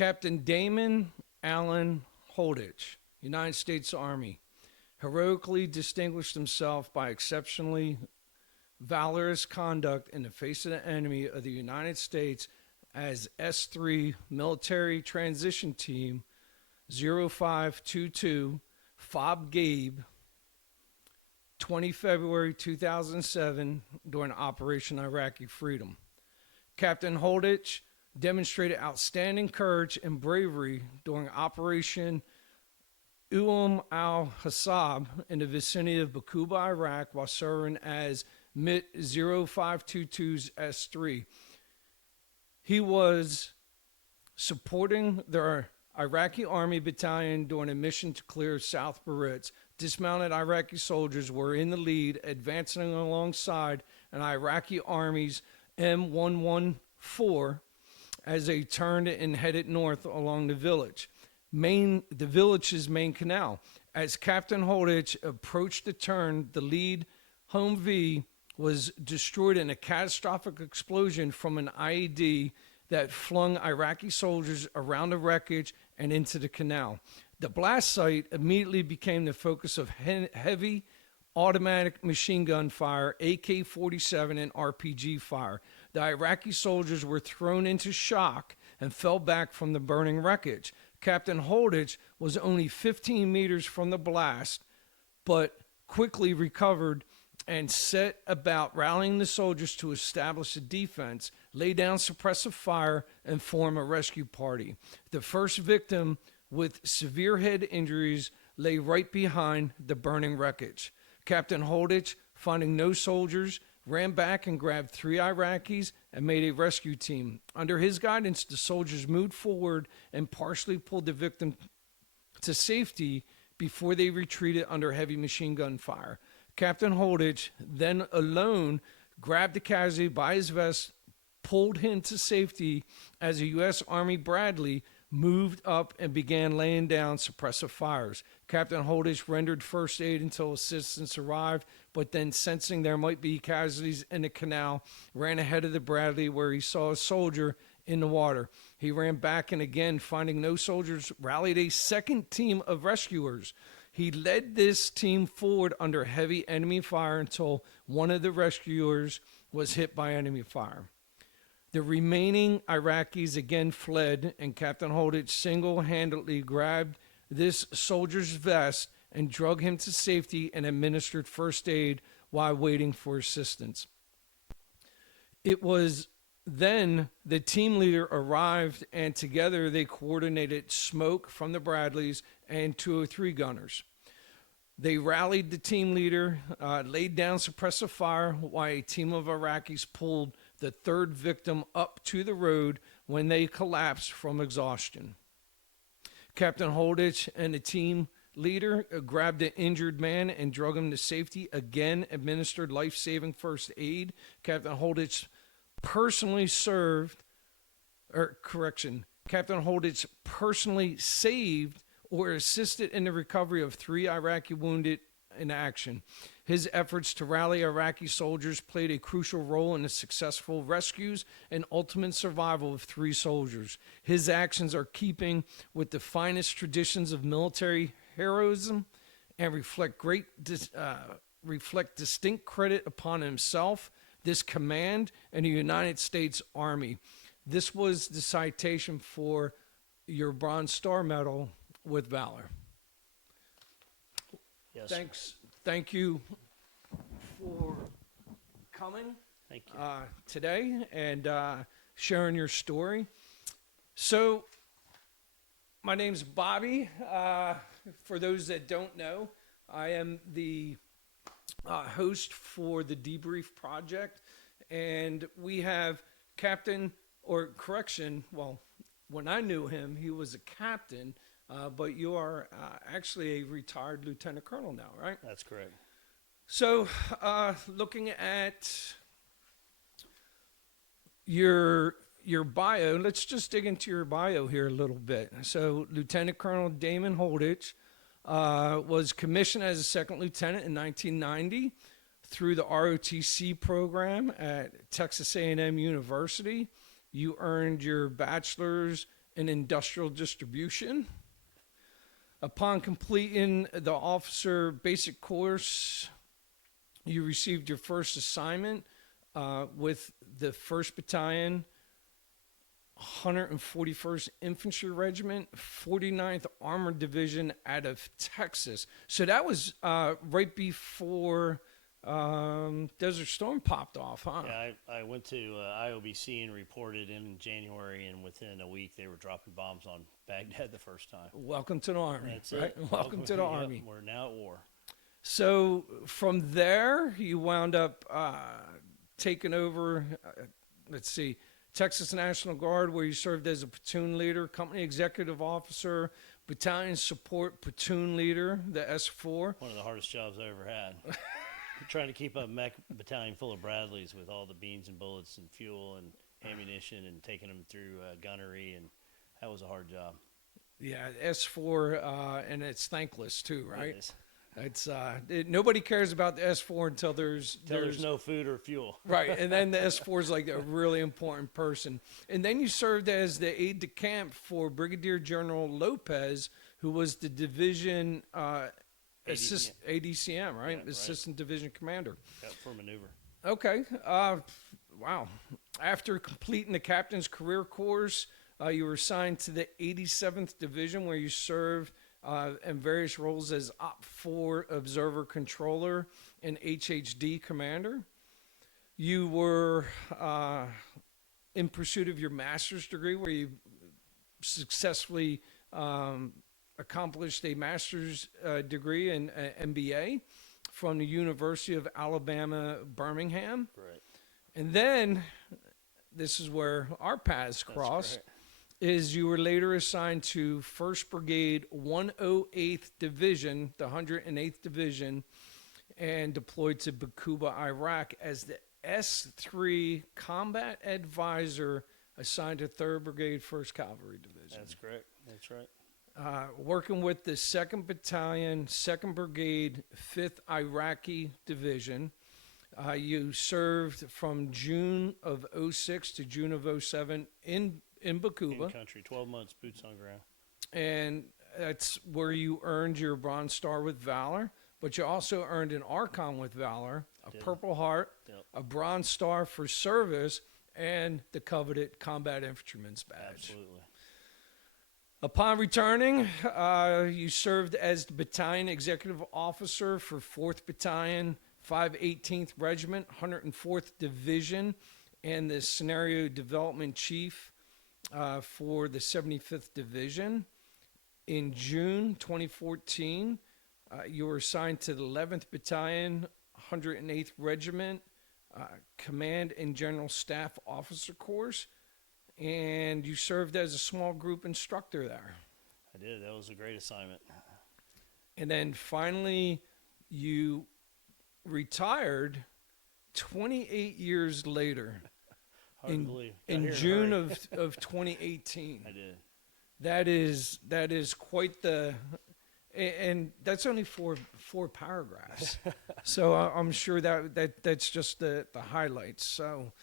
Captain Damon Allen Holditch, United States Army, heroically distinguished himself by exceptionally valorous conduct in the face of the enemy of the United States as S3 Military Transition Team 0522 Foward Gabe, 20 February 2007, during Operation Iraqi Freedom. Captain Holditch demonstrated outstanding courage and bravery during Operation al-Hasab in the vicinity of Baqubah, Iraq, while serving as MIT 0522's S3. He was supporting the Iraqi Army Battalion during a mission to clear South Baritz. Dismounted Iraqi soldiers were in the lead, advancing alongside an Iraqi Army's M114 as they turned and headed north along the village's main canal. As Captain Holditch approached the turn, the lead Humvee was destroyed in a catastrophic explosion from an IED that flung Iraqi soldiers around the wreckage and into the canal. The blast site immediately became the focus of heavy automatic machine gun fire, AK-47, and RPG fire. The Iraqi soldiers were thrown into shock and fell back from the burning wreckage. Captain Holditch was only 15 meters from the blast, but quickly recovered and set about rallying the soldiers to establish a defense, lay down suppressive fire, and form a rescue party. The first victim with severe head injuries lay right behind the burning wreckage. Captain Holditch, finding no soldiers, ran back and grabbed 3 Iraqis and made a rescue team. Under his guidance, the soldiers moved forward and partially pulled the victim to safety before they retreated under heavy machine gun fire. Captain Holditch then alone grabbed the casualty by his vest, pulled him to safety as a U.S. Army Bradley moved up and began laying down suppressive fires. Captain Holditch rendered first aid until assistance arrived, but then sensing there might be casualties in the canal, ran ahead of the Bradley where he saw a soldier in the water. He ran back and again, finding no soldiers, rallied a second team of rescuers. He led this team forward under heavy enemy fire until one of the rescuers was hit by enemy fire. The remaining Iraqis again fled, and Captain Holditch single-handedly grabbed this soldier's vest and drug him to safety and administered first aid while waiting for assistance. It was then the team leader arrived, and together they coordinated smoke from the Bradleys and 203 gunners. They rallied the team leader, laid down suppressive fire while a team of Iraqis pulled the third victim up to the road when they collapsed from exhaustion. Captain Holditch and the team leader grabbed the injured man and drug him to safety, again administered life-saving first aid. Captain Holditch personally saved or assisted in the recovery of 3 Iraqi wounded in action. His efforts to rally Iraqi soldiers played a crucial role in the successful rescues and ultimate survival of 3 soldiers. His actions are keeping with the finest traditions of military heroism and reflect distinct credit upon himself, this command, and the United States Army. This was the citation for your Bronze Star Medal with Valor. Yes. Thanks. Thank you for coming today and sharing your story. So, my name's Bobby. For those that don't know, I am the host for the Debrief project, and we have when I knew him, he was a captain, but you are actually a retired lieutenant colonel now, right? That's correct. So, looking at your bio, let's just dig into your bio here a little bit. So, Lieutenant Colonel Damon Holditch was commissioned as a second lieutenant in 1990 through the ROTC program at Texas A&M University. You earned your bachelor's in industrial distribution. Upon completing the officer basic course, you received your first assignment with the 1st Battalion, 141st Infantry Regiment, 49th Armored Division out of Texas. So that was right before Desert Storm popped off, huh? Yeah, I went to IOBC and reported in January, and within a week they were dropping bombs on Baghdad the first time. Welcome to the Army. That's right? it. Welcome to the Army. We're now at war. So from there, you wound up taking over, Texas National Guard, where you served as a platoon leader, company executive officer, battalion support platoon leader, the S4. One of the hardest jobs I ever had. Trying to keep a mech battalion full of Bradleys with all the beans and bullets and fuel and ammunition and taking them through gunnery, and that was a hard job. Yeah, S4, and it's thankless too, right? It is. It's nobody cares about the S4 until there's no food or fuel. Right, and then the S4 is like a really important person. And then you served as the aide-de-camp for Brigadier General Lopez, who was the division ADCM, right? Yeah, Assistant Division Commander. Yep, for maneuver. Okay, wow. After completing the captain's career course, you were assigned to the 87th Division, where you served in various roles as OP4 Observer Controller and HHD Commander. You were in pursuit of your master's degree, where you successfully accomplished a master's degree in MBA from the University of Alabama, Birmingham. Right. And then, this is where our paths crossed, is you were later assigned to 1st Brigade 108th Division, the 108th Division, and deployed to Baqubah, Iraq as the S3 Combat Advisor assigned to 3rd Brigade 1st Cavalry Division. That's correct. That's right. Working with the 2nd Battalion, 2nd Brigade, 5th Iraqi Division. You served from June of 06 to June of 07 in Baqubah. In country, 12 months, boots on ground. And that's where you earned your Bronze Star with Valor, but you also earned an Archon with Valor, a Purple Heart, a Bronze Star for service, and the coveted Combat Infantryman's Badge. Absolutely. Upon returning, you served as the Battalion Executive Officer for 4th Battalion, 518th Regiment, 104th Division, and the Scenario Development Chief for the 75th Division. In June 2014, you were assigned to the 11th Battalion, 108th Regiment, Command and General Staff Officer Course, and you served as a small group instructor there. I did. That was a great assignment. And then finally, you retired 28 years later. Hard to believe. In June of 2018. I did. That is quite the, and that's only four paragraphs. So I'm sure that's just the highlights. So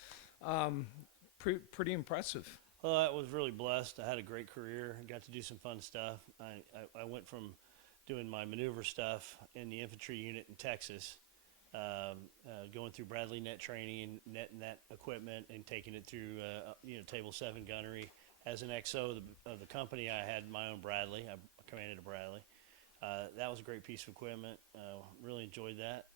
pretty impressive. Well, I was really blessed. I had a great career. I got to do some fun stuff. I went from doing my maneuver stuff in the infantry unit in Texas, going through Bradley net training and netting that equipment and taking it through table 7 gunnery. As an XO of the company, I had my own Bradley. I commanded a Bradley. That was a great piece of equipment. Really enjoyed that.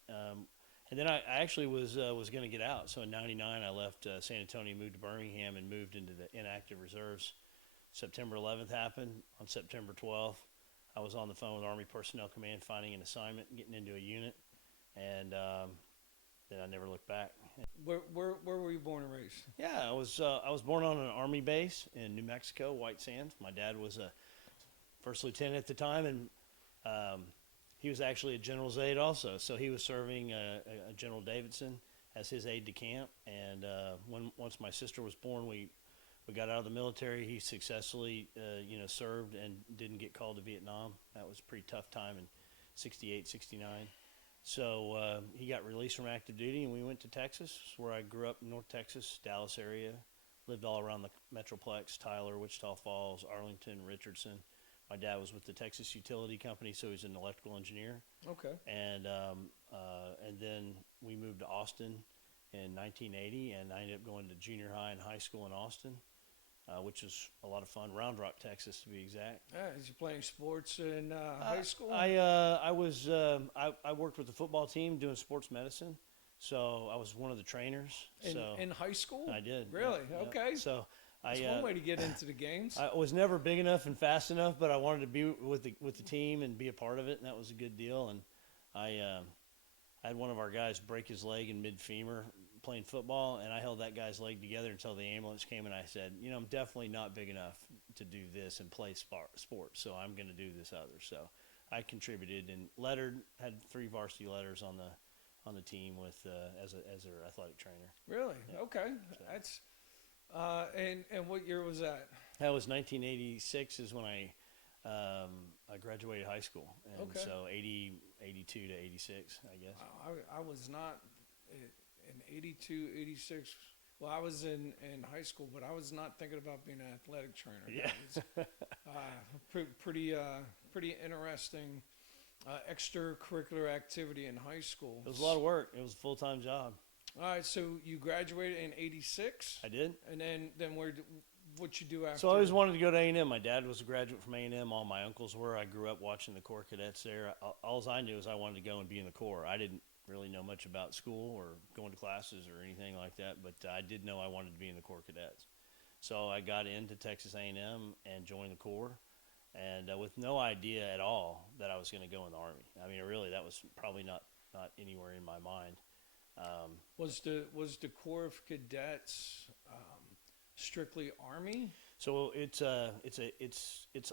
And then I actually was going to get out. So in '99, I left San Antonio, moved to Birmingham, and moved into the inactive reserves. September 11th happened. On September 12th, I was on the phone with Army Personnel Command, finding an assignment, getting into a unit, and then I never looked back. Where were you born and raised? Yeah, I was born on an Army base in New Mexico, White Sands. My dad was a first lieutenant at the time, and he was actually a general's aide also. So he was serving General Davidson as his aide-de-camp. And once my sister was born, we got out of the military. He successfully served and didn't get called to Vietnam. That was a pretty tough time in '68, '69. So he got released from active duty, and we went to Texas, where I grew up in North Texas, Dallas area. lived all around the Metroplex, Tyler, Wichita Falls, Arlington, Richardson. My dad was with the Texas Utility Company, so he's an electrical engineer. Okay. And then we moved to Austin in 1980, and I ended up going to junior high and high school in Austin, which was a lot of fun. Round Rock, Texas, to be exact. Yeah, is you playing sports in high school? I worked with the football team doing sports medicine, so I was one of the trainers. In high school? I did. Really? Yeah. Okay. So That's one way to get into the games. I was never big enough and fast enough, but I wanted to be with the team and be a part of it, and that was a good deal. And I had one of our guys break his leg in mid-femur playing football, and I held that guy's leg together until the ambulance came, and I said, I'm definitely not big enough to do this and play sports, so I'm going to do this other. So I contributed and had 3 varsity letters on the team with as their athletic trainer. Really? Yeah. Okay. So. That's and what year was that? That was 1986 is when I graduated high school, and Okay. so 82 to 86, I guess. I was not in 82, 86. Well, I was in high school, but I was not thinking about being an athletic trainer. Yeah. That was, pretty interesting extracurricular activity in high school. It was a lot of work. It was a full-time job. All right, so you graduated in 86? I did. And then what'd you do after? So I always wanted to go to A&M. My dad was a graduate from A&M. All my uncles were. I grew up watching the Corps cadets there. All I knew is I wanted to go and be in the Corps. I didn't really know much about school or going to classes or anything like that, but I did know I wanted to be in the Corps cadets. So I got into Texas A&M and joined the Corps, and with no idea at all that I was going to go in the Army. I mean, really, that was probably not anywhere in my mind. Was the Corps of Cadets strictly Army? So it's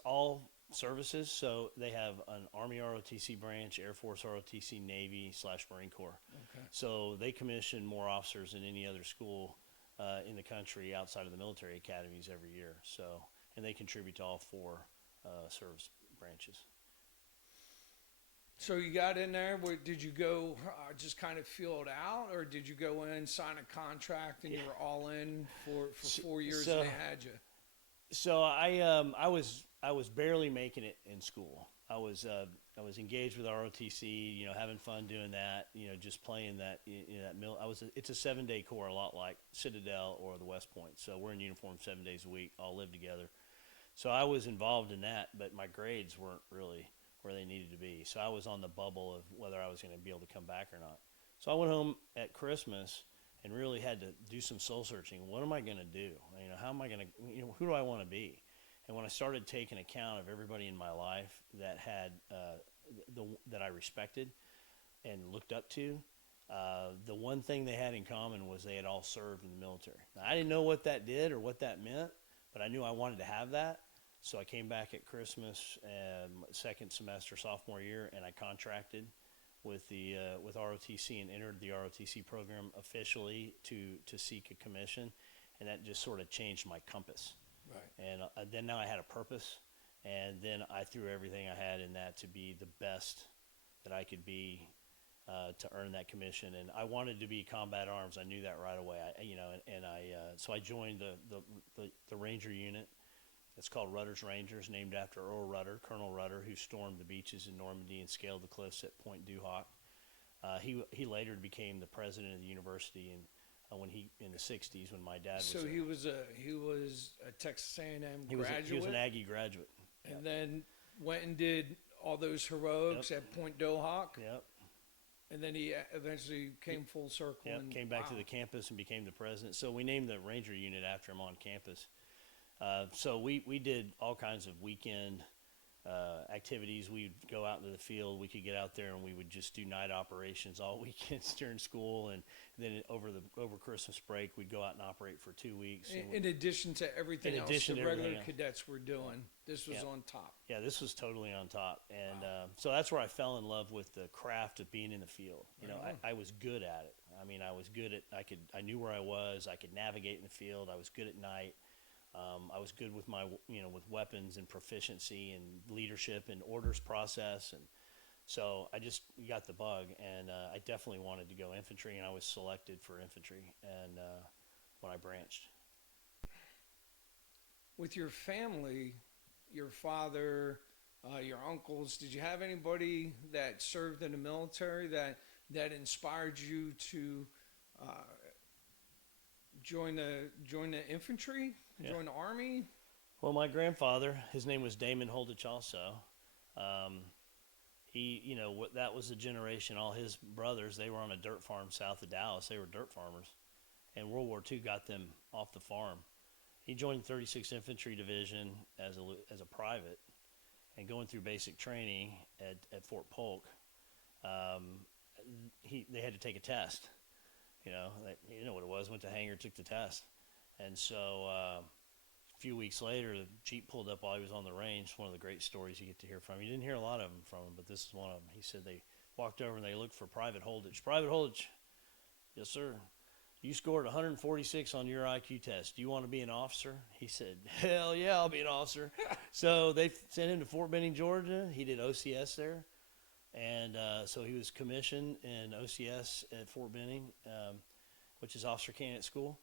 all services. So they have an Army ROTC branch, Air Force ROTC, Navy / Marine Corps. Okay. So they commission more officers than any other school in the country outside of the military academies every year. So, and they contribute to all 4 service branches. So you got in there. Did you go just kind of feel it out, or did you go in, sign a contract, and you were all in for 4 years and they had you? So I was barely making it in school. I was engaged with ROTC, having fun doing that, just playing that, it's a 7-day Corps, a lot like Citadel or the West Point. So we're in uniform 7 days a week, all live together. So I was involved in that, but my grades weren't really where they needed to be. So I was on the bubble of whether I was going to be able to come back or not. So I went home at Christmas and really had to do some soul searching. What am I going to do? How am I going to, who do I want to be? And when I started taking account of everybody in my life that had, that I respected and looked up to, the one thing they had in common was they had all served in the military. Now, I didn't know what that did or what that meant, but I knew I wanted to have that. So I came back at Christmas, second semester, sophomore year, and I contracted with ROTC and entered the ROTC program officially to seek a commission, and that just sort of changed my compass. Right. And then now I had a purpose, and then I threw everything I had in that to be the best that I could be to earn that commission. And I wanted to be combat arms. I knew that right away. So I joined the Ranger unit. It's called Rudder's Rangers, named after Earl Rudder, Colonel Rudder, who stormed the beaches in Normandy and scaled the cliffs at Point Duhawk. He later became the president of the university, and in the '60s when my dad was. So he was a Texas A&M graduate. He was an Aggie graduate, and then went and did all those heroics at Point Duhawk. Yep. And then he eventually came full circle. Yep. And Came back to the campus and became the president. So we named the Ranger unit after him on campus. So we did all kinds of weekend activities. We'd go out into the field. We could get out there and we would just do night operations all weekends during school, and then over Christmas break we'd go out and operate for 2 weeks. In addition to everything else the regular cadets were doing, this was on top. Yeah, this was totally on top, and so that's where I fell in love with the craft of being in the field. I was good at it. I mean, I was good at. I knew where I was. I could navigate in the field. I was good at night. I was good with with weapons and proficiency and leadership and orders process, and so I just got the bug, and I definitely wanted to go infantry, and I was selected for infantry, and when I branched. with your family, your father, your uncles, did you have anybody that served in the military that inspired you to join the infantry, join the army? Well, my grandfather, his name was Damon Holditch also. That was the generation, all his brothers, they were on a dirt farm south of Dallas. They were dirt farmers. And World War II got them off the farm. He joined the 36th Infantry Division as a private, and going through basic training at Fort Polk, they had to take a test. You know what it was, went to hangar, took the test. And so a few weeks later, the Jeep pulled up while he was on the range. One of the great stories you get to hear from him. You didn't hear a lot of them from him, but this is one of them. He said they walked over and they looked for Private Holditch. Private Holditch, yes, sir. You scored 146 on your IQ test. Do you want to be an officer? He said, hell yeah, I'll be an officer. So they sent him to Fort Benning, Georgia. He did OCS there. And so he was commissioned in OCS at Fort Benning, which is Officer Candidate School.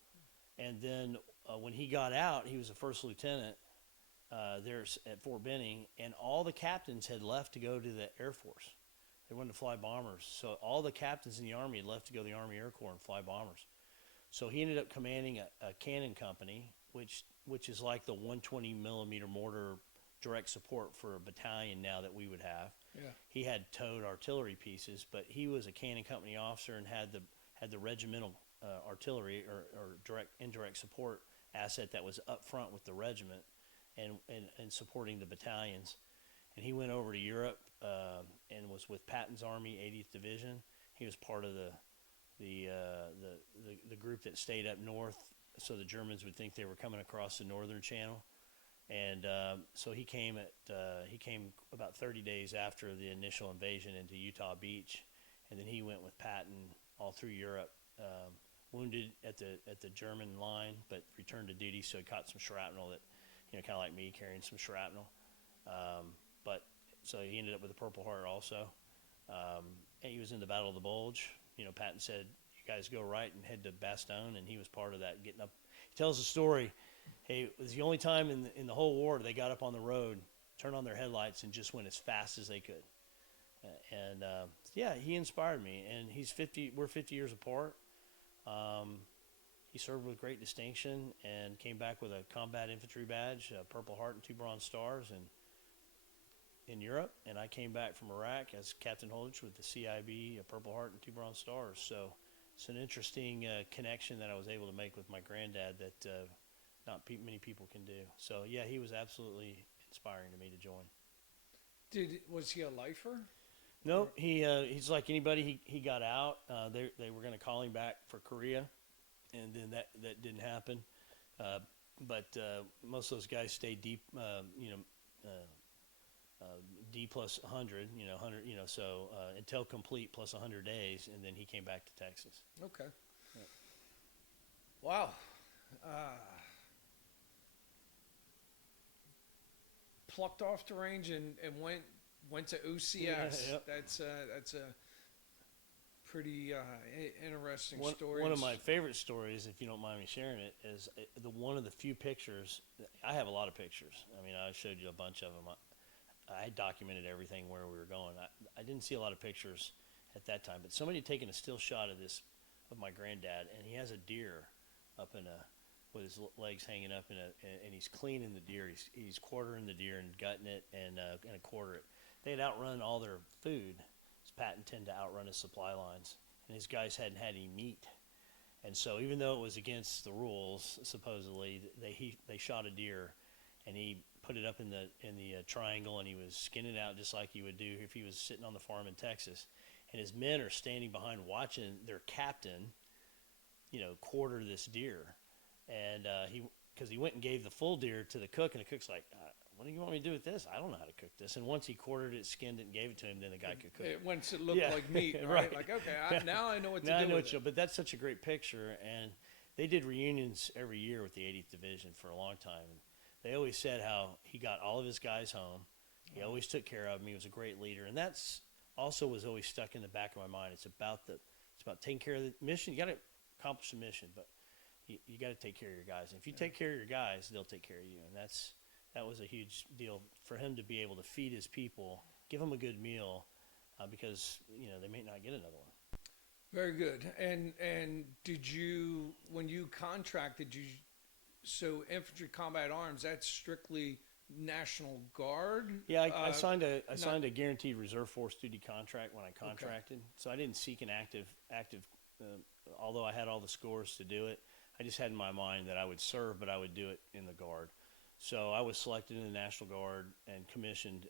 And then when he got out, he was a first lieutenant there at Fort Benning. And all the captains had left to go to the Air Force. They wanted to fly bombers. So all the captains in the Army had left to go to the Army Air Corps and fly bombers. So he ended up commanding a cannon company, which is like the 120 millimeter mortar direct support for a battalion now that we would have. Yeah. He had towed artillery pieces, but he was a cannon company officer and had the regimental artillery or indirect support asset that was up front with the regiment and supporting the battalions. And he went over to Europe and was with Patton's Army, 80th Division. He was part of the group that stayed up north, so the Germans would think they were coming across the northern channel. And so he came about 30 days after the initial invasion into Utah Beach, and then he went with Patton all through Europe, wounded at the German line, but returned to duty. So he caught some shrapnel that, kind of like me, carrying some shrapnel. But so he ended up with a Purple Heart also, and he was in the Battle of the Bulge. Patton said, "You guys go right and head to Bastogne," and he was part of that. Getting up, he tells the story. Hey, it was the only time in the whole war they got up on the road, turned on their headlights, and just went as fast as they could. Yeah, he inspired me. And he's 50. We're 50 years apart. He served with great distinction and came back with a combat infantry badge, a Purple Heart, and 2 Bronze Stars, and in Europe. And I came back from Iraq as Captain Holditch with the CIB, a Purple Heart, and 2 Bronze Stars. So it's an interesting connection that I was able to make with my granddad that not many people can do. So yeah, he was absolutely inspiring to me to join. Was he a lifer? No, he's like anybody. He got out. They were going to call him back for Korea, and then that didn't happen. But most of those guys stayed deep. D plus 100. 100. So until complete plus 100 days, and then he came back to Texas. Okay. Yeah. Wow. Plucked off the range and went to OCS. Yeah, yep. That's a pretty interesting story. One of my favorite stories, if you don't mind me sharing it, is one of the few pictures. I have a lot of pictures. I mean, I showed you a bunch of them. I documented everything where we were going. I didn't see a lot of pictures at that time, but somebody had taken a still shot of my granddad, and he has a deer up with his legs hanging up and he's cleaning the deer. He's quartering the deer and gutting it and a quarter it. They had outrun all their food. Patton tended to outrun his supply lines, and his guys hadn't had any meat. And so even though it was against the rules, supposedly, they shot a deer, and he put it up in the triangle, and he was skinning it out just like he would do if he was sitting on the farm in Texas. And his men are standing behind watching their captain, quarter this deer. And because he went and gave the full deer to the cook, and the cook's like, what do you want me to do with this? I don't know how to cook this. And once he quartered it, skinned it, and gave it to him, then the guy could cook it. Once it looked like meat, right? Like, okay, now I know what to do with it. But that's such a great picture. And they did reunions every year with the 80th Division for a long time. And they always said how he got all of his guys home. He always took care of them. He was a great leader. And that's also was always stuck in the back of my mind. It's about taking care of the mission. You got to accomplish the mission, but you got to take care of your guys. And if you take care of your guys, they'll take care of you. And that was a huge deal for him to be able to feed his people, give them a good meal, because they may not get another one. Very good. And did you, when you contracted, so infantry combat arms, that's strictly National Guard? Yeah, I signed a guaranteed reserve force duty contract when I contracted. Okay. So I didn't seek an active. Although I had all the scores to do it, I just had in my mind that I would serve, but I would do it in the Guard. So I was selected in the National Guard and commissioned.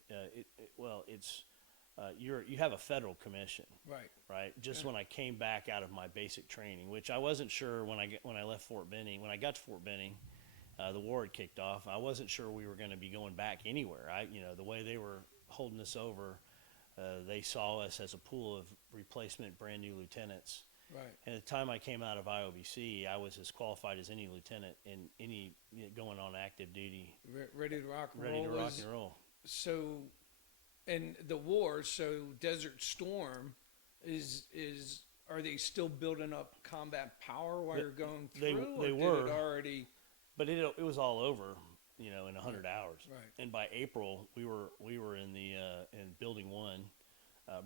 You have a federal commission, right? Just when I came back out of my basic training, which I wasn't sure when I left Fort Benning. When I got to Fort Benning, the war had kicked off. I wasn't sure we were going to be going back anywhere. The way they were holding us over, they saw us as a pool of replacement brand new lieutenants. Right. And at the time I came out of IOBC, I was as qualified as any lieutenant in any going on active duty. Ready to rock and roll. Ready to rock and roll. So, in the war, so Desert Storm are they still building up combat power while you're going through? They were already. But it was all over, in 100 hours. Right. And by April, we were in in Building 1.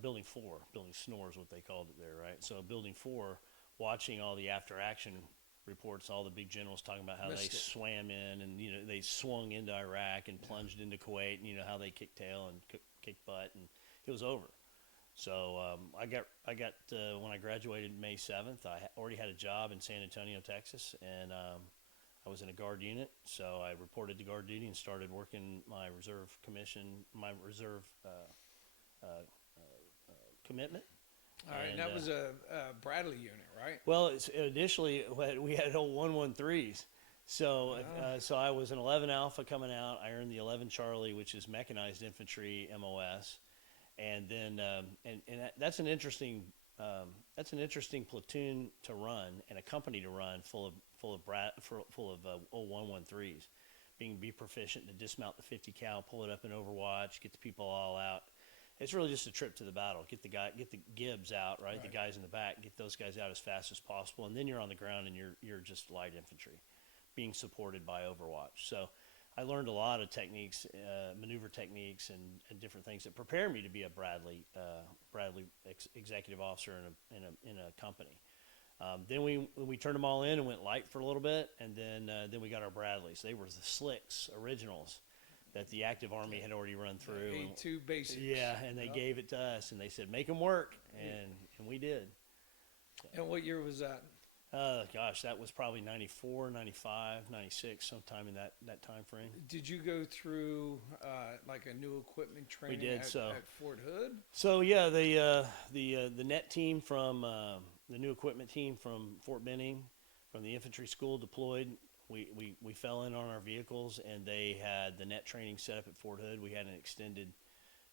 Building 4, Building Snore is what they called it there, right? So Building 4, watching all the after-action reports, all the big generals talking about how they swam in and, they swung into Iraq and plunged into Kuwait, and, how they kicked tail and kicked butt, and it was over. So I got when I graduated May 7th, I already had a job in San Antonio, Texas, and I was in a Guard unit. So I reported to Guard duty and started working my reserve commission, my reserve commitment. All right, and that was a Bradley unit, right? Well, initially we had old 113s. So so I was an 11 Alpha coming out. I earned the 11 Charlie, which is mechanized infantry MOS, and then that's an interesting platoon to run and a company to run full of old 113s, be proficient to dismount the 50 cal, pull it up in Overwatch, get the people all out. It's really just a trip to the battle. Get the Gibbs out, right? The guys in the back, get those guys out as fast as possible, and then you're on the ground and you're just light infantry, being supported by Overwatch. So I learned a lot of techniques, maneuver techniques, and different things that prepared me to be a Bradley executive officer in a company. Then we turned them all in and went light for a little bit, and then we got our Bradleys. They were the Slicks originals that the active army had already run through. A2 basics. Yeah, and they gave it to us, and they said, make them work, and we did. And what year was that? Gosh, that was probably 94, 95, 96, sometime in that time frame. Did you go through like a new equipment training at Fort Hood? So, yeah, the net team from the new equipment team from Fort Benning, from the infantry school deployed. We fell in on our vehicles, and they had the net training set up at Fort Hood. We had an extended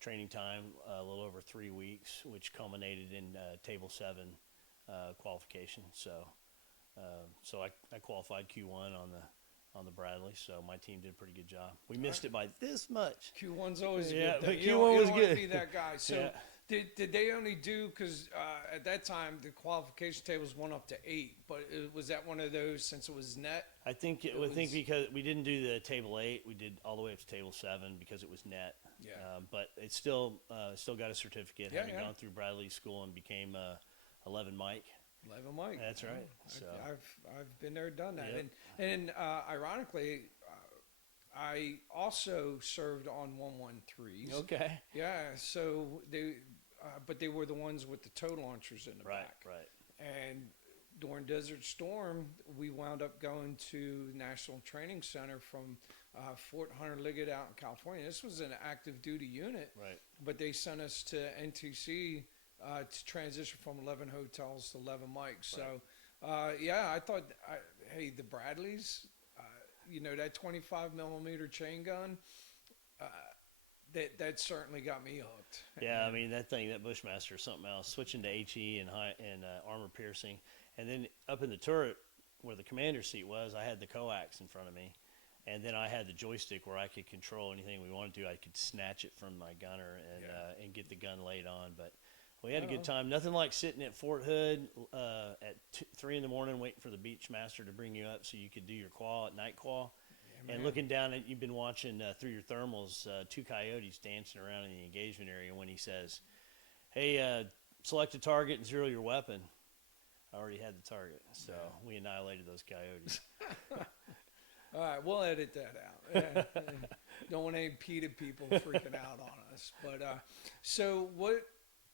training time, a little over 3 weeks, which culminated in Table 7 qualification. So I qualified Q1 on the Bradley. So my team did a pretty good job. We missed it by this much. Q1's always good. Yeah, but you Q1 was don't good. Want to be that guy. So did they only do, because at that time the qualification tables went up to 8, but was that one of those, since it was net? I think because we didn't do the Table 8, we did all the way up to Table 7 because it was net. Yeah. But it still got a certificate, having gone through Bradley School and became 11 Mike. 11 Mike. That's right. So I've been there, done that. Yep. And ironically, I also served on 113s. Okay. Yeah. So but they were the ones with the tow launchers in the back. Right. And during Desert Storm, we wound up going to National Training Center from Fort Hunter Liggett out in California. This was an active duty unit. Right. But they sent us to NTC to transition from 11 hotels to 11 mics. Right. So, I thought, hey, the Bradleys, that 25 millimeter chain gun, that certainly got me hooked. Yeah, I mean, that Bushmaster is something else. Switching to HE and armor piercing. And then up in the turret where the commander's seat was, I had the coax in front of me. And then I had the joystick where I could control anything we wanted to. I could snatch it from my gunner and get the gun laid on. But We had a good time. Nothing like sitting at Fort Hood at 3 in the morning waiting for the beach master to bring you up so you could do your qual at night qual. Yeah, and man. looking down at, you've been watching through your thermals, 2 coyotes dancing around in the engagement area when he says, hey, select a target and zero your weapon. I already had the target, so we annihilated those coyotes. All right, we'll edit that out. Don't want any PETA people freaking out on us. But so what?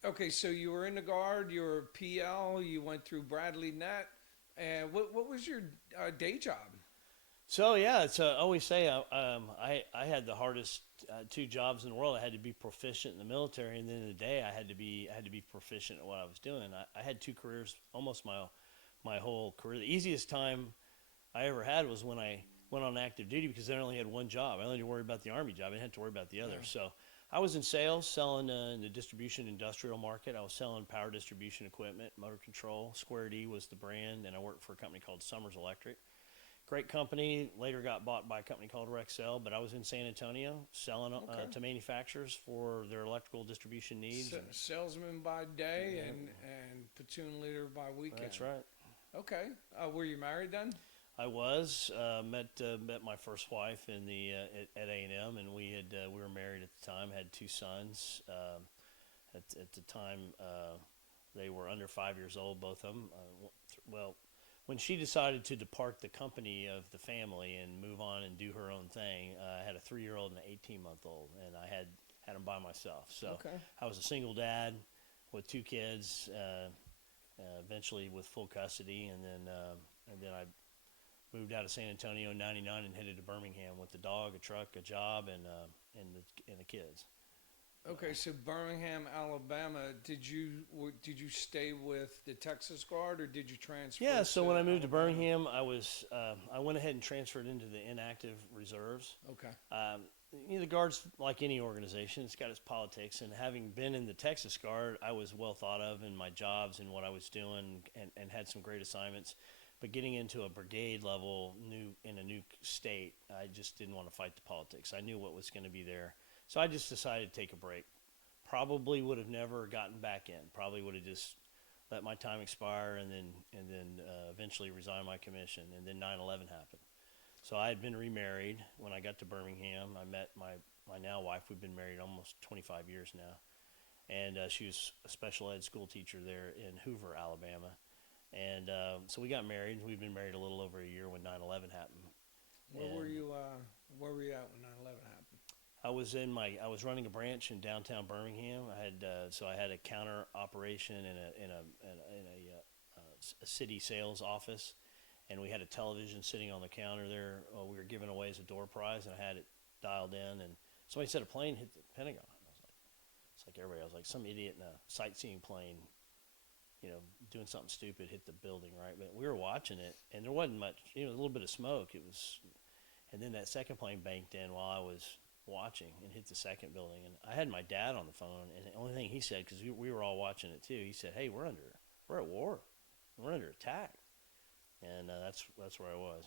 Okay, so you were in the Guard. You were PL. You went through Bradley Net. And what was your day job? So yeah, it's I always say I had the hardest 2 jobs in the world. I had to be proficient in the military, and then in the day I had to be proficient at what I was doing. I had 2 careers almost my whole career. The easiest time I ever had was when I went on active duty, because I only had 1 job. I only had to worry about the Army job. I didn't have to worry about the other. Yeah. So I was in sales, selling in the distribution industrial market. I was selling power distribution equipment, motor control. Square D was the brand, and I worked for a company called Summers Electric. Great company. Later got bought by a company called Rexel, but I was in San Antonio selling to manufacturers for their electrical distribution needs. Salesman by day and platoon leader by weekend. That's right. Okay. Were you married then? I was met my first wife in the at A&M, and we were married at the time. Had 2 sons. At the time, they were under 5 years old, both of them. When she decided to depart the company of the family and move on and do her own thing, I had a 3-year-old and an 18-month-old, and I had them by myself. So I was a single dad with 2 kids, eventually with full custody, and then I moved out of San Antonio in '99 and headed to Birmingham with the dog, a truck, a job, and the kids. Okay, so Birmingham, Alabama. Did you stay with the Texas Guard, or did you transfer? Yeah, so when I moved Alabama? to Birmingham, I went ahead and transferred into the inactive reserves. Okay. The Guard's like any organization; it's got its politics. And having been in the Texas Guard, I was well thought of in my jobs and what I was doing, and had some great assignments. But getting into a brigade level in a new state, I just didn't want to fight the politics. I knew what was going to be there. So I just decided to take a break. Probably would have never gotten back in. Probably would have just let my time expire and then eventually resign my commission. And then 9/11 happened. So I had been remarried when I got to Birmingham. I met my now wife. We've been married almost 25 years now. And she was a special ed school teacher there in Hoover, Alabama. And so we got married. We've been married a little over a year when 9/11 happened. Where were you at when 9/11 happened? I was running a branch in downtown Birmingham. I had a counter operation in a city sales office, and we had a television sitting on the counter there. We were giving away as a door prize, and I had it dialed in, and somebody said a plane hit the Pentagon. I was like, it's like everybody. I was like, some idiot in a sightseeing plane, doing something stupid hit the building, right? But we were watching it, and there wasn't much, a little bit of smoke. And then that second plane banked in while I was watching and hit the second building. And I had my dad on the phone, and the only thing he said, because we were all watching it too, he said, hey, we're at war. We're under attack. And that's where I was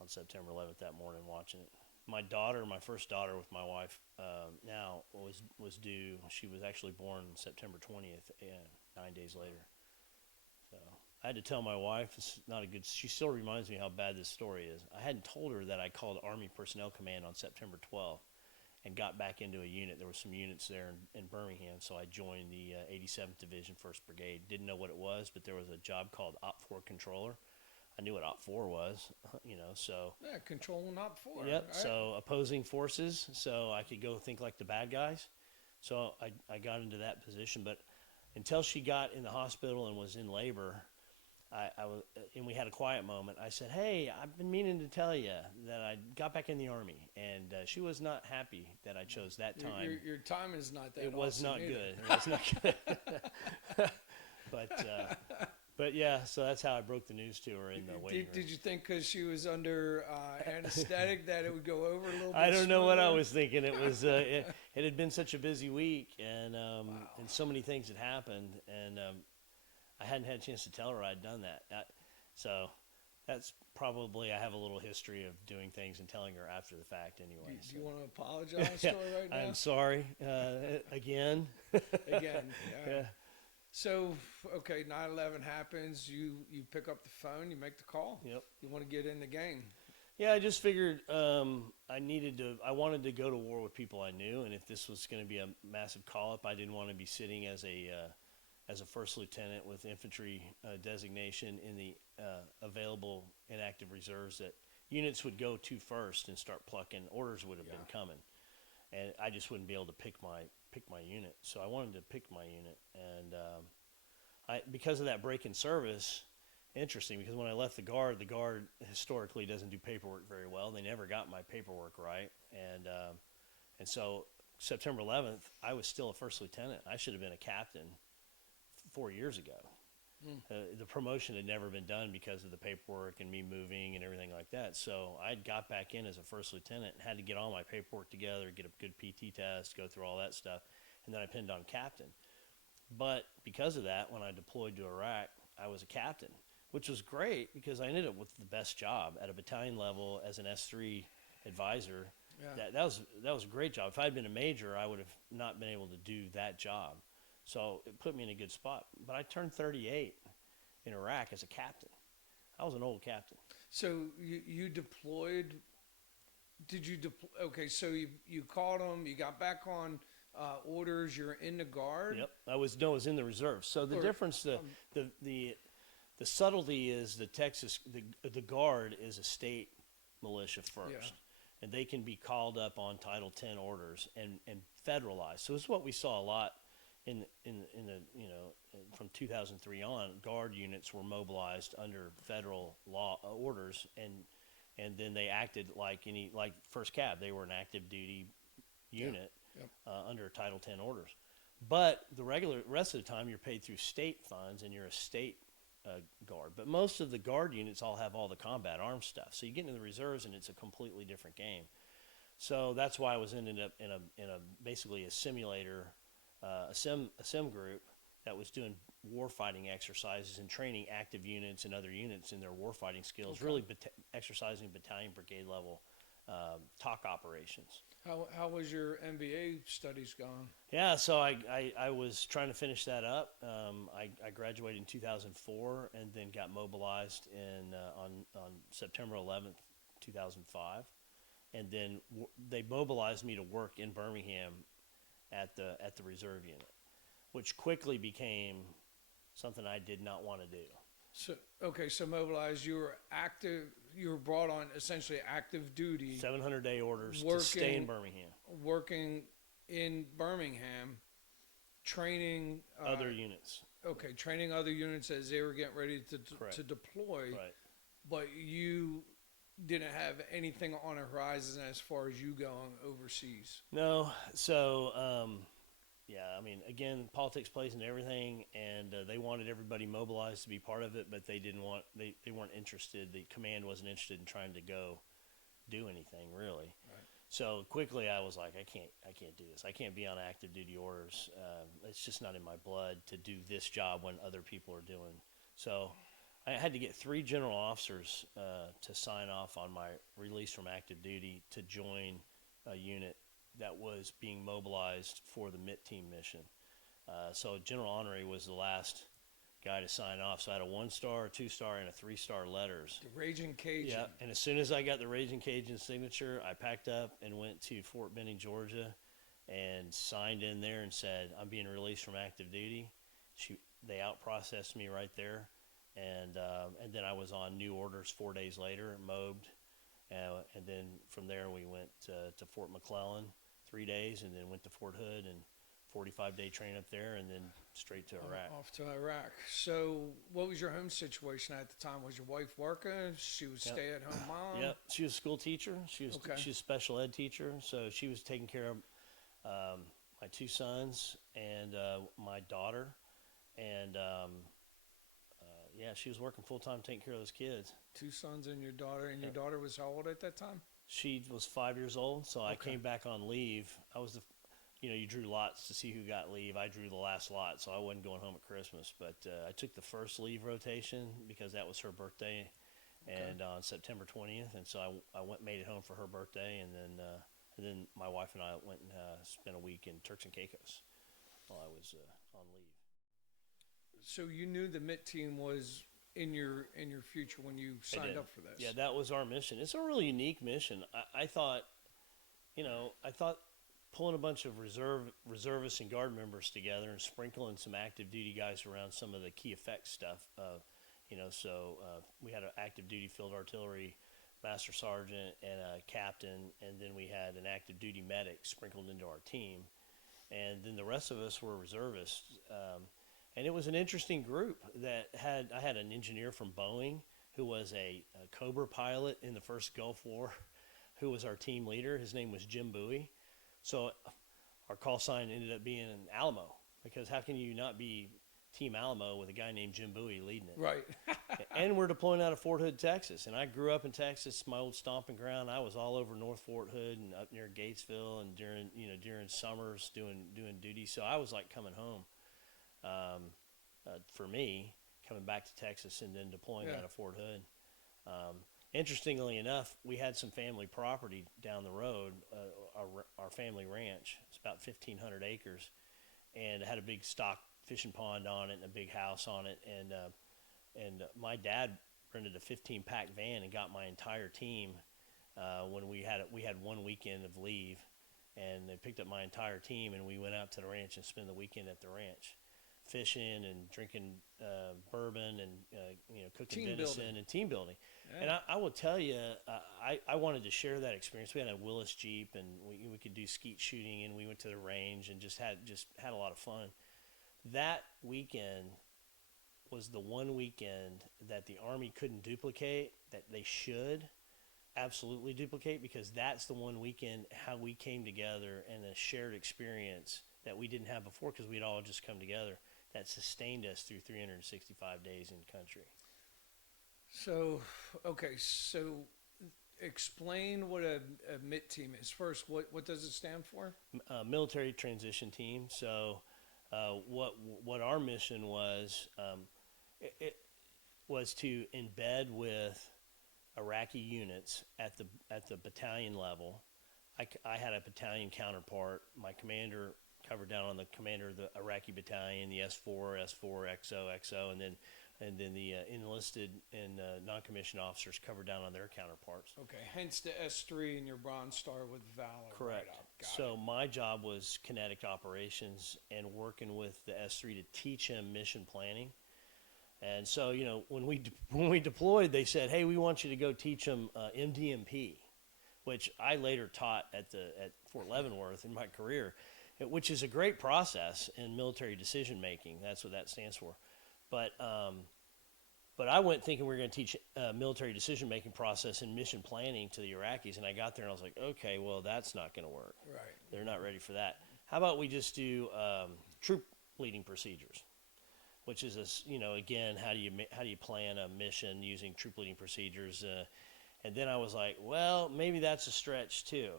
on September 11th that morning watching it. My first daughter with my wife now was due. She was actually born September 20th, 9 days later. So I had to tell my wife, it's not a good, she still reminds me how bad this story is. I hadn't told her that I called Army Personnel Command on September 12th and got back into a unit. There were some units there in Birmingham, so I joined the 87th Division, 1st Brigade. Didn't know what it was, but there was a job called Op 4 Controller. I knew what Op 4 was, so. Yeah, controlling Op 4. Yep, right? So opposing forces, so I could go think like the bad guys. So I got into that position, but until she got in the hospital and was in labor, and we had a quiet moment. I said, hey, I've been meaning to tell you that I got back in the Army, and she was not happy that I chose that time. Your time is not that. It was awesome not either. good. It was not good. But yeah, so that's how I broke the news to her in the waiting room. Did you think because she was under anesthetic that it would go over a little bit? I don't know what I smoother? was thinking. It was it had been such a busy week, and so many things had happened, and I hadn't had a chance to tell her I'd done that. So that's probably, I have a little history of doing things and telling her after the fact anyway. Do you want to apologize to her right now? I'm sorry, again. Again, yeah. Yeah. So, okay, 9/11 happens. You pick up the phone, you make the call. Yep. You want to get in the game. Yeah, I just figured I wanted to go to war with people I knew, and if this was going to be a massive call-up, I didn't want to be sitting as a first lieutenant with infantry designation in the available inactive reserves that units would go to first and start plucking. Orders would have been coming, and I just wouldn't be able to pick my unit. So I wanted to pick my unit, and because of that break in service. Interesting, because when I left the guard historically doesn't do paperwork very well. They never got my paperwork right, and so September 11th, I was still a first lieutenant. I should have been a captain 4 years ago. The promotion had never been done because of the paperwork and me moving and everything like that. So I got back in as a first lieutenant and had to get all my paperwork together, get a good PT test, go through all that stuff, and then I pinned on captain. But because of that, when I deployed to Iraq, I was a captain, which was great because I ended up with the best job at a battalion level as an S3 advisor. Yeah. That was a great job. If I had been a major, I would have not been able to do that job. So it put me in a good spot. But I turned 38 in Iraq as a captain. I was an old captain. So you deployed. Did you deploy? Okay, so you called them. You got back on orders. You're in the guard. Yep, I was in the reserve. So the difference, the subtlety is the guard is a state militia first, and they can be called up on Title 10 orders and federalized. So it's what we saw a lot in the from 2003 on. Guard units were mobilized under federal law orders, and then they acted like First Cab. They were an active duty unit under Title 10 orders. But the rest of the time, you're paid through state funds, and you're a state guard. But most of the guard units all have all the combat arms stuff. So you get into the reserves, and it's a completely different game. So that's why I was ended up in a basically a simulator, a sim group that was doing warfighting exercises and training active units and other units in their warfighting skills. Okay. Really exercising battalion brigade level TOC operations. How was your MBA studies going? Yeah, so I was trying to finish that up. I graduated in 2004 and then got mobilized on September 11th, 2005. And then they mobilized me to work in Birmingham at the reserve unit, which quickly became something I did not want to do. So mobilized, you were active, you were brought on essentially active duty. 700-day orders to stay in Birmingham. Working in Birmingham, training other units. Okay, training other units as they were getting ready to deploy. Right. But you didn't have anything on the horizon as far as you going overseas. No, so yeah, I mean, again, politics plays into everything, and they wanted everybody mobilized to be part of it, but they weren't interested. The command wasn't interested in trying to go do anything really. Right. So quickly, I was like, I can't do this. I can't be on active duty orders. It's just not in my blood to do this job when other people are doing. So I had to get 3 general officers to sign off on my release from active duty to join a unit that was being mobilized for the MIT team mission. So General Honoré was the last guy to sign off. So I had a 1-star, a 2-star, and a 3-star letters. The Raging Cajun. Yeah, and as soon as I got the Raging Cajun signature, I packed up and went to Fort Benning, Georgia, and signed in there and said, I'm being released from active duty. They out-processed me right there. And then I was on new orders 4 days later, mobbed. And then from there we went to Fort McClellan 3 days, and then went to Fort Hood and 45-day train up there, and then straight to Iraq. Off to Iraq. So what was your home situation at the time? Was your wife working? She was stay-at-home mom? Yep. She was a school teacher. She was a special ed teacher, so she was taking care of my 2 sons and my daughter. And yeah, she was working full-time taking care of those kids. 2 sons and your daughter. And your daughter was how old at that time? She was 5 years old, so I came back on leave. I was you drew lots to see who got leave. I drew the last lot, so I wasn't going home at Christmas. But I took the first leave rotation because that was her birthday. and on September 20th. And so I made it home for her birthday, and then my wife and I went and spent a week in Turks and Caicos while I was on leave. So you knew the MIT team was in your future when you signed up for this. Yeah, that was our mission. It's a really unique mission. I thought pulling a bunch of reservists and guard members together and sprinkling some active duty guys around some of the key effects stuff. We had an active duty field artillery master sergeant and a captain, and then we had an active duty medic sprinkled into our team, and then the rest of us were reservists. And it was an interesting group I had an engineer from Boeing who was a Cobra pilot in the first Gulf War, who was our team leader. His name was Jim Bowie. So our call sign ended up being Alamo, because how can you not be Team Alamo with a guy named Jim Bowie leading it? Right. And we're deploying out of Fort Hood, Texas. And I grew up in Texas, my old stomping ground. I was all over North Fort Hood and up near Gatesville, and during summers doing duty. So I was like coming home. For me, coming back to Texas and then deploying out of Fort Hood. Interestingly enough, we had some family property down the road, our family ranch. It's about 1,500 acres, and it had a big stock fishing pond on it and a big house on it. And my dad rented a 15-pack van and got my entire team when we had 1 weekend of leave, and they picked up my entire team, and we went out to the ranch and spent the weekend at the ranch, fishing and drinking bourbon and cooking Team venison building. and team building. Yeah. And I will tell you, I wanted to share that experience. We had a Willis Jeep, and we could do skeet shooting, and we went to the range and just had a lot of fun. That weekend was the one weekend that the Army couldn't duplicate, that they should absolutely duplicate, because that's the one weekend how we came together and a shared experience that we didn't have before, because we'd all just come together, that sustained us through 365 days in country. So explain what a MIT team is. First, what does it stand for? Military Transition Team. So what our mission was, it was to embed with Iraqi units at the battalion level. I had a battalion counterpart. My commander covered down on the commander of the Iraqi battalion, the S4, XO, and then the enlisted and non-commissioned officers covered down on their counterparts. Okay, hence the S3 and your Bronze Star with Valor. Correct. Right up. So my job was kinetic operations and working with the S3 to teach him mission planning. And so, when we deployed, they said, "Hey, we want you to go teach them MDMP," which I later taught at Fort Leavenworth in my career, which is a great process in military decision making. That's what that stands for. But I went thinking we were going to teach military decision making process and mission planning to the Iraqis, and I got there and I was like, okay, well, that's not going to work. Right. They're not ready for that. How about we just do troop leading procedures, which is again, how do you plan a mission using troop leading procedures? And then I was like, well, maybe that's a stretch too.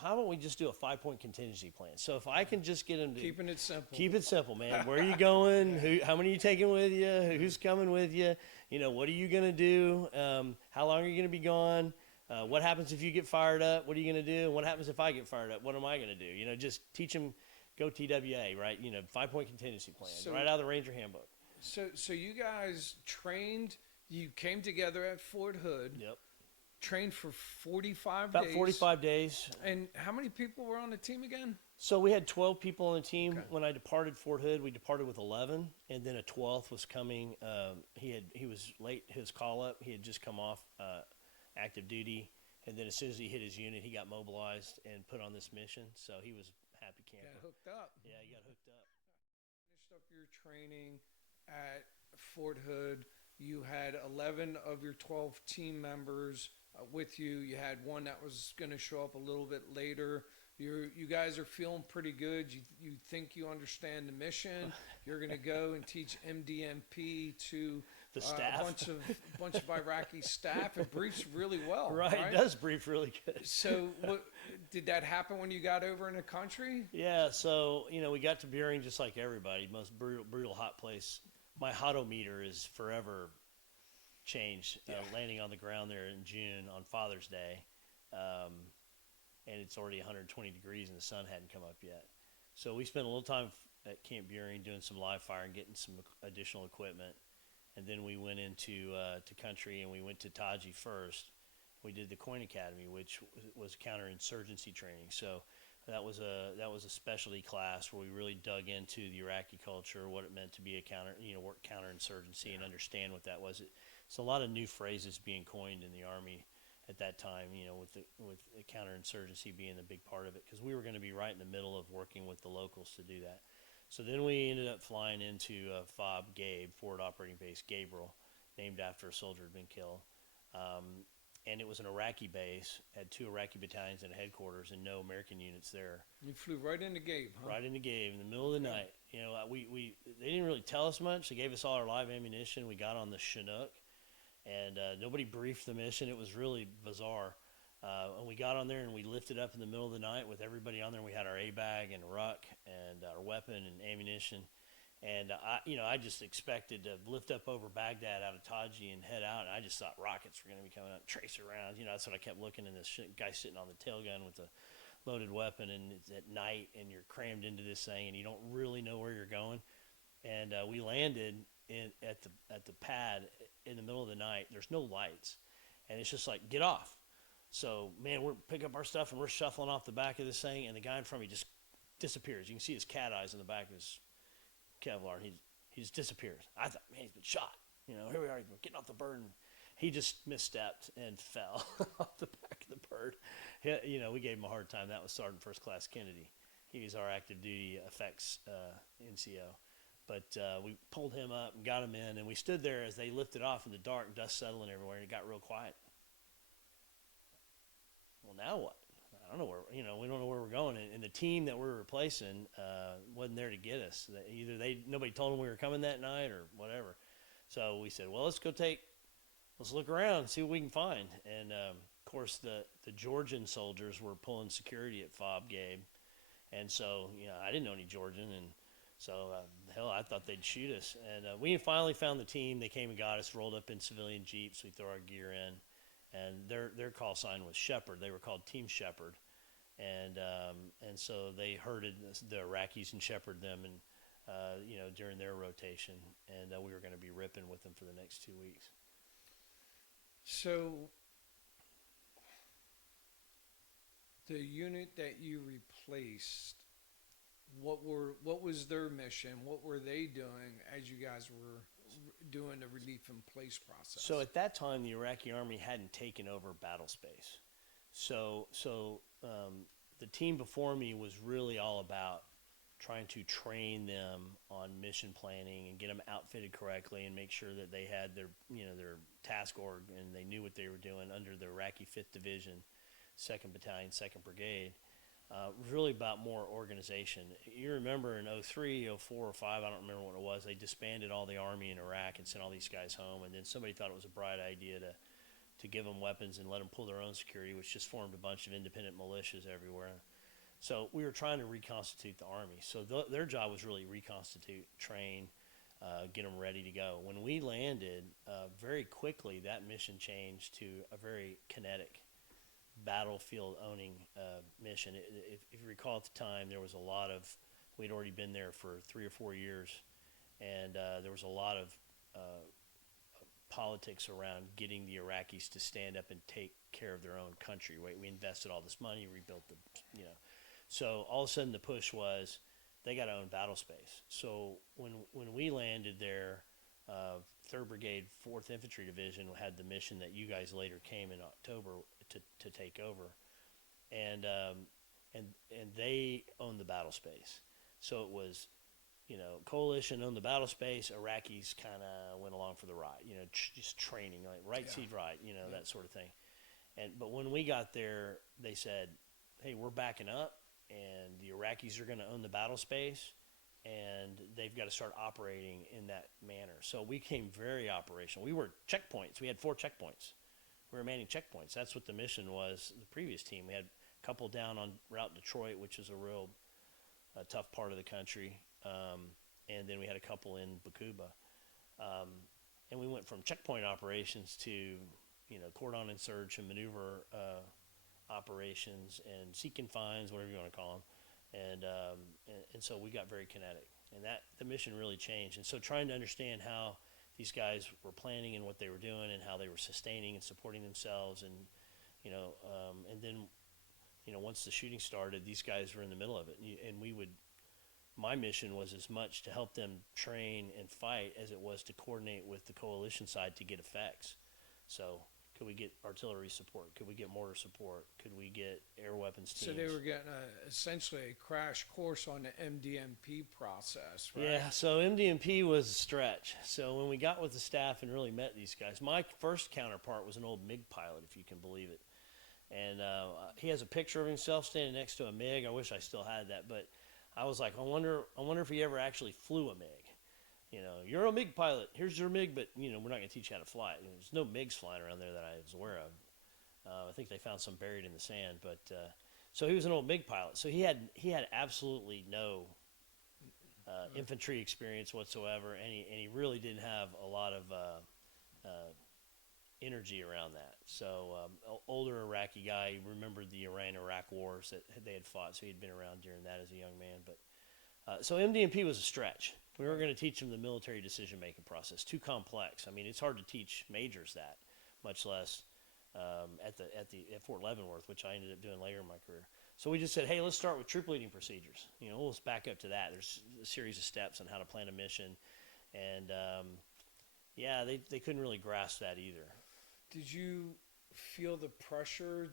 How about we just do a 5-point contingency plan? So if I can just get them to Keeping it simple. Keep it simple, man. Where are you going? How many are you taking with you? Who's coming with you? What are you going to do? How long are you going to be gone? What happens if you get fired up? What are you going to do? And what happens if I get fired up? What am I going to do? Just teach them, go TWA, right? 5-point contingency plan, right out of the Ranger Handbook. So you guys trained, you came together at Fort Hood. Yep. Trained for 45 About days. 45 days. And how many people were on the team again? So we had 12 people on the team. Okay. When I departed Fort Hood, we departed with 11, and then a 12th was coming. He was late his call up. He had just come off active duty, and then as soon as he hit his unit, he got mobilized and put on this mission. So he was happy camper. Got hooked up. Yeah, he got hooked up. Finished up your training at Fort Hood. You had 11 of your 12 team members with you. You had one that was going to show up a little bit later. You guys are feeling pretty good. You think you understand the mission. You're going to go and teach MDMP to The staff. a bunch of Iraqi staff. It briefs really well. Right, it does brief really good. So did that happen when you got over in the country? Yeah, so, we got to Buehring just like everybody, most brutal hot place. My hotometer is forever change, landing on the ground there in June on Father's Day, and it's already 120 degrees and the sun hadn't come up yet. So we spent a little time at Camp Buring doing some live fire and getting some additional equipment, and then we went into to country and we went to Taji first. We did the Coin Academy, which was counterinsurgency training. So that was a specialty class where we really dug into the Iraqi culture, what it meant to be a work counterinsurgency, and understand what that was. It's a lot of new phrases being coined in the Army at that time, with the counterinsurgency being a big part of it, because we were going to be right in the middle of working with the locals to do that. So then we ended up flying into FOB Gabe, Foward Operating Base Gabriel, named after a soldier who had been killed. And it was an Iraqi base, had 2 Iraqi battalions and a headquarters, and no American units there. You flew right into Gabe, huh? Right into Gabe in the middle of the night. They didn't really tell us much. They gave us all our live ammunition. We got on the Chinook, and nobody briefed the mission. It was really bizarre. And we got on there and we lifted up in the middle of the night with everybody on there. We had our A-bag and ruck and our weapon and ammunition. And I just expected to lift up over Baghdad out of Taji and head out. And I just thought rockets were going to be coming out and trace around. That's what I kept looking, and this guy sitting on the tail gun with a loaded weapon, and it's at night and you're crammed into this thing and you don't really know where you're going. And we landed at the pad in the middle of the night. There's no lights, and it's just like, get off. So, man, we're picking up our stuff and we're shuffling off the back of this thing, and the guy in front of me just disappears. You can see his cat eyes in the back of his Kevlar. He just disappears. I thought, man, he's been shot. Here we are, getting off the bird, and he just misstepped and fell off the back of the bird. We gave him a hard time. That was Sergeant First Class Kennedy. He was our active duty effects NCO. But we pulled him up and got him in, and we stood there as they lifted off in the dark, dust settling everywhere, and it got real quiet. Well, now what? I don't know where, we don't know where we're going. And the team that we're replacing wasn't there to get us. Either nobody told them we were coming that night or whatever. So we said, well, let's look around and see what we can find. And, of course, the Georgian soldiers were pulling security at FOB Gabe. And so, I didn't know any Georgian. And so, hell, I thought they'd shoot us. And we finally found the team. They came and got us, rolled up in civilian Jeeps. We throw our gear in. And their call sign was Shepherd. They were called Team Shepherd. And so they herded the Iraqis and shepherded them, and during their rotation, and we were going to be ripping with them for the next 2 weeks. So the unit that you replaced, what was their mission? What were they doing as you guys were doing the relief in place process? So at that time, the Iraqi Army hadn't taken over battle space. So the team before me was really all about trying to train them on mission planning and get them outfitted correctly and make sure that they had their task org and they knew what they were doing under the Iraqi 5th Division, 2nd Battalion, 2nd Brigade. Really about more organization. You remember in 03, 04, or 05, I don't remember what it was, they disbanded all the Army in Iraq and sent all these guys home, and then somebody thought it was a bright idea to give them weapons and let them pull their own security, which just formed a bunch of independent militias everywhere. So we were trying to reconstitute the Army. So their job was really reconstitute, train, get them ready to go. When we landed, very quickly that mission changed to a very kinetic, battlefield-owning mission. If you recall at the time, there was a lot of, we'd already been there for 3 or 4 years, and there was a lot of politics around getting the Iraqis to stand up and take care of their own country. Right? We invested all this money, rebuilt So all of a sudden the push was they got to own battle space. So when we landed there, 3rd Brigade, 4th Infantry Division had the mission that you guys later came in October to take over, and they owned the battle space. So it was, coalition owned the battle space. Iraqis kind of went along for the ride, just training, like right seat right, that sort of thing. But when we got there, they said, hey, we're backing up, and the Iraqis are going to own the battle space, and they've got to start operating in that manner. So we came very operational. We were checkpoints. We had 4 checkpoints. We were manning checkpoints. That's what the mission was. The previous team, we had a couple down on Route Detroit, which is a real tough part of the country, and then we had a couple in Baqubah. and we went from checkpoint operations to, cordon and search and maneuver operations and seek and finds, whatever you want to call them. And so we got very kinetic, and that the mission really changed. And so trying to understand how these guys were planning and what they were doing and how they were sustaining and supporting themselves, and and then once the shooting started, these guys were in the middle of it, and my mission was as much to help them train and fight as it was to coordinate with the coalition side to get effects. So could we get artillery support? Could we get mortar support? Could we get air weapons teams? So they were getting essentially a crash course on the MDMP process, right? Yeah, so MDMP was a stretch. So when we got with the staff and really met these guys, my first counterpart was an old MiG pilot, if you can believe it. And he has a picture of himself standing next to a MiG. I wish I still had that, but I was like, I wonder if he ever actually flew a MiG. You're a MiG pilot. Here's your MiG, but we're not going to teach you how to fly it. There's no MiGs flying around there that I was aware of. I think they found some buried in the sand, but so he was an old MiG pilot. So he had absolutely no infantry experience whatsoever, and he really didn't have a lot of energy around that. So older Iraqi guy, he remembered the Iran-Iraq wars that they had fought, so he'd been around during that as a young man. But so MDMP was a stretch. We weren't going to teach them the military decision-making process. Too complex. I mean, it's hard to teach majors that, much less at Fort Leavenworth, which I ended up doing later in my career. So we just said, hey, let's start with troop leading procedures. Let's back up to that. There's a series of steps on how to plan a mission, and they couldn't really grasp that either. Did you feel the pressure?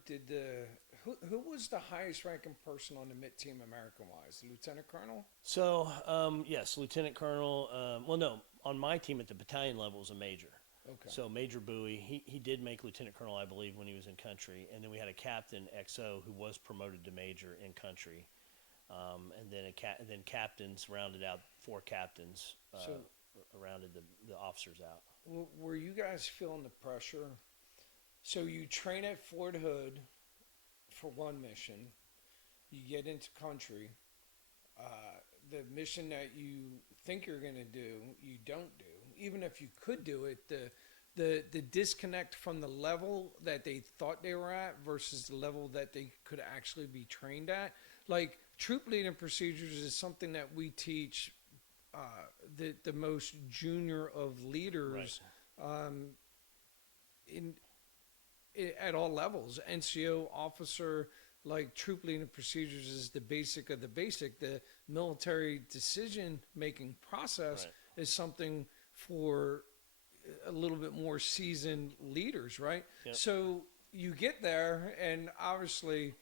Who was the highest ranking person on the MIT team American-wise? The lieutenant colonel? So, yes, lieutenant colonel. No, on my team at the battalion level was a major. Okay. So Major Bowie, he did make lieutenant colonel, I believe, when he was in country. And then we had a captain XO who was promoted to major in country. And then captains rounded out 4 captains, rounded the officers out. Were you guys feeling the pressure? So you train at Fort Hood for one mission. You get into country. The mission that you think you're going to do, you don't do. Even if you could do it, the disconnect from the level that they thought they were at versus the level that they could actually be trained at. Like, troop leading procedures is something that we teach the most junior of leaders, right. At all levels. NCO officer, like, troop leading procedures is the basic of the basic. The military decision making process right. is something for a little bit more seasoned leaders, right? Yep. So you get there, and obviously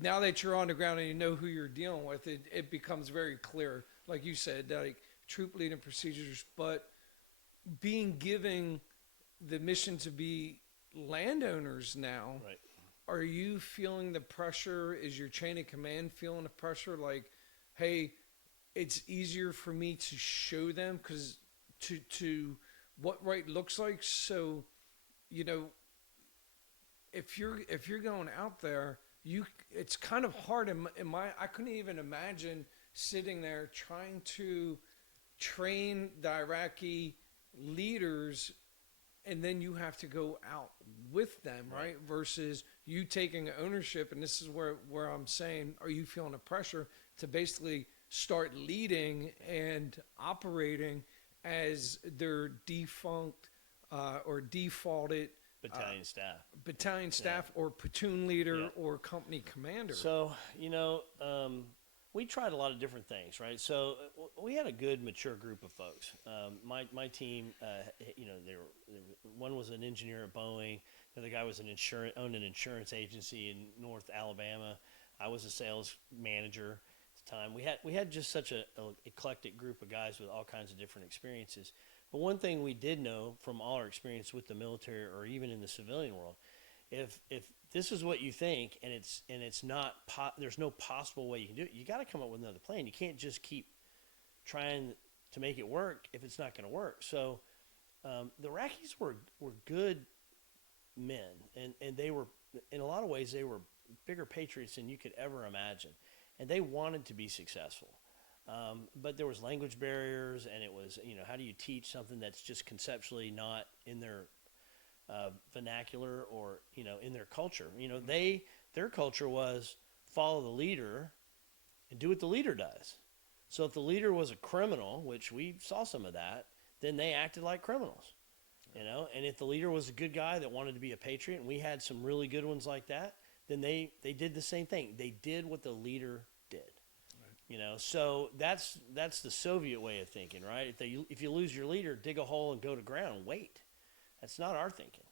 now that you're on the ground and you know who you're dealing with, it becomes very clear, like you said, like troop leading procedures, but being given the mission to be landowners now, right. Are you feeling the pressure? Is your chain of command feeling the pressure? Like, hey, it's easier for me to show them because to what right looks like. So, if you're going out there, it's kind of hard. I couldn't even imagine sitting there trying to train the Iraqi leaders, and then you have to go out with them, right? Versus you taking ownership. And this is where I'm saying, are you feeling the pressure to basically start leading and operating as their defunct or defaulted battalion staff or platoon leader or company commander? So, we tried a lot of different things, right? So we had a good, mature group of folks. My team, one was an engineer at Boeing. The other guy was owned an insurance agency in North Alabama. I was a sales manager at the time. We had just such a eclectic group of guys with all kinds of different experiences. But one thing we did know from all our experience with the military or even in the civilian world, if this is what you think and it's not there's no possible way you can do it, you got to come up with another plan. You can't just keep trying to make it work if it's not going to work. So the Iraqis were good men, and they were, in a lot of ways, they were bigger patriots than you could ever imagine, and they wanted to be successful. But there was language barriers, and it was, how do you teach something that's just conceptually not in their vernacular or, in their culture? Their culture was follow the leader and do what the leader does. So if the leader was a criminal, which we saw some of that, then they acted like criminals, and if the leader was a good guy that wanted to be a patriot, and we had some really good ones like that, then they did the same thing. They did what the leader did. So that's the Soviet way of thinking, right? If you lose your leader, dig a hole and go to ground and wait. That's not our thinking.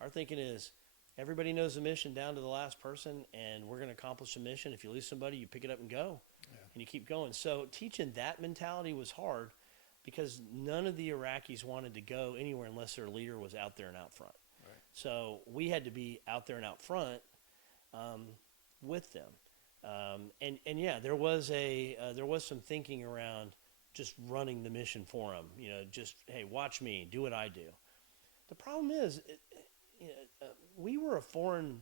Our thinking is everybody knows the mission down to the last person, and we're going to accomplish the mission. If you lose somebody, you pick it up and go, and you keep going. So teaching that mentality was hard because none of the Iraqis wanted to go anywhere unless their leader was out there and out front. Right. So we had to be out there and out front with them. And yeah, there was some thinking around just running the mission for them. Just, hey, watch me, do what I do. The problem is, we were a foreign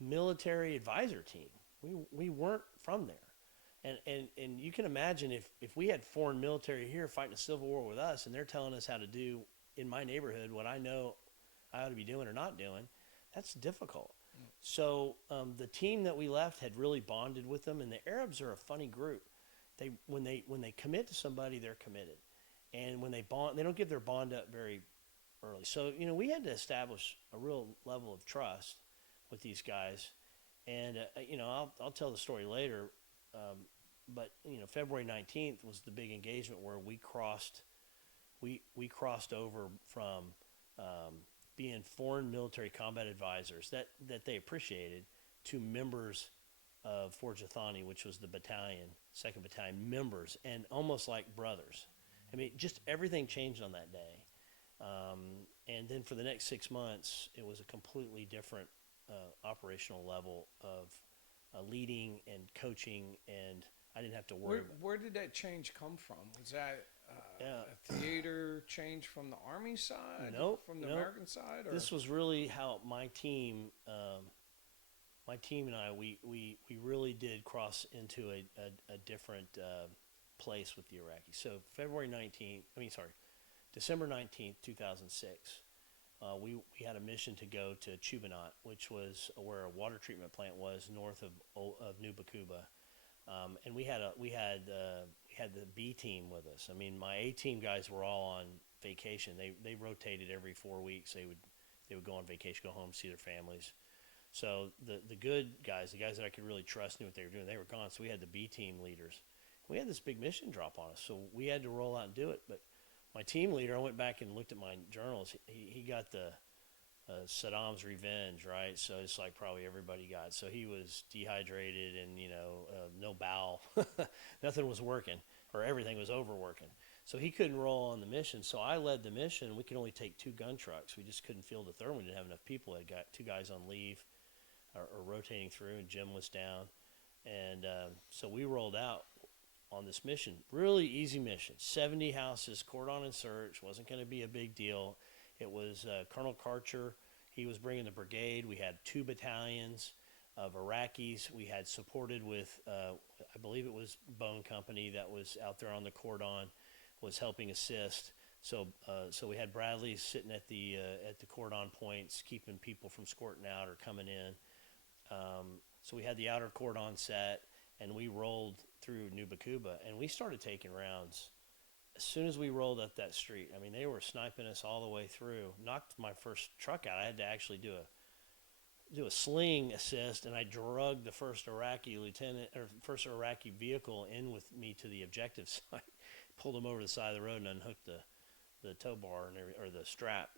military advisor team. We weren't from there, and you can imagine if we had foreign military here fighting a civil war with us, and they're telling us how to do in my neighborhood what I know I ought to be doing or not doing. That's difficult. So the team that we left had really bonded with them, and the Arabs are a funny group. When they commit to somebody, they're committed, and when they bond, they don't give their bond up very early. So we had to establish a real level of trust with these guys, and I'll tell the story later. But February 19th was the big engagement where we crossed over from being foreign military combat advisors that they appreciated to members of Fort Jathani, which was the battalion, 2nd Battalion members, and almost like brothers. I mean, just everything changed on that day. And then for the next 6 months, it was a completely different operational level of leading and coaching, and I didn't have to worry about it. Where did that change come from? Was that a theater change from the Army side? Nope. From the American side? Or? This was really how my team and I, we really did cross into a different place with the Iraqis. So December 19th, 2006, we had a mission to go to Chubanot, which was where a water treatment plant was north of New Baqubah. And we had the B team with us. I mean, my A team guys were all on vacation. They rotated every 4 weeks. They would go on vacation, go home, see their families. So the good guys, the guys that I could really trust, knew what they were doing. They were gone. So we had the B team leaders. We had this big mission drop on us, so we had to roll out and do it. But my team leader, I went back and looked at my journals. He got the Saddam's revenge, right? So it's like probably everybody got. So he was dehydrated and, no bowel. Nothing was working, or everything was overworking. So he couldn't roll on the mission. So I led the mission. We could only take 2 gun trucks. We just couldn't field a third one. We didn't have enough people. I got 2 guys on leave or rotating through, and Jim was down. And so we rolled out on this mission. Really easy mission. 70 houses, cordon and search. Wasn't going to be a big deal. It was Colonel Karcher. He was bringing the brigade. We had 2 battalions of Iraqis. We had supported with, I believe it was Bone Company that was out there on the cordon, was helping assist. So we had Bradley sitting at the cordon points, keeping people from squirting out or coming in. So we had the outer cordon set, and we rolled through New Baqubah, and we started taking rounds. As soon as we rolled up that street, I mean, they were sniping us all the way through. Knocked my first truck out. I had to actually do a sling assist, and I drugged the first Iraqi vehicle in with me to the objective site. Pulled him over to the side of the road and unhooked the tow bar or the strap.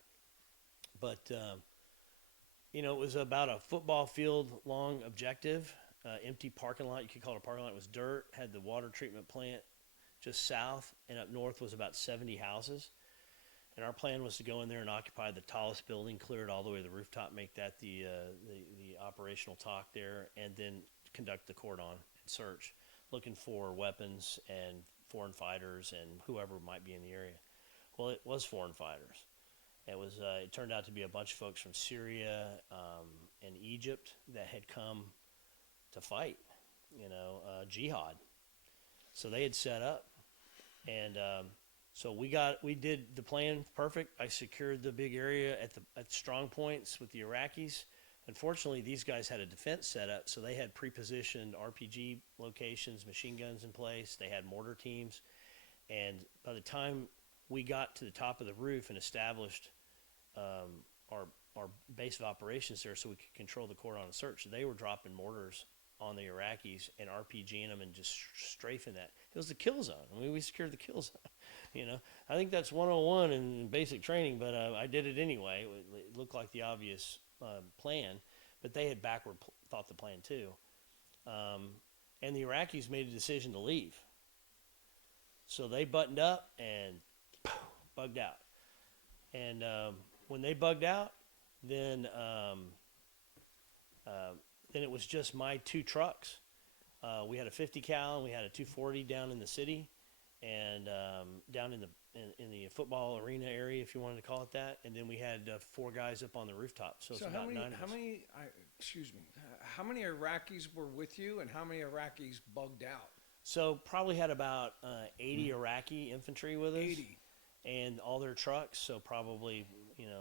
But it was about a football field long objective, empty parking lot. You could call it a parking lot. It was dirt. Had the water treatment plant just south, and up north was about 70 houses. And our plan was to go in there and occupy the tallest building, clear it all the way to the rooftop, make that the operational talk there, and then conduct the cordon and search, looking for weapons and foreign fighters and whoever might be in the area. Well, it was foreign fighters. It turned out to be a bunch of folks from Syria and Egypt that had come to fight, jihad. So they had set up, and so we did the plan perfect. I secured the big area at the strong points with the Iraqis. Unfortunately, these guys had a defense set up, so they had pre-positioned RPG locations, machine guns in place. They had mortar teams, and by the time we got to the top of the roof and established our base of operations there, so we could control the cordon of search, they were dropping mortars on the Iraqis and RPGing them and just strafing that. It was the kill zone. I mean, we secured the kill zone. You know, I think that's 101 in basic training, but I did it anyway. It looked like the obvious plan, but they had backward thought the plan too. And the Iraqis made a decision to leave. So they buttoned up and bugged out. And when they bugged out, then it was just my 2 trucks. We had a 50 cal and we had a 240 down in the city, and down in the football arena area, if you wanted to call it that. And then we had 4 guys up on the rooftop. So it's about 9 of us. How many Iraqis were with you, and how many Iraqis bugged out? So probably had about 80 Iraqi infantry with us. 80. And all their trucks. So probably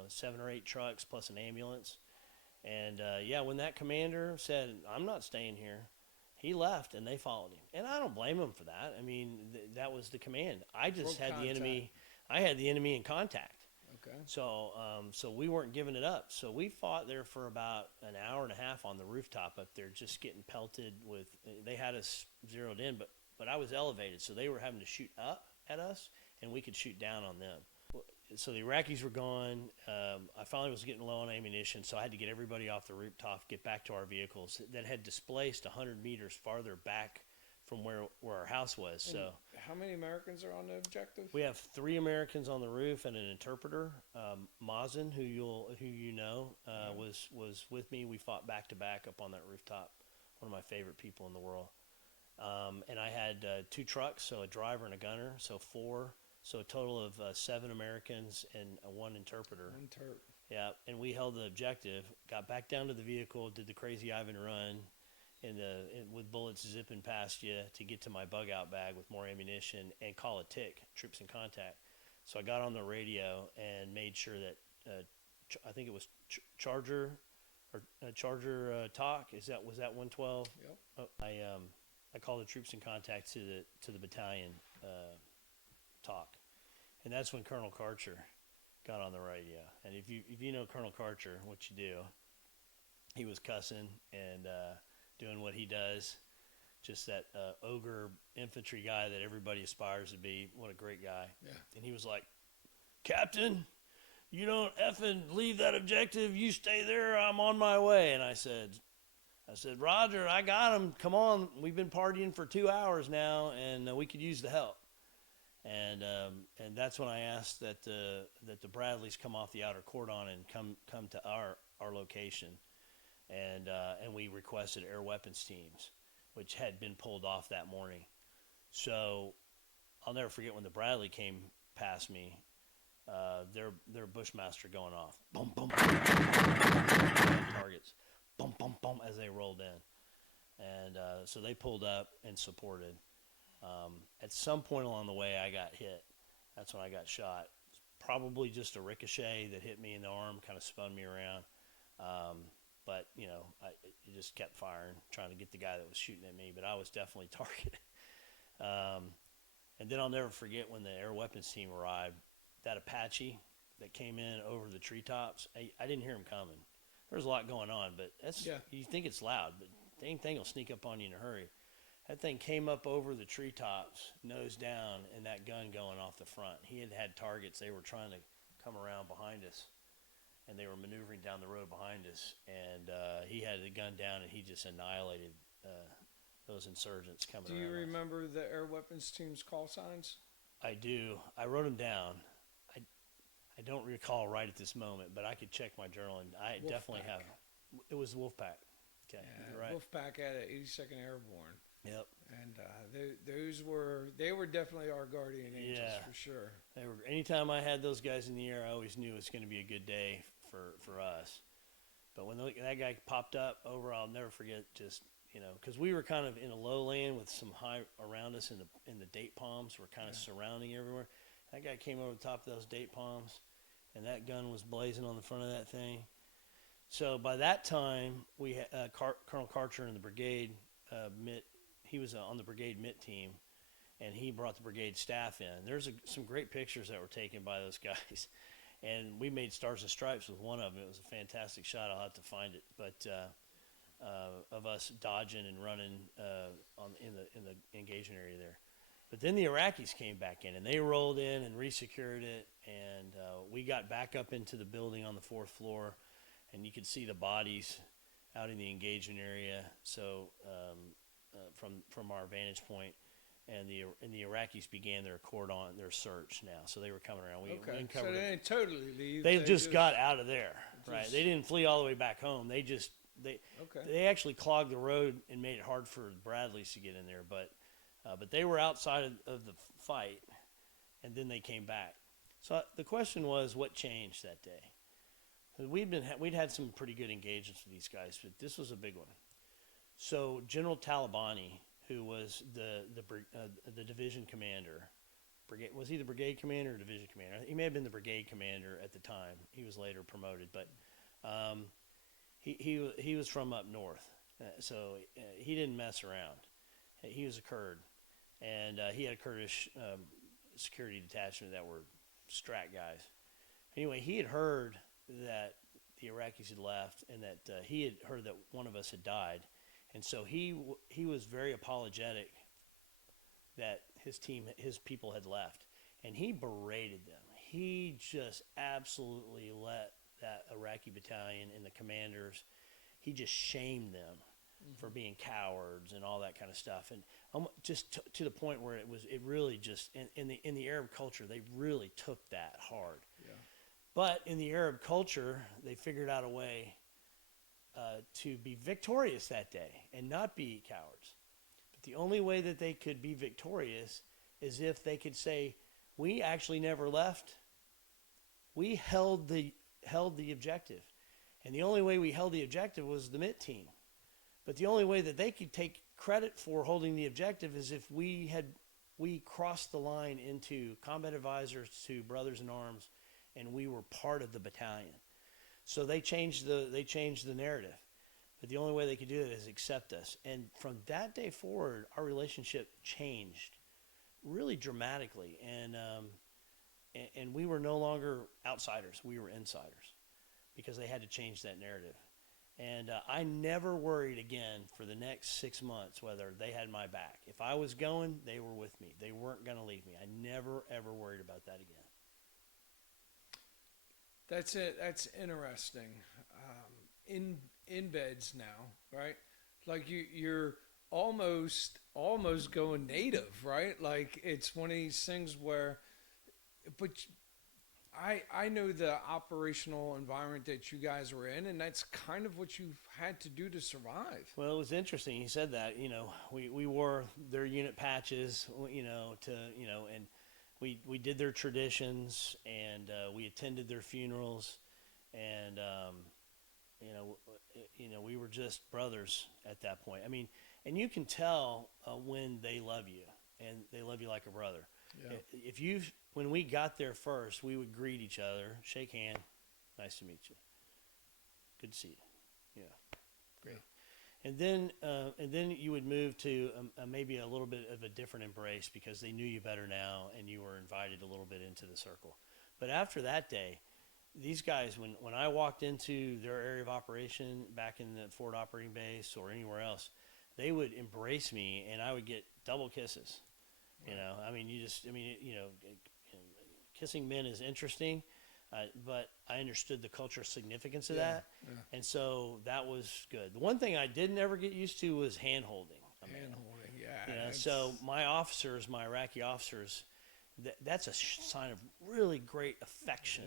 7 or 8 trucks plus an ambulance. And when that commander said, "I'm not staying here," he left, and they followed him. And I don't blame him for that. I mean, that was the command. I just had the enemy. I had the enemy in contact. Okay. So we weren't giving it up. So we fought there for about an hour and a half on the rooftop up there, just getting pelted with. They had us zeroed in, but I was elevated, so they were having to shoot up at us, and we could shoot down on them. So the Iraqis were gone. I finally was getting low on ammunition, so I had to get everybody off the rooftop, get back to our vehicles that had displaced 100 meters farther back from where our house was. And so how many Americans are on the objective? we have 3 Americans on the roof and an interpreter. Mazen, who you know, was with me. We fought back to back up on that rooftop. One of my favorite people in the world. And I had 2 trucks, so a driver and a gunner, so 4. So a total of 7 Americans and 1 interpreter. Yeah, and we held the objective, got back down to the vehicle, did the crazy Ivan run, with bullets zipping past you to get to my bug out bag with more ammunition and call a TIC, troops in contact. So I got on the radio and made sure that I think it was Charger talk. Was that 112? Yep. I called the troops in contact to the battalion. Talk, and that's when Colonel Karcher got on the radio. And if you know Colonel Karcher, what you do, he was cussing and doing what he does, just that ogre infantry guy that everybody aspires to be. What a great guy. Yeah. And he was like, "Captain, you don't effing leave that objective. You stay there. I'm on my way." And I said, "Roger, I got him. Come on. We've been partying for 2 hours now, and we could use the help." And that's when I asked that the Bradleys come off the outer cordon and come to our location, and we requested air weapons teams, which had been pulled off that morning. So I'll never forget when the Bradley came past me, their Bushmaster going off, boom boom, targets, boom boom boom as they rolled in, and so they pulled up and supported. At some point along the way, I got hit. That's when I got shot. Probably just a ricochet that hit me in the arm, kind of spun me around. But, it just kept firing, trying to get the guy that was shooting at me. But I was definitely targeted. And then I'll never forget when the air weapons team arrived, that Apache that came in over the treetops. I didn't hear him coming. There was a lot going on, but you think it's loud, but dang thing will sneak up on you in a hurry. That thing came up over the treetops, nose down, and that gun going off the front. He had targets. They were trying to come around behind us, and they were maneuvering down the road behind us. And he had the gun down, and he just annihilated those insurgents coming around. Do you remember the air weapons team's call signs? I do. I wrote them down. I don't recall right at this moment, but I could check my journal, and I definitely have. It was Wolfpack. Okay, yeah, you're right. Wolfpack at 82nd Airborne. Yep. And they were definitely our guardian angels, for sure. Anytime I had those guys in the air, I always knew it was going to be a good day for us. But when that guy popped up over, I'll never forget. Just because we were kind of in a lowland with some high around us, in the date palms were kind of surrounding everywhere. That guy came over the top of those date palms, and that gun was blazing on the front of that thing. So by that time, we had Colonel Karcher in the brigade MIT. He was on the brigade MIT team, and he brought the brigade staff in. There's some great pictures that were taken by those guys, and we made stars and stripes with one of them. It was a fantastic shot. I'll have to find it, but of us dodging and running in the engagement area there. But then the Iraqis came back in, and they rolled in and resecured it, and we got back up into the building on the 4th floor, and you could see the bodies out in the engagement area. So from our vantage point, and the Iraqis began their their search now. So they were coming around. We So they didn't totally leave. They just got out of there, right? They didn't flee all the way back home. They actually clogged the road and made it hard for Bradleys to get in there, but they were outside of the fight, and then they came back. So the question was, what changed that day? We'd had some pretty good engagements with these guys, but this was a big one. So General Talabani, who was the division commander, was he the brigade commander or division commander? He may have been the brigade commander at the time. He was later promoted, but he was from up north, so he didn't mess around. He was a Kurd, and he had a Kurdish security detachment that were strat guys. Anyway, he had heard that the Iraqis had left, and that he had heard that one of us had died, and so he was very apologetic that his people had left, and he berated them. He just absolutely let that Iraqi battalion and the commanders, he just shamed them for being cowards and all that kind of stuff, and just to the point where it really just in the Arab culture, they really took that hard. Yeah. But in the Arab culture, they figured out a way to be victorious that day and not be cowards. But the only way that they could be victorious is if they could say, "We actually never left. We held the objective, and the only way we held the objective was the MIT team." But the only way that they could take credit for holding the objective is if we crossed the line into combat advisors to brothers in arms, and we were part of the battalion. So they changed the narrative. But the only way they could do it is accept us. And from that day forward, our relationship changed really dramatically. And we were no longer outsiders. We were insiders because they had to change that narrative. And I never worried again for the next 6 months whether they had my back. If I was going, they were with me. They weren't going to leave me. I never, ever worried about that again. That's it. That's interesting. In beds now, right? Like you're almost going native, right? Like it's one of these things where, but I know the operational environment that you guys were in, and that's kind of what you've had to do to survive. Well, it was interesting. You said that, we wore their unit patches, and we did their traditions, and we attended their funerals, and we were just brothers at that point. I mean, and you can tell when they love you, and they love you like a brother. Yeah. When we got there first, we would greet each other, shake hand, nice to meet you, good to see you. Yeah, great. And then you would move to maybe a little bit of a different embrace because they knew you better now, and you were invited a little bit into the circle. But after that day, these guys, when I walked into their area of operation back in the Foward Operating Base or anywhere else, they would embrace me, and I would get double kisses. Right. Kissing men is interesting, but I understood the cultural significance of that, and so that was good. The one thing I didn't ever get used to was hand-holding. So my officers, my Iraqi officers, that's a sign of really great affection,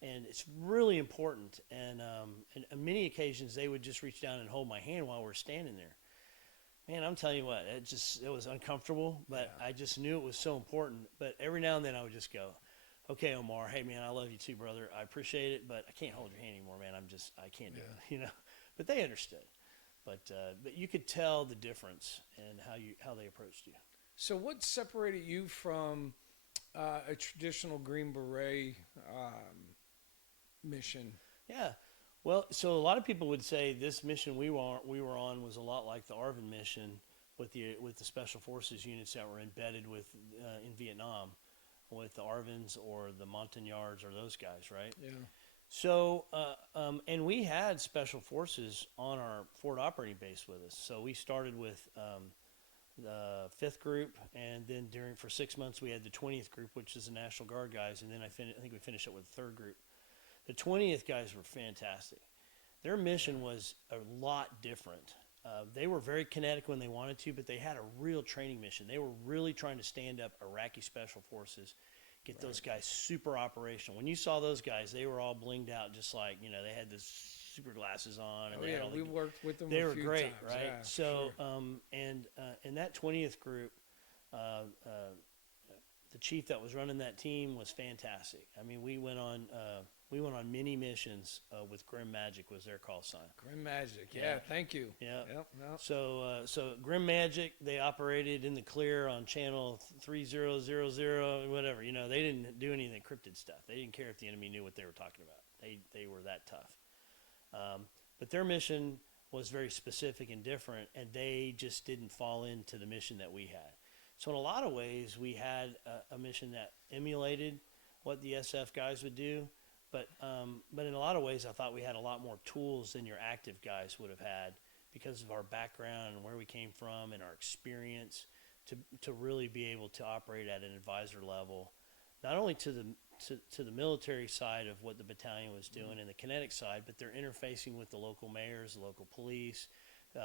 and it's really important. And on many occasions, they would just reach down and hold my hand while we're standing there. Man, I'm telling you what, it was uncomfortable, but I just knew it was so important. But every now and then I would just go, "Okay, Omar, hey, man, I love you too, brother. I appreciate it, but I can't hold your hand anymore, man. I can't do it, But they understood. But you could tell the difference in how they approached you. So what separated you from a traditional Green Beret mission? Yeah. Well, so a lot of people would say this mission we were on was a lot like the ARVN mission with the special forces units that were embedded in Vietnam, with the ARVNs or the Montagnards or those guys, right? Yeah. So, and we had special forces on our Foward Operating Base with us. So we started with the 5th group, and then for 6 months we had the 20th group, which is the National Guard guys, and then I think we finished up with the 3rd group. The 20th guys were fantastic. Their mission was a lot different. They were very kinetic when they wanted to, but they had a real training mission. They were really trying to stand up Iraqi special forces, get those guys super operational. When you saw those guys, they were all blinged out, just like, they had the super glasses on. And we worked with them. They a were few great, times. right? Yeah, So, sure. and that 20th group, the chief that was running that team was fantastic. I mean, we went on many missions with Grim Magic was their call sign. Grim Magic. Yeah. Thank you. Yeah. Yep. So Grim Magic, they operated in the clear on channel 3000, whatever. They didn't do any of the encrypted stuff. They didn't care if the enemy knew what they were talking about. They were that tough. But their mission was very specific and different, and they just didn't fall into the mission that we had. So in a lot of ways, we had a mission that emulated what the SF guys would do, but in a lot of ways, I thought we had a lot more tools than your active guys would have had because of our background and where we came from and our experience to really be able to operate at an advisor level, not only to the military side of what the battalion was doing and the kinetic side, but they're interfacing with the local mayors, the local police,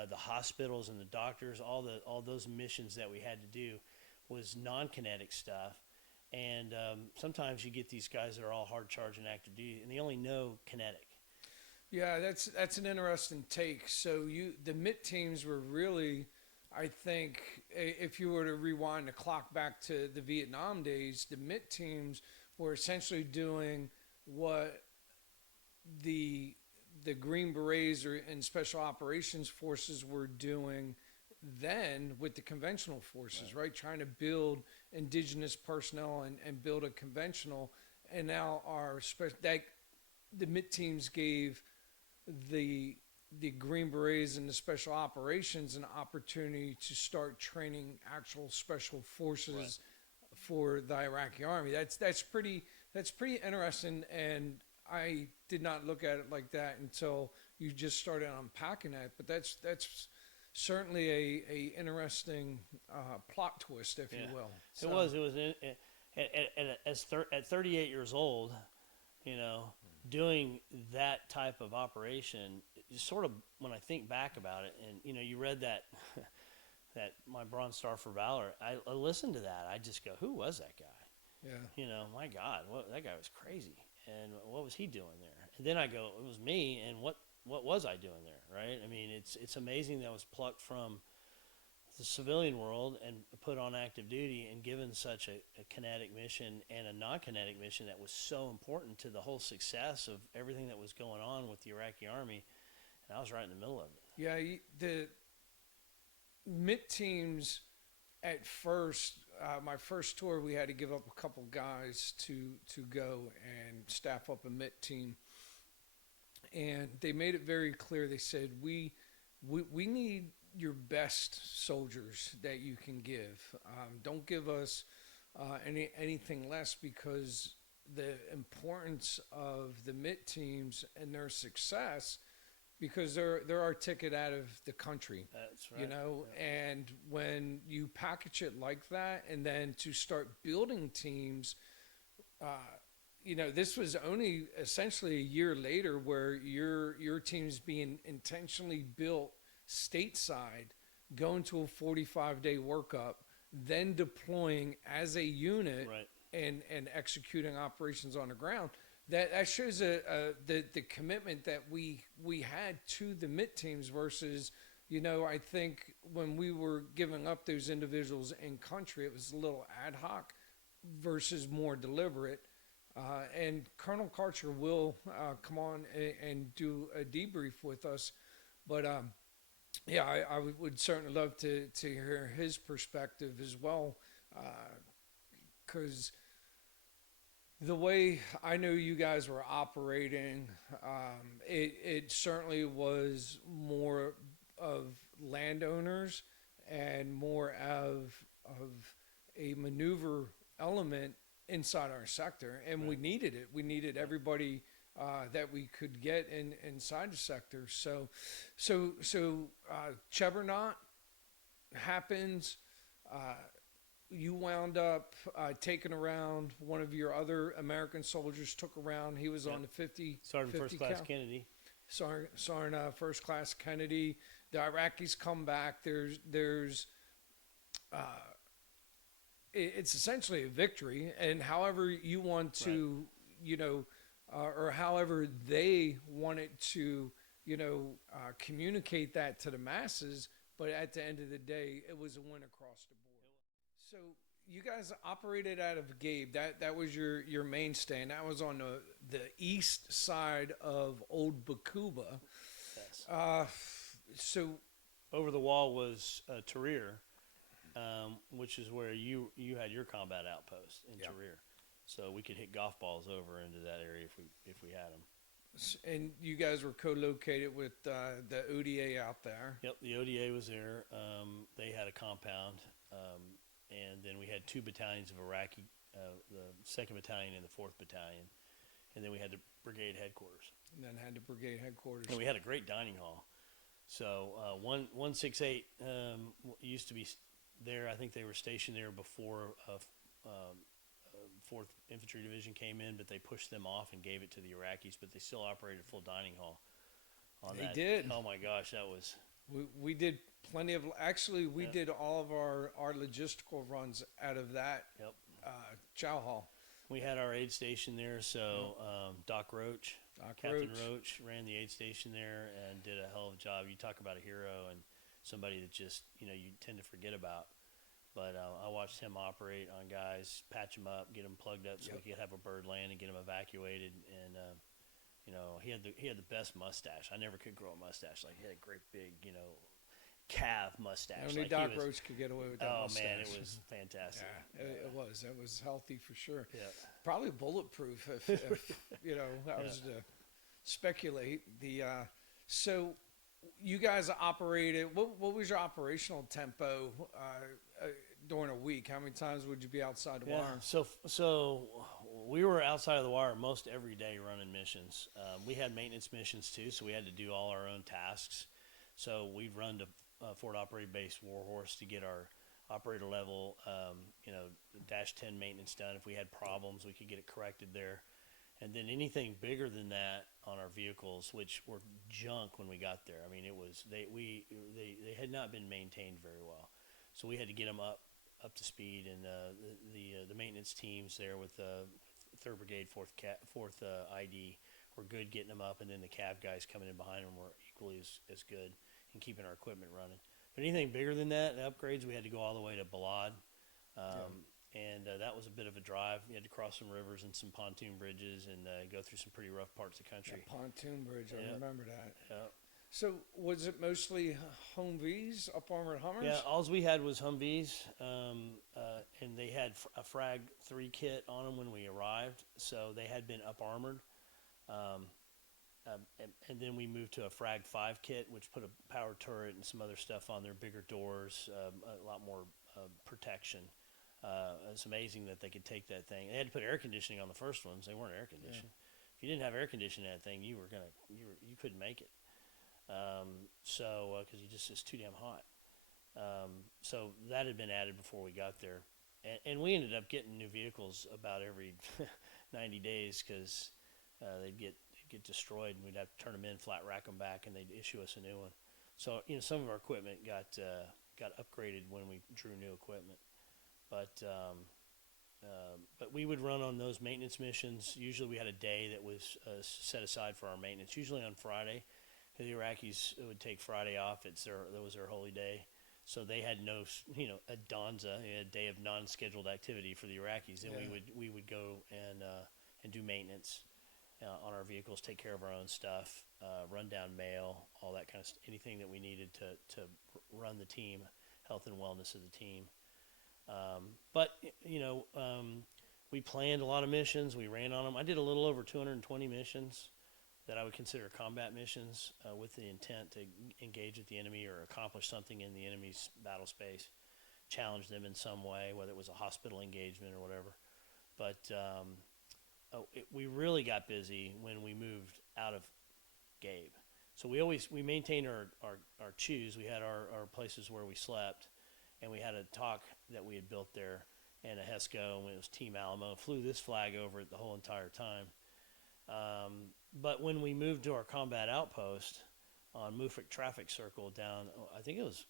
the hospitals and the doctors. All those missions that we had to do was non-kinetic stuff. And sometimes you get these guys that are all hard charge and active duty, and they only know kinetic. Yeah, that's an interesting take. So the MIT teams were really, I think, if you were to rewind the clock back to the Vietnam days, the MIT teams were essentially doing what the Green Berets and Special Operations Forces were doing then with the conventional forces, right? Trying to build indigenous personnel and build a conventional. And now the MIT teams gave the Green Berets and the Special Operations an opportunity to start training actual special forces for the Iraqi army. That's pretty interesting, and I did not look at it like that until you just started unpacking that. But that's certainly a interesting plot twist, if you will. So, It was at 38 years old, doing that type of operation. Sort of when I think back about it, and you read that that my Bronze Star for Valor. I listened to that. I just go, who was that guy? Yeah. My God, that guy was crazy. And what was he doing there? And then I go, it was me, and what was I doing there, right? I mean, it's amazing that was plucked from the civilian world and put on active duty and given such a kinetic mission and a non-kinetic mission that was so important to the whole success of everything that was going on with the Iraqi army, and I was right in the middle of it. Yeah, the MIT teams at first, my first tour, we had to give up a couple guys to go and staff up a MIT team. And they made it very clear. They said, we need your best soldiers that you can give. Don't give us anything less, because the importance of the MIT teams and their success, because they're our ticket out of the country. That's right. And when you package it like that, and then to start building teams, this was only essentially a year later where your team's being intentionally built stateside, going to a 45-day workup, then deploying as a unit, Right. and executing operations on the ground. That shows the commitment that we had to the MIT teams versus, I think when we were giving up those individuals in country, it was a little ad hoc versus more deliberate. And Colonel Karcher will come on and do a debrief with us. But Yeah, I would certainly love to hear his perspective as well, because the way I know you guys were operating, it certainly was more of landowners and more of a maneuver element inside our sector, and we needed it. We needed everybody that we could get inside the sector. So Chevrolet happens. You wound up taking around one of your other American soldiers. Took around. He was on the 50. Sergeant 50 First Class cal. Kennedy. Sergeant First Class Kennedy. The Iraqis come back. It's essentially a victory, and however you want to, or however they wanted to, communicate that to the masses. But at the end of the day, it was a win across the board. So you guys operated out of Gabe. That was your mainstay, and that was on the east side of Old Baqubah. Yes. So Over the wall was Tahrir, which is where you had your combat outpost in Tahrir. So we could hit golf balls over into that area if we had them. And you guys were co-located with the ODA out there. Yep, the ODA was there. They had a compound, and then we had 2 battalions of Iraqi, the 2nd Battalion and the 4th Battalion, and then we had the brigade headquarters. And then had the brigade headquarters. And we had a great dining hall. So 168 used to be there. I think they were stationed there before 4th Infantry Division came in, but they pushed them off and gave it to the Iraqis, but they still operated full dining hall. They did. Oh my gosh, that was... We did plenty of, actually we did all of our logistical runs out of that chow hall. We had our aid station there, so Captain Roach ran the aid station there and did a hell of a job. You talk about a hero and somebody that just, you tend to forget about. But I watched him operate on guys, patch them up, get them plugged up so we could have a bird land and get them evacuated. And, he had the best mustache. I never could grow a mustache. Like, he had a great big, calf mustache. Only Doc Roach could get away with that mustache. Oh, man, it was fantastic. Yeah, it was. It was healthy for sure. Yeah. Probably bulletproof if I was to speculate. So you guys operated, what was your operational tempo during a week? How many times would you be outside the wire? So we were outside of the wire most every day running missions. We had maintenance missions too, so we had to do all our own tasks. So we'd run to Foward Operating Base Warhorse to get our operator level, -10 maintenance done. If we had problems, we could get it corrected there. And then anything bigger than that on our vehicles, which were junk when we got there. I mean, it was they had not been maintained very well, so we had to get them up to speed. And the maintenance teams there with the 3rd Brigade, 4th ID were good getting them up, and then the cav guys coming in behind them were equally as good in keeping our equipment running. But anything bigger than that, the upgrades, we had to go all the way to Balad. And that was a bit of a drive. You had to cross some rivers and some pontoon bridges and go through some pretty rough parts of the country. That pontoon bridge, I remember that. Yeah. So was it mostly Humvees, up armored Hummers? Yeah, all we had was Humvees, and they had a Frag 3 kit on them when we arrived, so they had been up armored. And then we moved to a Frag 5 kit, which put a power turret and some other stuff on there, bigger doors, a lot more protection. It's amazing that they could take that thing. They had to put air conditioning on the first ones. They weren't air conditioned. Yeah. If you didn't have air conditioning in that thing, you couldn't make it. Because it's too damn hot. So that had been added before we got there, and we ended up getting new vehicles about every 90 days because they'd get destroyed, and we'd have to turn them in, flat rack them back, and they'd issue us a new one. So some of our equipment got upgraded when we drew new equipment. But we would run on those maintenance missions. Usually we had a day that was set aside for our maintenance, usually on Friday. The Iraqis would take Friday off. That was their holy day. So they had no, a Donza, a day of non-scheduled activity for the Iraqis. And we would go and do maintenance. on our vehicles, take care of our own stuff, run down mail, all that kind of anything that we needed to run the team, health and wellness of the team. But we planned a lot of missions. We ran on them. I did a little over 220 missions that I would consider combat missions with the intent to engage with the enemy or accomplish something in the enemy's battle space, challenge them in some way, whether it was a hospital engagement or whatever. But we really got busy when we moved out of Gabe. So we maintained our chews. We had our places where we slept, and we had a talk that we had built there, and a HESCO, and it was Team Alamo, flew this flag over it the whole entire time. But when we moved to our combat outpost on Mufrick Traffic Circle down, I think was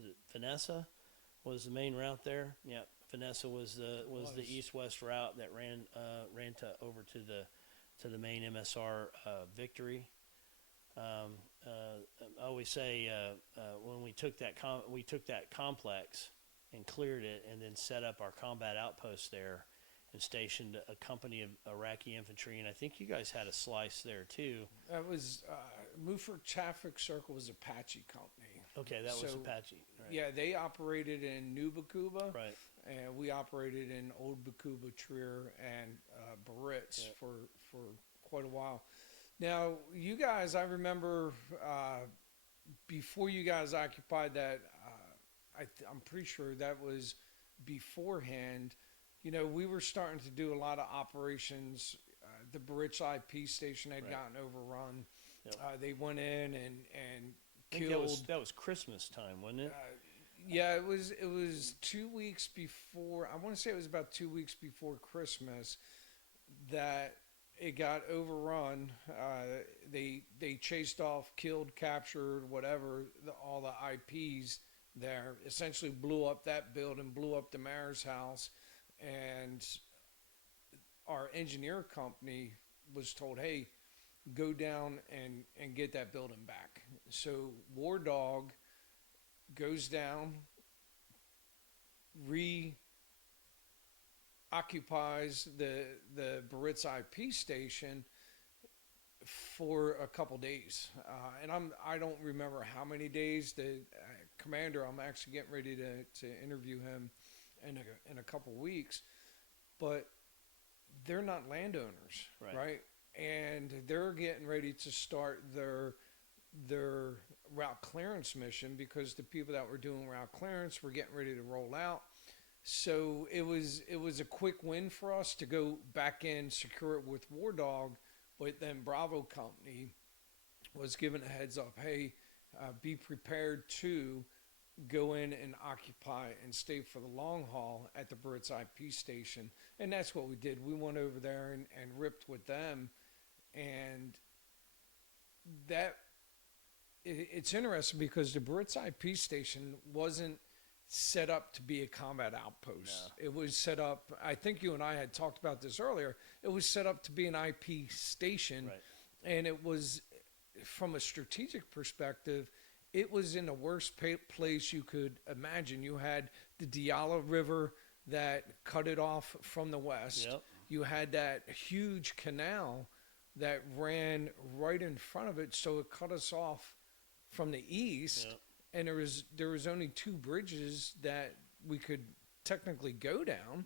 it Vanessa was the main route there? Yeah, Vanessa was the east-west route that ran over to the main MSR Victory. I always say when we took that complex and cleared it, and then set up our combat outpost there, and stationed a company of Iraqi infantry, and I think you guys had a slice there too. That was Mufrick Traffic Circle was Apache company. Okay, that was Apache. Right. Yeah, they operated in New Baqubah, right, and we operated in Old Baqubah, Trier, and Biarritz for quite a while. Now, you guys, I remember before you guys occupied that, I'm pretty sure that was beforehand. We were starting to do a lot of operations. The Biarritz IP station had gotten overrun. Yep. They went in and killed. That was Christmas time, wasn't it? Yeah, it was 2 weeks before. I want to say it was about 2 weeks before Christmas that it got overrun. They chased off, killed, captured, whatever, all the IPs there. Essentially blew up that building, blew up the mayor's house. And our engineer company was told, hey, go down and get that building back. So War Dog goes down, reoccupies the Biarritz IP station for a couple days. And I don't remember how many days. The commander, I'm actually getting ready to interview him in a couple weeks, but they're not landowners, right? And they're getting ready to start their route clearance mission, because the people that were doing route clearance were getting ready to roll out. So it was a quick win for us to go back in, secure it with War Dog, but then Bravo Company was given a heads up, hey, be prepared to go in and occupy and stay for the long haul at the Biarritz IP station. And that's what we did. We went over there and ripped with them. And it's interesting because the Biarritz IP station wasn't set up to be a combat outpost. No. It was set up, I think you and I had talked about this earlier, it was set up to be an IP station. Right. And it was, from a strategic perspective, it was in the worst place you could imagine. You had the Diyala River that cut it off from the west. Yep. You had that huge canal that ran right in front of it, so it cut us off from the east. Yep. And there was only two bridges that we could technically go down.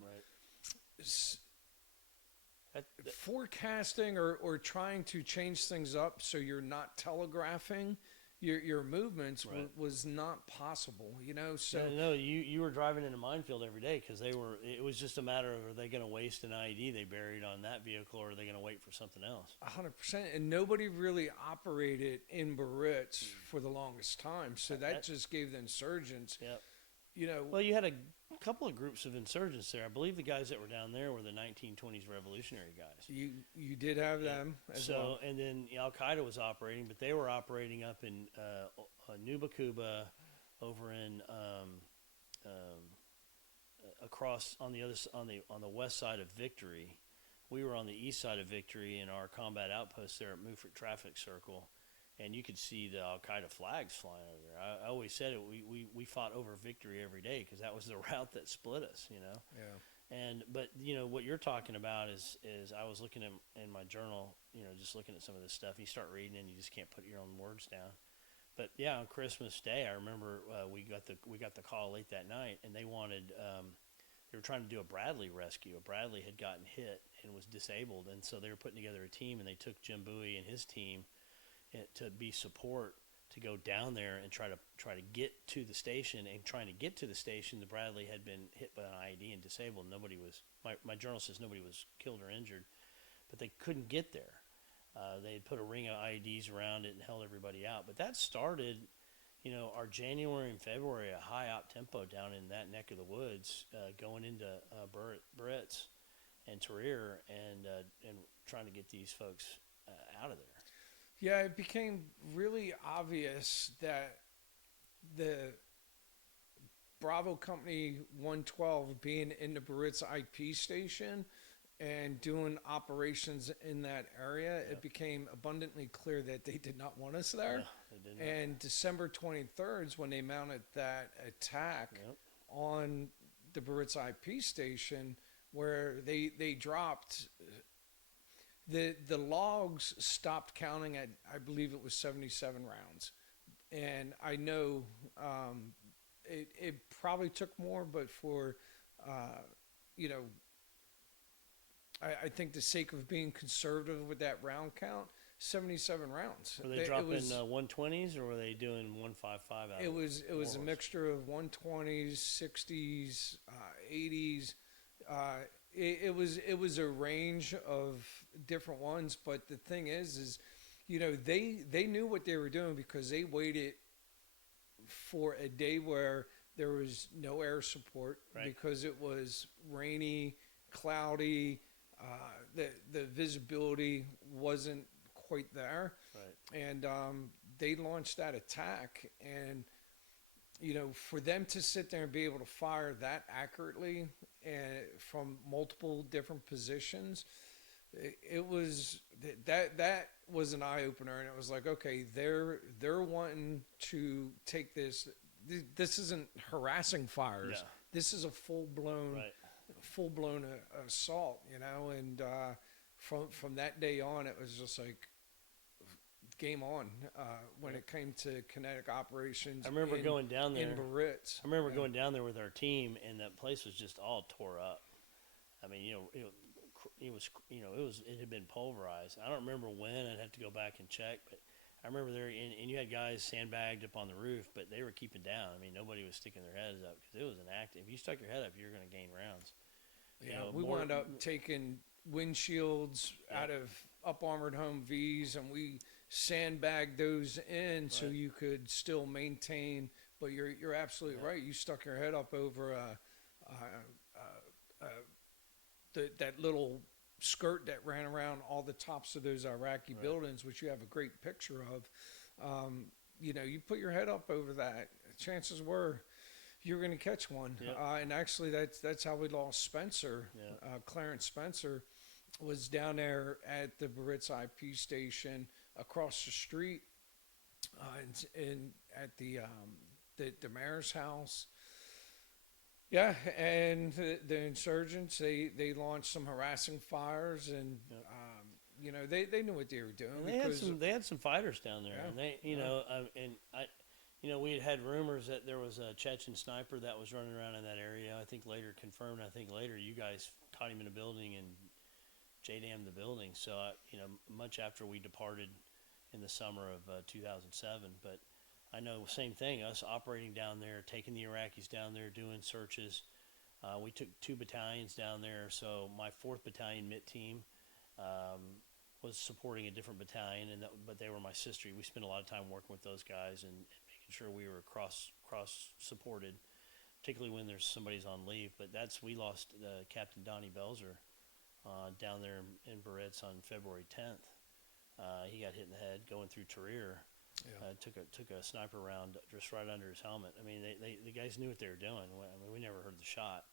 Right. Forecasting or trying to change things up so you're not telegraphing your movements was not possible, So no, you were driving in a minefield every day because it was just a matter of, are they going to waste an IED they buried on that vehicle, or are they going to wait for something else? 100%, and nobody really operated in Biarritz for the longest time, so that just gave the insurgents. Yep. Well, you had a couple of groups of insurgents there. I believe the guys that were down there were the 1920s revolutionary guys. You did have them as well. And then Al Qaeda was operating, but they were operating up in New Baqubah, over in across on the west side of Victory. We were on the east side of Victory in our combat outpost there at Mufrick Traffic Circle. And you could see the Al Qaeda flags flying over there. I always said it. We fought over Victory every day because that was the route that split us, Yeah. But you know what you're talking about is I was looking in my journal, you know, just looking at some of this stuff. And you start reading and you just can't put your own words down. But yeah, on Christmas Day, I remember we got the call late that night, and they wanted they were trying to do a Bradley rescue. A Bradley had gotten hit and was disabled, and so they were putting together a team, and they took Jim Bowie and his team to be support to go down there and try to get to the station. And trying to get to the station, the Bradley had been hit by an IED and disabled. Nobody was my journal says nobody was killed or injured, but they couldn't get there. They had put a ring of IEDs around it and held everybody out. But that started, you know, our January and February, a high op tempo down in that neck of the woods, going into Buretz and Tarrier and trying to get these folks out of there. Yeah, it became really obvious that the Bravo Company 112 being in the Buretz IP station and doing operations in that area, it became abundantly clear that they did not want us there. They did not. And December 23rd is when they mounted that attack on the Buretz IP station, where they dropped the logs stopped counting at, I believe it was 77 rounds. And I know it probably took more, but for you know, I think the sake of being conservative with that round count, 77 rounds. Were they dropping 120s, or were they doing 155 out? It was a mixture of 120s, 60s, 80s. It was a range of different ones. But the thing is, you know, they knew what they were doing, because they waited for a day where there was no air support, because it was rainy, cloudy. The visibility wasn't quite there, and they launched that attack. And you know, for them to sit there and be able to fire that accurately and from multiple different positions, it was that was an eye opener. And it was like, okay, they're wanting to take this. This isn't harassing fires. Yeah. This is a full blown assault, you know. And from that day on, it was just like game on when it came to kinetic operations. I remember going down there in Buretz. I remember going down there with our team, and that place was just all tore up. I mean, it had been pulverized. I don't remember when. I'd have to go back and check, but I remember there, and you had guys sandbagged up on the roof, but they were keeping down. I mean, nobody was sticking their heads up, because it was an active. If you stuck your head up, you're going to gain rounds. We wound up taking windshields out of up armored Humvees, and we sandbagged those in so you could still maintain. But you're absolutely right. You stuck your head up over that little skirt that ran around all the tops of those Iraqi buildings, which you have a great picture of. You know, you put your head up over that, chances were you're going to catch one. And actually, that's how we lost Spencer. Clarence Spencer was down there at the Buretz IP station across the street, in at the mayor's house. Yeah, and the insurgents, they launched some harassing fires, and you know, they knew what they were doing. And they had some fighters down there, and they we had rumors that there was a Chechen sniper that was running around in that area. I think later confirmed. I think later you guys caught him in a building and JDAM'd the building. So much after we departed in the summer of 2007, but I know same thing. Us operating down there, taking the Iraqis down there, doing searches. We took 2 battalions down there. So my 4th Battalion MIT team was supporting a different battalion, but they were my sister. We spent a lot of time working with those guys and making sure we were cross supported, particularly when there's somebody's on leave. But we lost Captain Donnie Belzer down there in Buretz on February 10th. He got hit in the head going through Tarrier. Took a sniper round just right under his helmet. I mean, the guys knew what they were doing. I mean, we never heard the shot.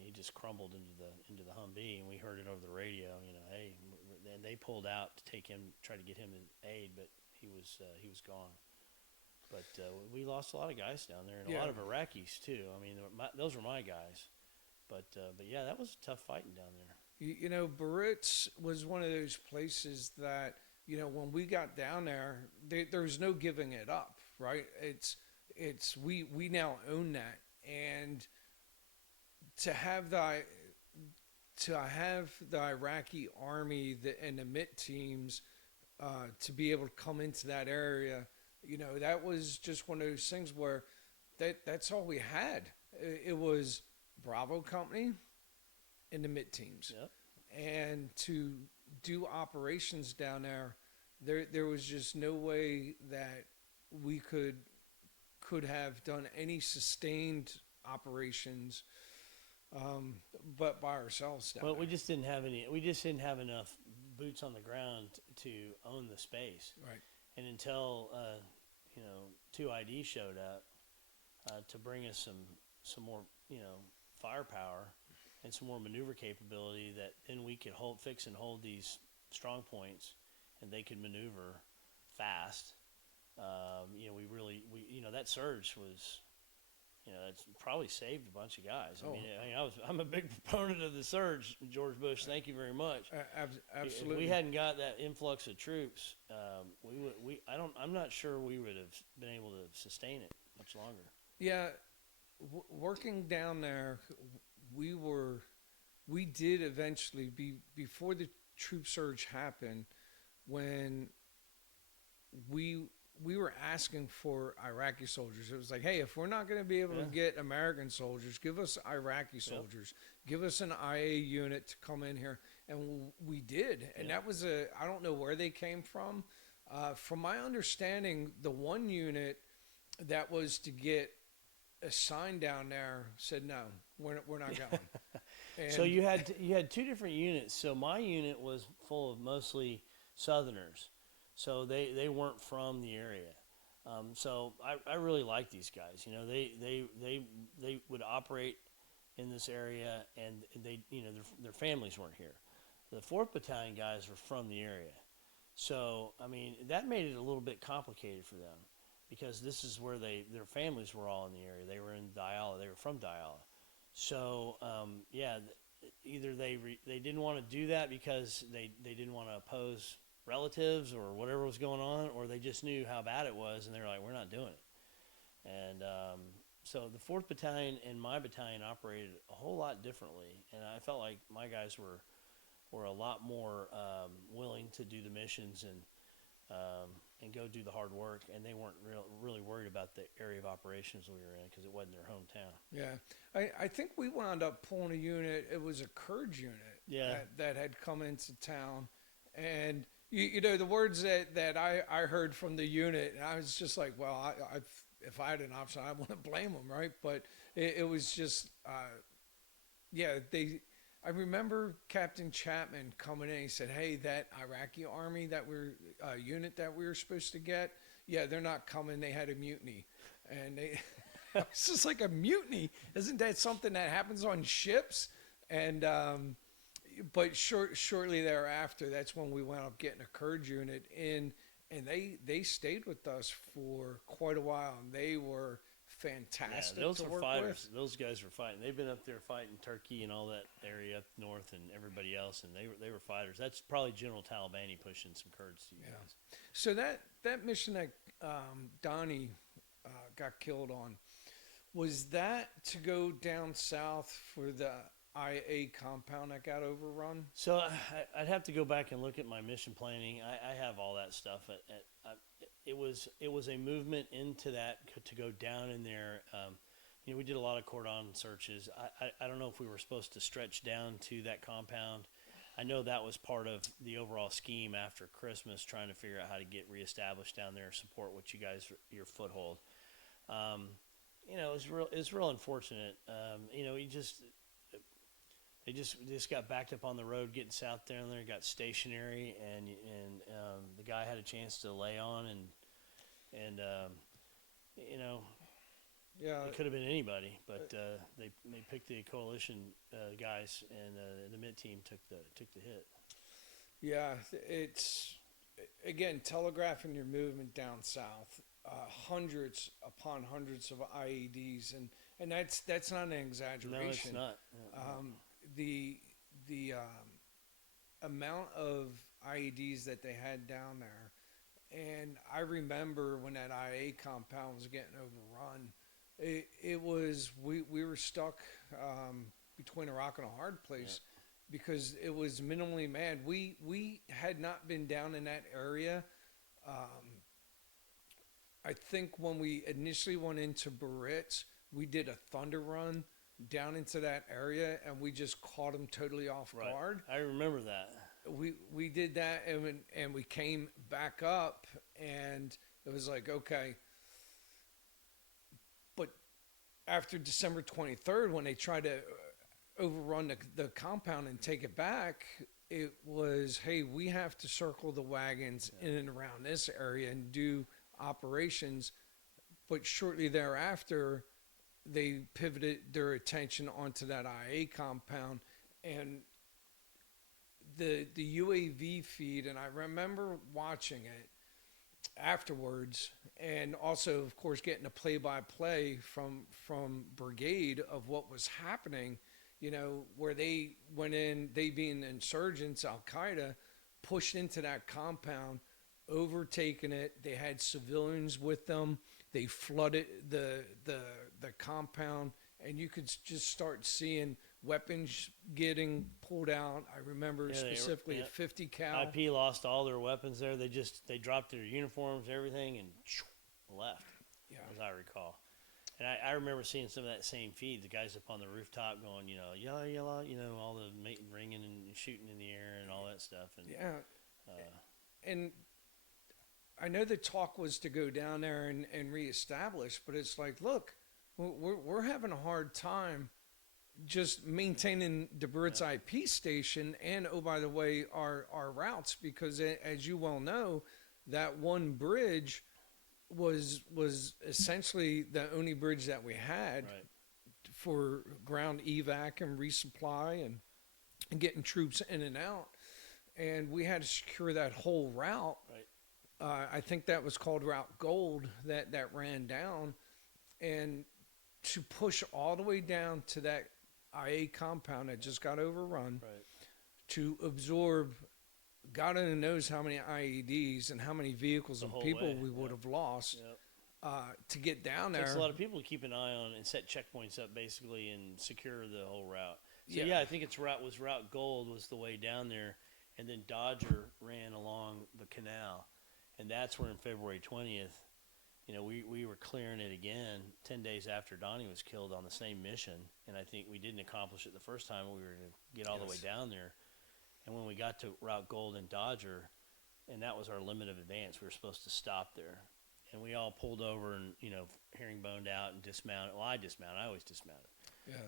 He just crumbled into the Humvee, and we heard it over the radio. You know, hey, and they pulled out to try to get him in aid, but he was gone. But we lost a lot of guys down there, and a lot of Iraqis too. I mean, those were my guys. But yeah, that was tough fighting down there. You know, Barrett's was one of those places that, you know, when we got down there was no giving it up, right? We now own that, and to have the Iraqi army and the MIT teams to be able to come into that area, you know, that was just one of those things where that's all we had. It was Bravo Company and the MIT teams. Yep. And to do operations down there was just no way that we could have done any sustained operations, but by ourselves down Well, there. we just didn't have any. We just didn't have enough boots on the ground to own the space. Right. And until 2ID showed up to bring us some more firepower and some more maneuver capability, that then we could fix and hold these strong points, and they could maneuver fast. That surge was, it's probably saved a bunch of guys. I'm a big proponent of the surge, George Bush. Thank you very much. Absolutely. If we hadn't got that influx of troops, I'm not sure we would have been able to sustain it much longer. Yeah, working down there, we did eventually before the troop surge happened, when we were asking for Iraqi soldiers. It was like, hey, if we're not going to be able to get American soldiers, give us Iraqi soldiers. Give us an IA unit to come in here. And we did. And that was I don't know where they came from. From my understanding, the one unit that was to get assigned down there said, no, we're not going. And so you had two different units. So my unit was full of mostly Southerners. So they weren't from the area. So I really like these guys. You know, they would operate in this area, and their families weren't here. The 4th Battalion guys were from the area. So I mean, that made it a little bit complicated for them, because this is where their families were all in the area. They were in Diala. They were from Diala. So either they didn't want to do that because they didn't want to oppose relatives or whatever was going on, or they just knew how bad it was, and they were like, we're not doing it. And so the 4th Battalion and my battalion operated a whole lot differently, and I felt like my guys were a lot more willing to do the missions and go do the hard work, and they weren't really worried about the area of operations we were in, because it wasn't their hometown. Yeah, I think we wound up pulling a unit. It was a Kurd unit that had come into town, and you know the words that I heard from the unit, and I was just like, well, if I had an option, I wouldn't blame them, right? But it was just, I remember Captain Chapman coming in. He said, hey, that Iraqi army unit that we were supposed to get, they're not coming. They had a mutiny. And it's just like, a mutiny? Isn't that something that happens on ships? And but shortly thereafter, that's when we wound up getting a Kurd unit in, and they stayed with us for quite a while, and they were fantastic. Yeah, those to were work fighters. with. Those guys were fighting. They've been up there fighting Turkey and all that area up north, and everybody else, and they were fighters. That's probably General Talabani pushing some Kurds to you guys. So that mission that Donnie got killed on, was that to go down south for the IA compound that got overrun? So I'd have to go back and look at my mission planning. I have all that stuff. It was a movement into that to go down in there. We did a lot of cordon searches. I don't know if we were supposed to stretch down to that compound. I know that was part of the overall scheme after Christmas, trying to figure out how to get reestablished down there, support what you guys, your foothold. It's real unfortunate. They just got backed up on the road getting south down there, got stationary, and the guy had a chance to lay on, and it could have been anybody, but they picked the coalition guys, and the MIT team took the hit. Yeah, it's, again, telegraphing your movement down south, hundreds upon hundreds of IEDs, And that's not an No, exaggeration. it's not. The amount of IEDs that they had down there, and I remember when that IA compound was getting overrun, it was we were stuck between a rock and a hard place because it was minimally manned. We had not been down in that area. I think when we initially went into Barrett's, we did a thunder run down into that area, and we just caught them totally off Right. guard. I remember that. We did that, and we came back up, and it was like, okay. But after December 23rd, when they tried to overrun the compound and take it back, it was, hey, we have to circle the wagons in and around this area and do operations. But shortly thereafter, they pivoted their attention onto that IA compound, and the UAV feed, and I remember watching it afterwards, and also, of course, getting a play-by-play from Brigade of what was happening, you know, where they went in, they being insurgents, Al-Qaeda, pushed into that compound, overtaken it. They had civilians with them. They flooded the compound, and you could just start seeing weapons getting pulled out. I remember specifically a 50 cal. IP lost all their weapons there. They dropped their uniforms, everything, and left. Yeah. As I recall. And I remember seeing some of that same feed. The guys up on the rooftop going, you know, yalla yalla, you know, all the ringing and shooting in the air and all that stuff. And Yeah. And I know the talk was to go down there and reestablish, but it's like, look, we're having a hard time just maintaining DeBurt's IP station, and oh, by the way, our routes, because as you well know, that one bridge was essentially the only bridge that we had for ground evac and resupply and getting troops in and out, and we had to secure that whole route. I think that was called Route Gold that ran down, and to push all the way down to that IA compound that just got overrun, to absorb God only knows how many IEDs and how many vehicles and people we would have lost to get down there. It takes a lot of people to keep an eye on and set checkpoints up, basically, and secure the whole route. So I think Route Gold was the way down there, and then Dodger ran along the canal, and that's where on February 20th, you know, we were clearing it again 10 days after Donnie was killed on the same mission, and I think we didn't accomplish it the first time. We were going to get all the way down there, and when we got to Route Gold and Dodger, and that was our limit of advance, we were supposed to stop there, and we all pulled over and, you know, herringboned out and dismounted. Well, I dismounted. I always dismounted.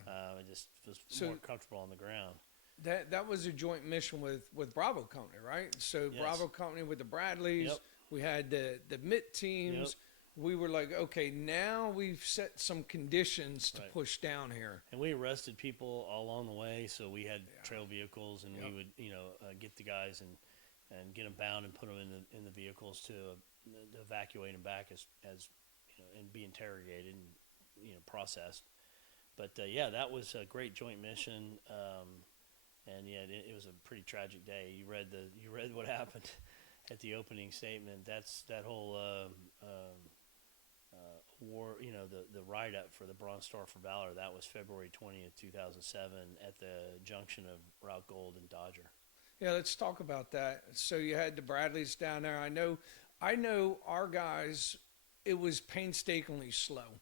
I just was more comfortable on the ground. That was a joint mission with Bravo Company, right? So Bravo Company with the Bradleys. We had the MIT teams. We were like, okay, now we've set some conditions to push down here. And we arrested people all along the way, so we had trail vehicles, and we would, you know, get the guys and get them bound and put them in the vehicles to evacuate them back as you know, and be interrogated and, you know, processed. But that was a great joint mission, and it was a pretty tragic day. You read what happened at the opening statement. That whole war, you know, the write-up for the Bronze Star for Valor, that was February 20th, 2007 at the junction of Route Gold and Dodger. Yeah, let's talk about that. So you had the Bradleys down there. I know our guys, it was painstakingly slow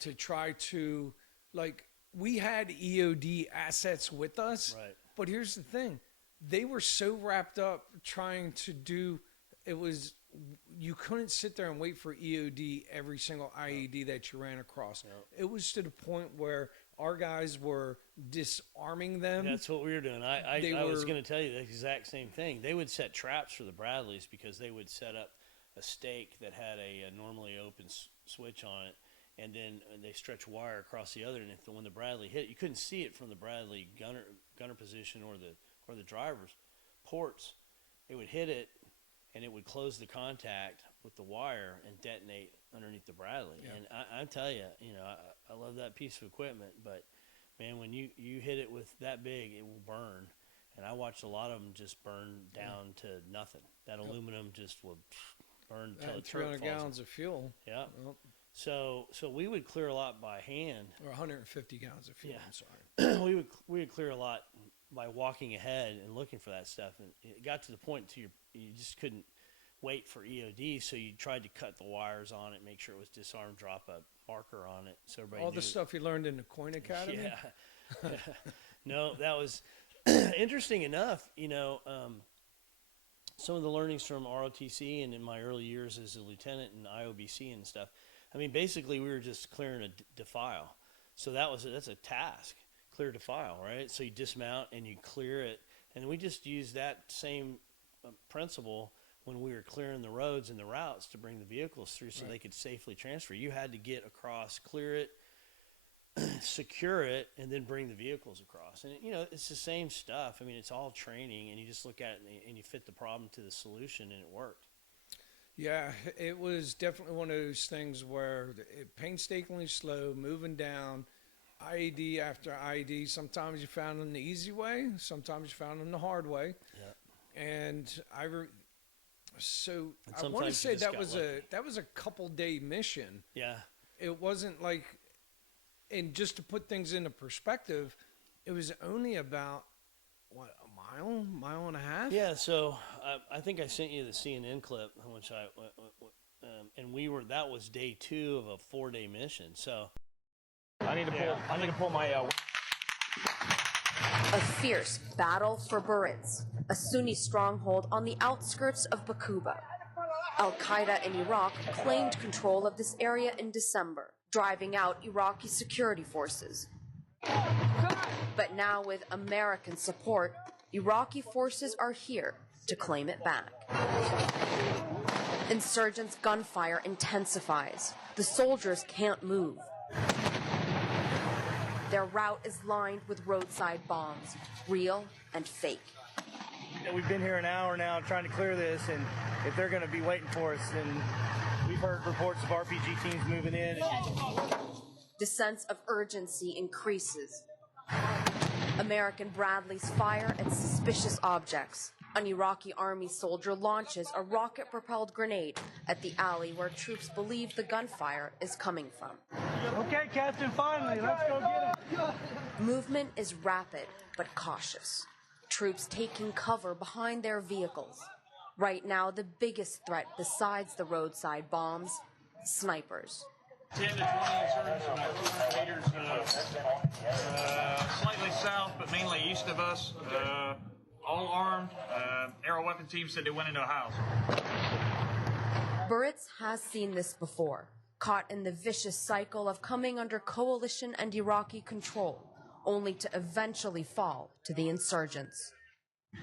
to try to, like, we had EOD assets with us, but here's the thing. They were so wrapped up trying to do, you couldn't sit there and wait for EOD every single IED that you ran across. It was to the point where our guys were disarming them. That's what we were doing. I was going to tell you the exact same thing. They would set traps for the Bradleys because they would set up a stake that had a normally open switch on it, and then they stretch wire across the other. And when the Bradley hit, you couldn't see it from the Bradley gunner position or the driver's ports. It would hit it, and it would close the contact with the wire and detonate underneath the Bradley. Yeah. And I tell you, I love that piece of equipment, but man, when you hit it with that big, it will burn. And I watched a lot of them just burn down to nothing. That aluminum just will burn until the 300 turret falls. gallons of fuel. Yeah. Well, So we would clear a lot by hand. or 150 gallons of fuel. Yeah. I'm sorry. we would clear a lot by walking ahead and looking for that stuff. And it got to the point you just couldn't wait for EOD, so you tried to cut the wires on it, make sure it was disarmed, drop a marker on it, so everybody All knew. the stuff you learned in the Coin Academy. Yeah. No, that was interesting enough. Some of the learnings from ROTC and in my early years as a lieutenant in IOBC and stuff. I mean, basically, we were just clearing a defile. So that's a task, clear defile, right? So you dismount and you clear it, and we just used that same principle when we were clearing the roads and the routes to bring the vehicles through, so they could safely transfer. You had to get across, clear it, secure it, and then bring the vehicles across. And it's the same stuff. I mean, it's all training, and you just look at it and you fit the problem to the solution, and it worked. Yeah, it was definitely one of those things where it painstakingly slow, moving down, IED after IED. Sometimes you found them the easy way, sometimes you found them the hard way. Yeah. And I want to sometimes you say just got that was a couple day mission. Yeah. It wasn't like, and just to put things into perspective, it was only about a mile and a half. Yeah, so I think I sent you the CNN clip, which and that was day 2 of a 4-day mission. So I need to pull my. A fierce battle for Buritz, a Sunni stronghold on the outskirts of Baqubah. Al-Qaeda in Iraq claimed control of this area in December, driving out Iraqi security forces. But now, with American support, Iraqi forces are here to claim it back. Insurgents' gunfire intensifies. The soldiers can't move. Their route is lined with roadside bombs, real and fake. We've been here an hour now trying to clear this, and if they're going to be waiting for us, then we've heard reports of RPG teams moving in. The sense of urgency increases. American Bradleys fire at suspicious objects. An Iraqi army soldier launches a rocket-propelled grenade at the alley where troops believe the gunfire is coming from. Okay, Captain, finally, let's go get him. Movement is rapid but cautious. Troops taking cover behind their vehicles. Right now, the biggest threat besides the roadside bombs, snipers. 10 to 20 insurgents about 200 meters slightly south, but mainly east of us. All armed. Aero weapon team said they went into a house. Buritz has seen this before, caught in the vicious cycle of coming under coalition and Iraqi control, only to eventually fall to the insurgents.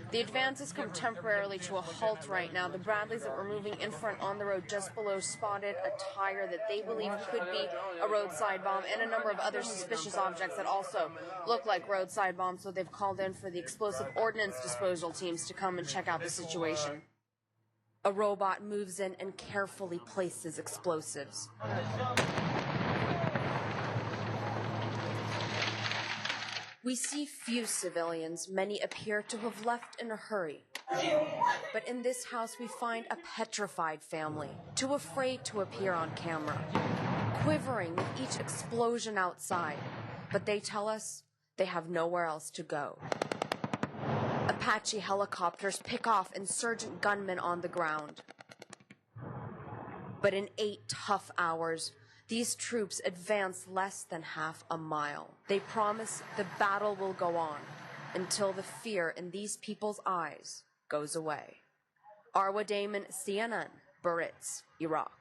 The advance has come temporarily to a halt right now. The Bradleys that were moving in front on the road just below spotted a tire that they believe could be a roadside bomb and a number of other suspicious objects that also look like roadside bombs, so they've called in for the explosive ordnance disposal teams to come and check out the situation. A robot moves in and carefully places explosives. We see few civilians. Many appear to have left in a hurry. But in this house, we find a petrified family, too afraid to appear on camera, quivering with each explosion outside. But they tell us they have nowhere else to go. Apache helicopters pick off insurgent gunmen on the ground. But in 8 tough hours, these troops advance less than half a mile. They promise the battle will go on until the fear in these people's eyes goes away. Arwa Damon, CNN, Buritz, Iraq.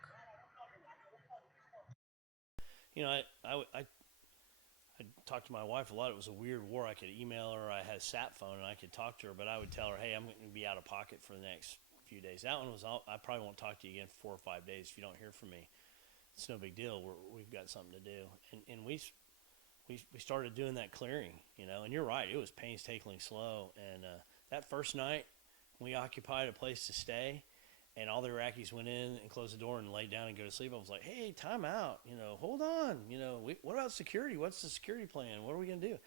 I talked to my wife a lot. It was a weird war. I could email her. I had a sat phone, and I could talk to her, but I would tell her, hey, I'm going to be out of pocket for the next few days. That one was I probably won't talk to you again for 4 or 5 days if you don't hear from me. It's no big deal. We've got something to do. And we started doing that clearing, and you're right. It was painstakingly slow. And that first night, we occupied a place to stay, and all the Iraqis went in and closed the door and laid down and go to sleep. I was like, hey, time out. Hold on. What about security? What's the security plan? What are we going to do?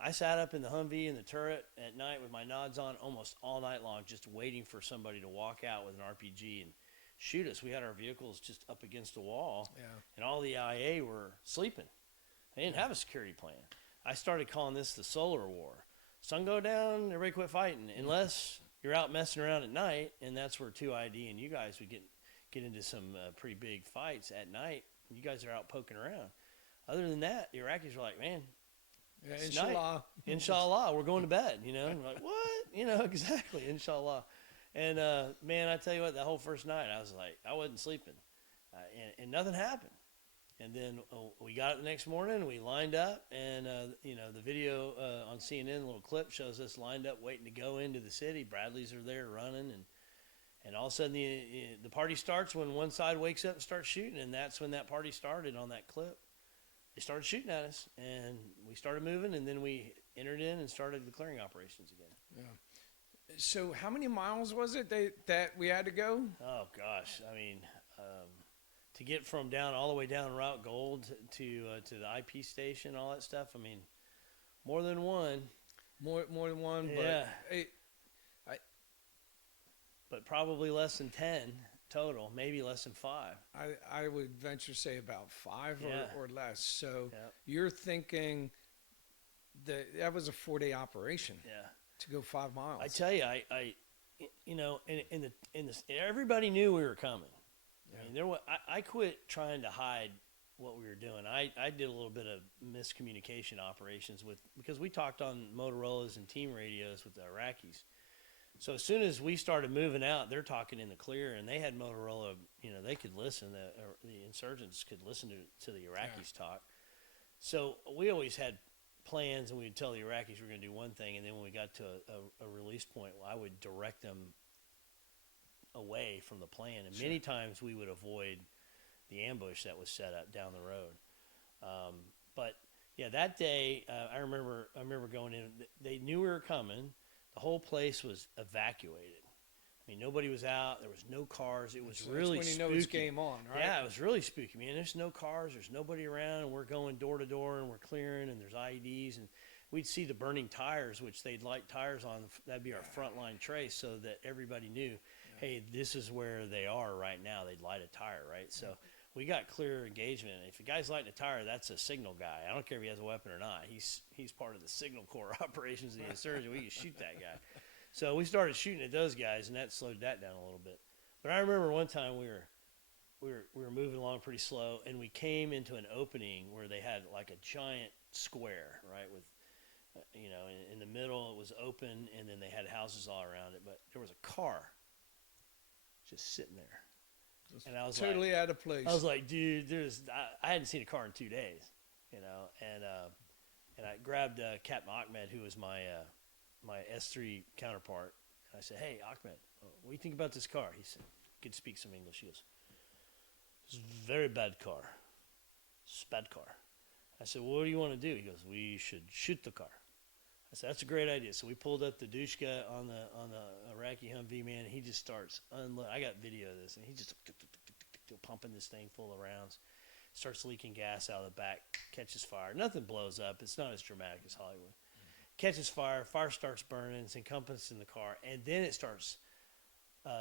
I sat up in the Humvee in the turret at night with my nods on almost all night long, just waiting for somebody to walk out with an RPG and shoot us. We had our vehicles just up against the wall, and all the IA were sleeping. They didn't have a security plan. I started calling this the solar war. Sun go down, everybody quit fighting, unless you're out messing around at night, and that's where 2ID and you guys would get into some pretty big fights at night. You guys are out poking around. Other than that, the Iraqis were like, man, inshallah. Inshallah, we're going to bed, And we're like, what? Exactly, inshallah. And, man, I tell you what, that whole first night, I was like, I wasn't sleeping. And nothing happened. And then we got up the next morning, we lined up, and, the video on CNN, a little clip, shows us lined up waiting to go into the city. Bradleys are there running, and all of a sudden the party starts when one side wakes up and starts shooting, and that's when that party started on that clip. They started shooting at us, and we started moving, and then we entered in and started the clearing operations again. Yeah. So how many miles was it that we had to go? Oh, gosh. I mean, to get from all the way down Route Gold to the IP station, all that stuff, I mean, more than one. More than one, Yeah. but but probably less than 10 total, maybe less than 5. I would venture say about 5 or less. So Yeah. you're thinking that was a 4-day operation Yeah. to go 5 miles. I tell you, everybody knew we were coming. I mean, I quit trying to hide what we were doing. I did a little bit of miscommunication operations because we talked on Motorola's and team radios with the Iraqis. So as soon as we started moving out, they're talking in the clear, and they had Motorola. They could listen. The insurgents could listen to the Iraqis talk. So we always had plans, and we would tell the Iraqis we're going to do one thing, and then when we got to a release point, I would direct them away from the plan, and many times we would avoid the ambush that was set up down the road. But yeah, that day I remember going in. They knew we were coming. The whole place was evacuated. I mean, nobody was out. There was no cars. It was So really that's when spooky. you know it's game on, right? Yeah, it was really spooky, man. There's no cars. There's nobody around, and we're going door to door, and we're clearing, and there's IEDs, and we'd see the burning tires, which they'd light tires on. That'd be our frontline trace, so that everybody knew, hey, this is where they are right now. They'd light a tire, right? So we got clear engagement. If a guy's lighting a tire, that's a signal guy. I don't care if he has a weapon or not. He's part of the signal corps operations of the insurgent. We can shoot that guy. So we started shooting at those guys, and that slowed that down a little bit. But I remember one time we were moving along pretty slow, and we came into an opening where they had like a giant square, right, with in the middle it was open, and then they had houses all around it. But there was a car just sitting there. And I was totally out of place. I was like, dude, I hadn't seen a car in 2 days, and I grabbed Captain Ahmed, who was my S3 counterpart, and I said, hey, Ahmed, what do you think about this car? He said, could speak some English. He goes, it's a very bad car. It's a bad car. I said, well, what do you want to do? He goes, we should shoot the car. I said, that's a great idea. So we pulled up the Dushka on the Iraqi Humvee, man, and he just starts unloading. I got video of this, and he just pumping this thing full of rounds, starts leaking gas out of the back, catches fire. Nothing blows up. It's not as dramatic as Hollywood. Catches fire, fire starts burning, it's encompassed in the car, and then it starts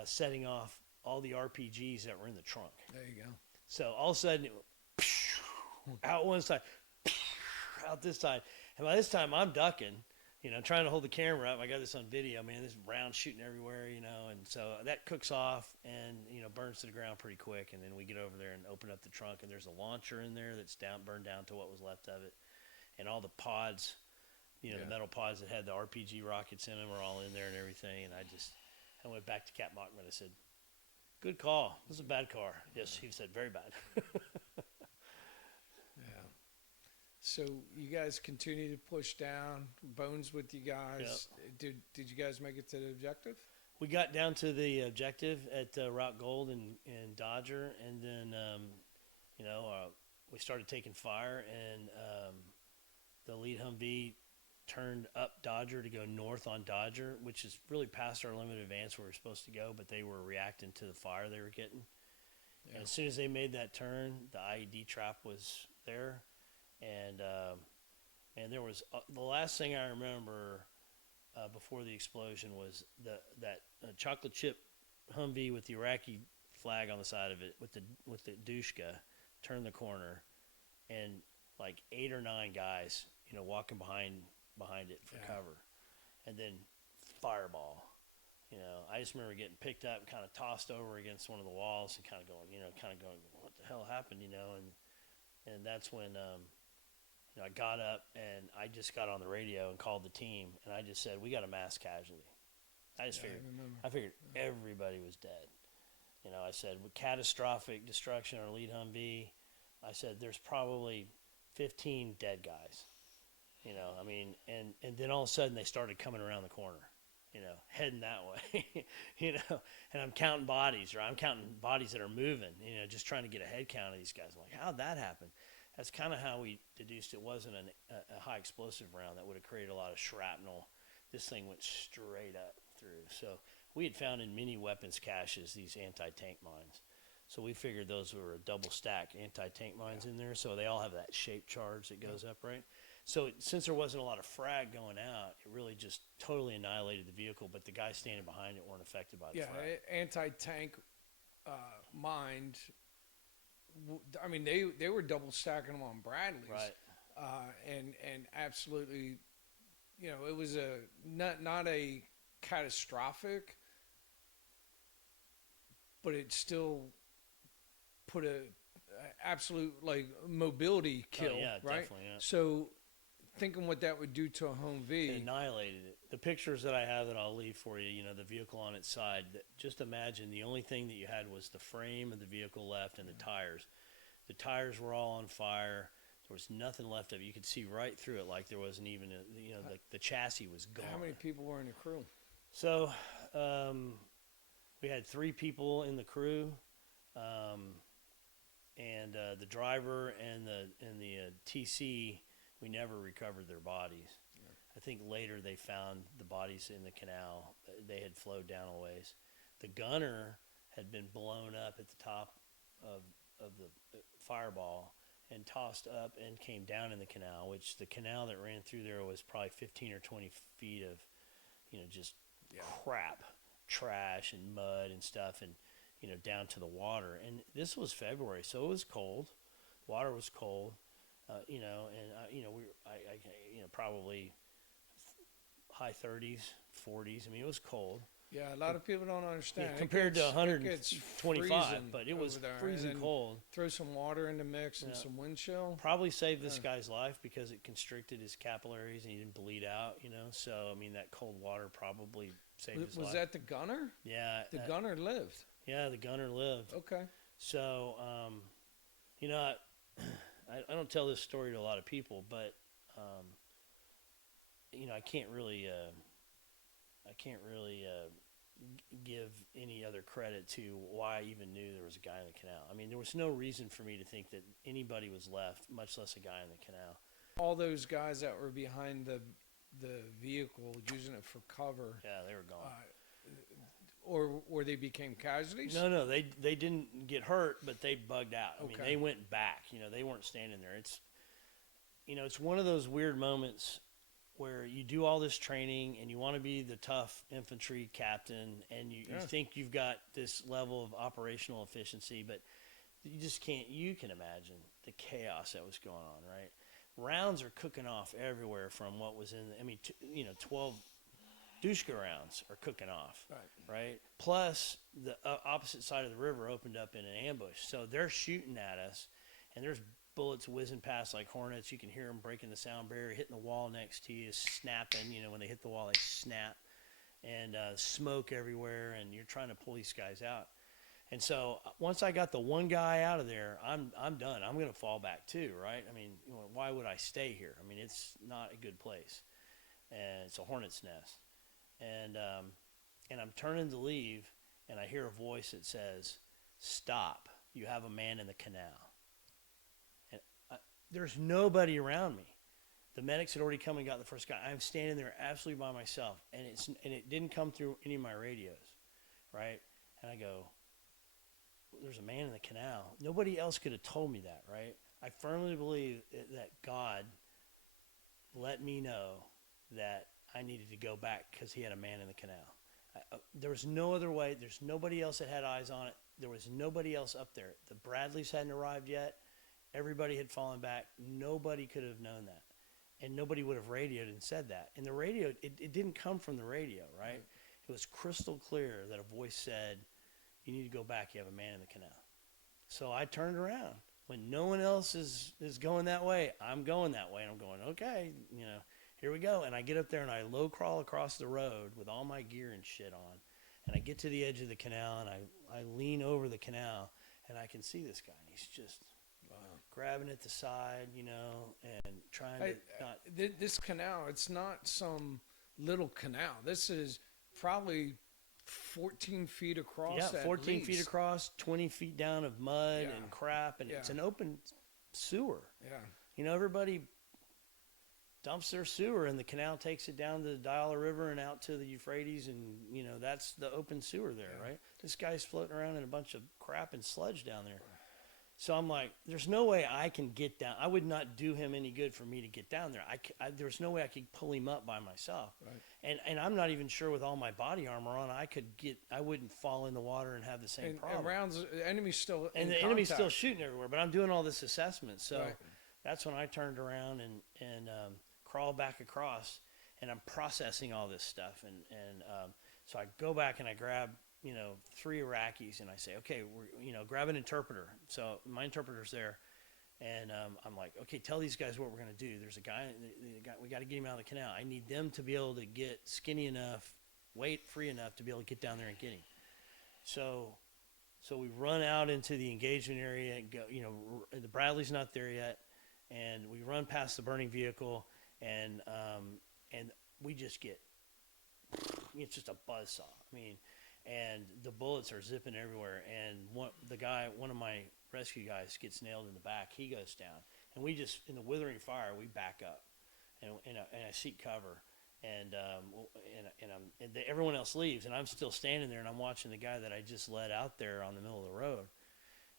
setting off all the RPGs that were in the trunk. There you go. So all of a sudden, it went out one side, out this side. And by this time, I'm ducking, trying to hold the camera up. I got this on video, man. This round shooting everywhere, and so that cooks off and, burns to the ground pretty quick. And then we get over there and open up the trunk, and there's a launcher in there that's burned down to what was left of it. And all the pods, the metal pods that had the RPG rockets in them are all in there and everything. And I went back to Captain Ahmed. I said, good call. This is a bad car. Yes, he said, very bad. Yeah. So you guys continue to push down, Bones with you guys. Yep. Did you guys make it to the objective? We got down to the objective at Rock Gold and Dodger, and then, we started taking fire, and the lead Humvee turned up Dodger to go north on Dodger, which is really past our limited advance where we're supposed to go, but they were reacting to the fire they were getting. Yeah. And as soon as they made that turn, the IED trap was there, and there was the last thing I remember before the explosion was that chocolate chip Humvee with the Iraqi flag on the side of it with the Dushka turned the corner, and like 8 or 9 guys, walking behind it for cover, and then fireball. I just remember getting picked up, kind of tossed over against one of the walls, and kind of going, what the hell happened, and that's when I got up and I just got on the radio and called the team, and I just said, we got a mass casualty. I figured everybody was dead. I said, with catastrophic destruction on our lead Humvee, I said, there's probably 15 dead guys. And then all of a sudden they started coming around the corner, heading that way, and I'm counting bodies, right? I'm counting bodies that are moving, just trying to get a head count of these guys. I'm like, how'd that happen? That's kind of how we deduced it wasn't a high explosive round that would have created a lot of shrapnel. This thing went straight up through. So we had found in many weapons caches these anti-tank mines. So we figured those were a double stack anti-tank mines in there. So they all have that shaped charge that goes up, right? So since there wasn't a lot of frag going out, it really just totally annihilated the vehicle. But the guys standing behind it weren't affected by the frag. Yeah, anti-tank mined. I mean, they were double stacking them on Bradleys, right? And absolutely, it was not a catastrophic, but it still put a absolute mobility kill, right? Definitely, yeah. So thinking what that would do to a Humvee. It annihilated it. The pictures that I have that I'll leave for you, the vehicle on its side, just imagine the only thing that you had was the frame of the vehicle left and the tires. The tires were all on fire. There was nothing left of it. You could see right through it like there wasn't even, the chassis was gone. How many people were in the crew? So we had 3 people in the crew, and the driver and the TC, we never recovered their bodies. Yeah. I think later they found the bodies in the canal. They had flowed down a ways. The gunner had been blown up at the top of the fireball and tossed up and came down in the canal, which the canal that ran through there was probably 15 or 20 feet of, just crap, trash and mud and stuff, and down to the water. And this was February, so it was cold. Water was cold. Probably high 30s, 40s. I mean, it was cold. Yeah, a lot of people don't understand. Yeah, compared to 125, but it was freezing cold. Throw some water in the mix and some wind chill. Probably saved this guy's life because it constricted his capillaries and he didn't bleed out, So, I mean, that cold water probably saved his life. Was that the gunner? Yeah. The gunner lived. Yeah, the gunner lived. Okay. So, I don't tell this story to a lot of people, but I can't really give any other credit to why I even knew there was a guy in the canal. I mean, there was no reason for me to think that anybody was left, much less a guy in the canal. All those guys that were behind the vehicle using it for cover. Yeah, they were gone. Or they became casualties? No, they didn't get hurt, but they bugged out. I mean, they went back. They weren't standing there. It's one of those weird moments where you do all this training and you want to be the tough infantry captain and you think you've got this level of operational efficiency, but you just can't. You can imagine the chaos that was going on, right? Rounds are cooking off everywhere from what was in 12 Dushka rounds are cooking off, right? Plus, the opposite side of the river opened up in an ambush. So they're shooting at us, and there's bullets whizzing past like hornets. You can hear them breaking the sound barrier, hitting the wall next to you, snapping. When they hit the wall, they snap. And smoke everywhere, and you're trying to pull these guys out. And so once I got the one guy out of there, I'm done. I'm going to fall back too, right? I mean, why would I stay here? I mean, it's not a good place. And it's a hornet's nest. And I'm turning to leave, and I hear a voice that says, "Stop. You have a man in the canal." And there's nobody around me. The medics had already come and got the first guy. I'm standing there absolutely by myself, and it didn't come through any of my radios, right? And I go, there's a man in the canal. Nobody else could have told me that, right? I firmly believe that God let me know that I needed to go back because he had a man in the canal. There was no other way. There's nobody else that had eyes on it. There was nobody else up there. The Bradleys hadn't arrived yet. Everybody had fallen back. Nobody could have known that. And nobody would have radioed and said that. And the radio, it didn't come from the radio, right? It was crystal clear that a voice said, you need to go back. You have a man in the canal. So I turned around. When no one else is going that way, I'm going that way. And I'm going, okay, here we go. And I get up there and I low crawl across the road with all my gear and shit on. And I get to the edge of the canal and I lean over the canal and I can see this guy. And he's just grabbing at the side, and trying to not. This canal, it's not some little canal. This is probably 14 feet across. Yeah, 14 feet across, 20 feet down of mud and crap. And it's an open sewer. Yeah. Everybody dumps their sewer and the canal takes it down to the Diala River and out to the Euphrates. And, that's the open sewer there, right? This guy's floating around in a bunch of crap and sludge down there. So I'm like, there's no way I can get down. I would not do him any good for me to get down there. There's no way I could pull him up by myself. Right. And I'm not even sure with all my body armor on, I wouldn't fall in the water and have the same problem. And rounds, the enemy's still in the contact. Enemy's still shooting everywhere. But I'm doing all this assessment. So that's when I turned around and crawled back across, and I'm processing all this stuff. And so I go back and I grab 3 Iraqis, and I say, okay, grab an interpreter. So my interpreter's there, and I'm like, okay, tell these guys what we're going to do. There's a guy, we got to get him out of the canal. I need them to be able to get skinny enough, weight free enough to be able to get down there and get him. So we run out into the engagement area and go, the Bradley's not there yet, and we run past the burning vehicle, and we just get, it's just a buzzsaw. And the bullets are zipping everywhere. And one of my rescue guys gets nailed in the back. He goes down. And we just, in the withering fire, we back up. And I seek cover. And everyone else leaves. And I'm still standing there, and I'm watching the guy that I just let out there on the middle of the road.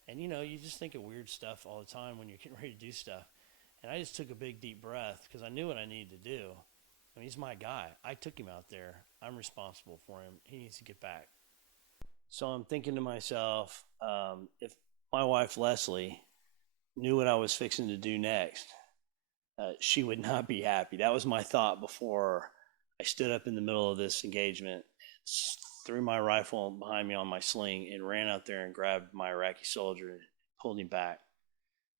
And, you just think of weird stuff all the time when you're getting ready to do stuff. And I just took a big, deep breath because I knew what I needed to do. He's my guy. I took him out there. I'm responsible for him. He needs to get back. So I'm thinking to myself, if my wife, Leslie, knew what I was fixing to do next, she would not be happy. That was my thought before I stood up in the middle of this engagement, threw my rifle behind me on my sling, and ran out there and grabbed my Iraqi soldier and pulled him back.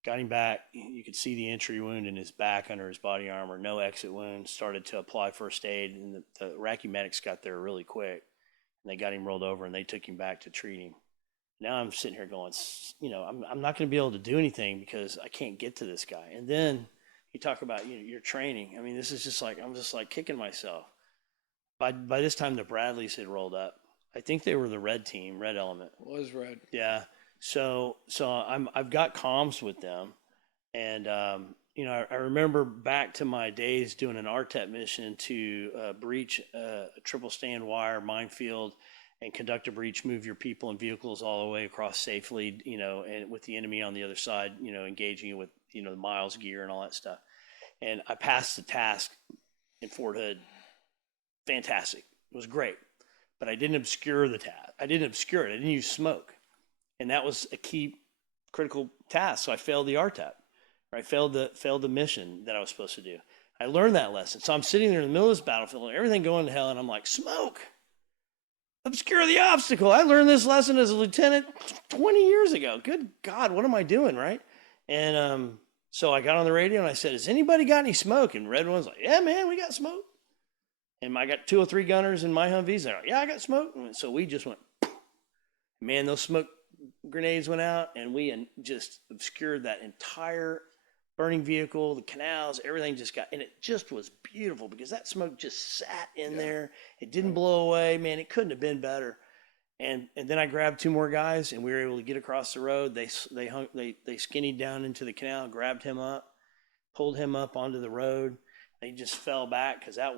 Got him back. You could see the entry wound in his back under his body armor, no exit wound. Started to apply first aid, and the Iraqi medics got there really quick. And they got him rolled over, and they took him back to treat him. Now I'm sitting here going, I'm not going to be able to do anything because I can't get to this guy. And then you talk about your training. This is just like, I'm just like kicking myself. By this time, the Bradleys had rolled up. I think they were the red team, red element. It was red. Yeah. So I've got comms with them, and I remember back to my days doing an RTEP mission to breach a triple stand wire minefield and conduct a breach, move your people and vehicles all the way across safely, and with the enemy on the other side, engaging you with the miles gear and all that stuff. And I passed the task in Fort Hood. Fantastic. It was great, but I didn't obscure the task. I didn't obscure it. I didn't use smoke. And that was a key critical task. So I failed the RTEP. I failed the mission that I was supposed to do. I learned that lesson. So I'm sitting there in the middle of this battlefield and everything going to hell, and I'm like, smoke! Obscure the obstacle. I learned this lesson as a lieutenant 20 years ago. Good God, what am I doing, right? And so I got on the radio and I said, has anybody got any smoke? And Red One's like, yeah, man, we got smoke. And I got 2 or 3 gunners in my Humvees. They're like, yeah, I got smoke. And so we just went, man, those smoke grenades went out, and we just obscured that entire burning vehicle, the canals, everything just got, and it just was beautiful because that smoke just sat in there. It didn't blow away, man. It couldn't have been better. And then I grabbed 2 more guys, and we were able to get across the road. They skinnied down into the canal, grabbed him up, pulled him up onto the road, they just fell back because I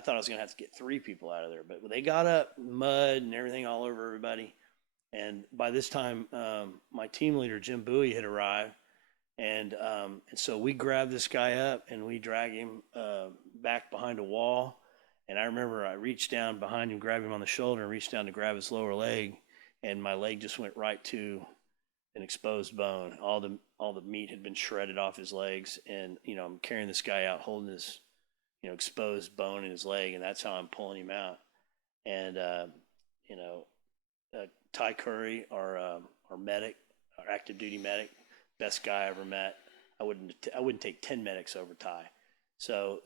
thought I was going to have to get 3 people out of there. But they got up, mud and everything all over everybody. And by this time, my team leader, Jim Bowie, had arrived. And so we grabbed this guy up and we dragged him back behind a wall. And I remember I reached down behind him, grabbed him on the shoulder, and reached down to grab his lower leg. And my leg just went right to an exposed bone. All the meat had been shredded off his legs. And, I'm carrying this guy out holding his, exposed bone in his leg. And that's how I'm pulling him out. And, Ty Curry, our medic, our active duty medic, best guy I ever met. I wouldn't take 10 medics over Ty. So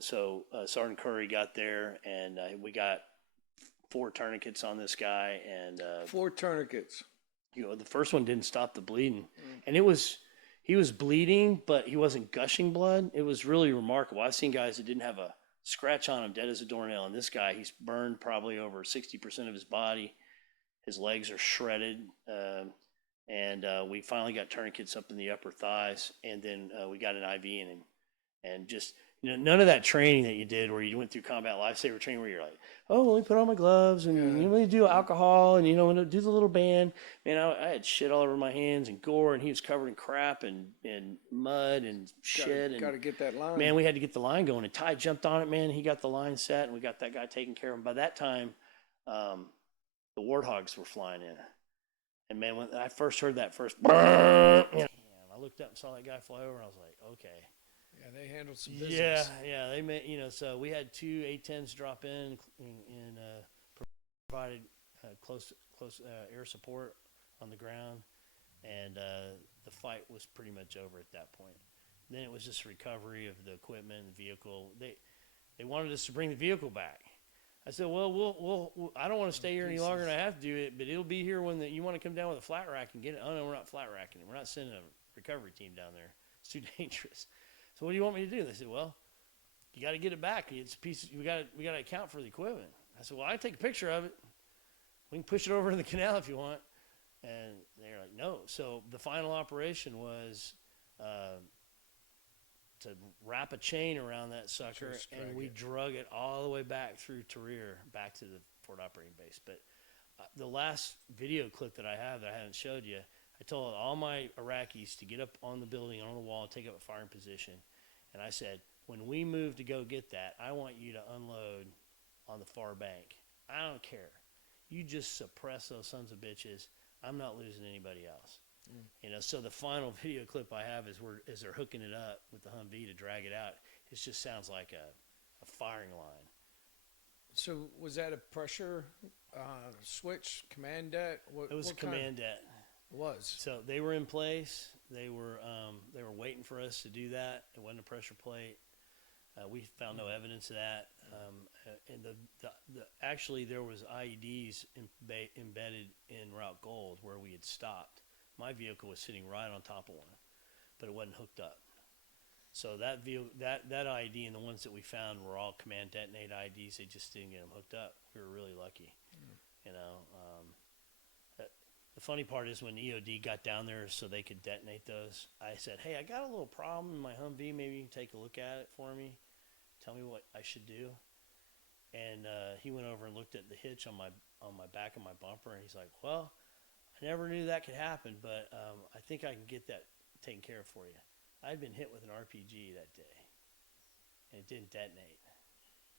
Sergeant Curry got there, and we got 4 tourniquets on this guy, and 4 tourniquets. The first one didn't stop the bleeding, and he was bleeding, but he wasn't gushing blood. It was really remarkable. I've seen guys that didn't have a scratch on him, dead as a doornail, and this guy, he's burned probably over 60% of his body. His legs are shredded. And we finally got tourniquets up in the upper thighs, and then we got an IV in him. And just, none of that training that you did where you went through combat lifesaver training where you're like, oh, let me put on my gloves and let me do alcohol and, do the little band. Man, I had shit all over my hands and gore, and he was covered in crap and mud and shit. Got to get that line. Man, we had to get the line going, and Ty jumped on it, man. He got the line set, and we got that guy taken care of. And by that time, the warthogs were flying in. And man, when I first heard that first, I looked up and saw that guy fly over, and I was like, okay. Yeah, they handled some business. Yeah, they made, so we had 2 A-10s drop in and provided close air support on the ground, and the fight was pretty much over at that point. Then it was just recovery of the equipment and the vehicle. They wanted us to bring the vehicle back. I said, well, we'll I don't want to stay here any longer than I have to do it, but it'll be here when you want to come down with a flat rack and get it. Oh, no, we're not flat racking it. We're not sending a recovery team down there. It's too dangerous. So what do you want me to do? They said, well, you got to get it back. It's a piece. We got to account for the equipment. I said, well, I take a picture of it. We can push it over in the canal if you want. And they're like, no. So the final operation was to wrap a chain around that sucker, and we drug it all the way back through Tahrir, back to the Foward Operating Base. But the last video clip that I have that I haven't showed you, I told all my Iraqis to get up on the building, on the wall, take up a firing position. And I said, when we move to go get that, I want you to unload on the far bank. I don't care. You just suppress those sons of bitches. I'm not losing anybody else. So the final video clip I have is they're hooking it up with the Humvee to drag it out. It just sounds like a firing line. So was that a pressure switch, command det? It was a command det. It was. So they were in place. They were waiting for us to do that. It wasn't a pressure plate. We found no evidence of that. And actually there was IEDs embedded in Route Gold where we had stopped. My vehicle was sitting right on top of one, but it wasn't hooked up. So that IED and the ones that we found were all command detonate IEDs. They just didn't get them hooked up. We were really lucky. The funny part is when EOD got down there so they could detonate those, I said, hey, I got a little problem in my Humvee. Maybe you can take a look at it for me. Tell me what I should do. And he went over and looked at the hitch on my back of my bumper, and he's like, well, I never knew that could happen, but I think I can get that taken care of for you. I'd been hit with an RPG that day, and it didn't detonate.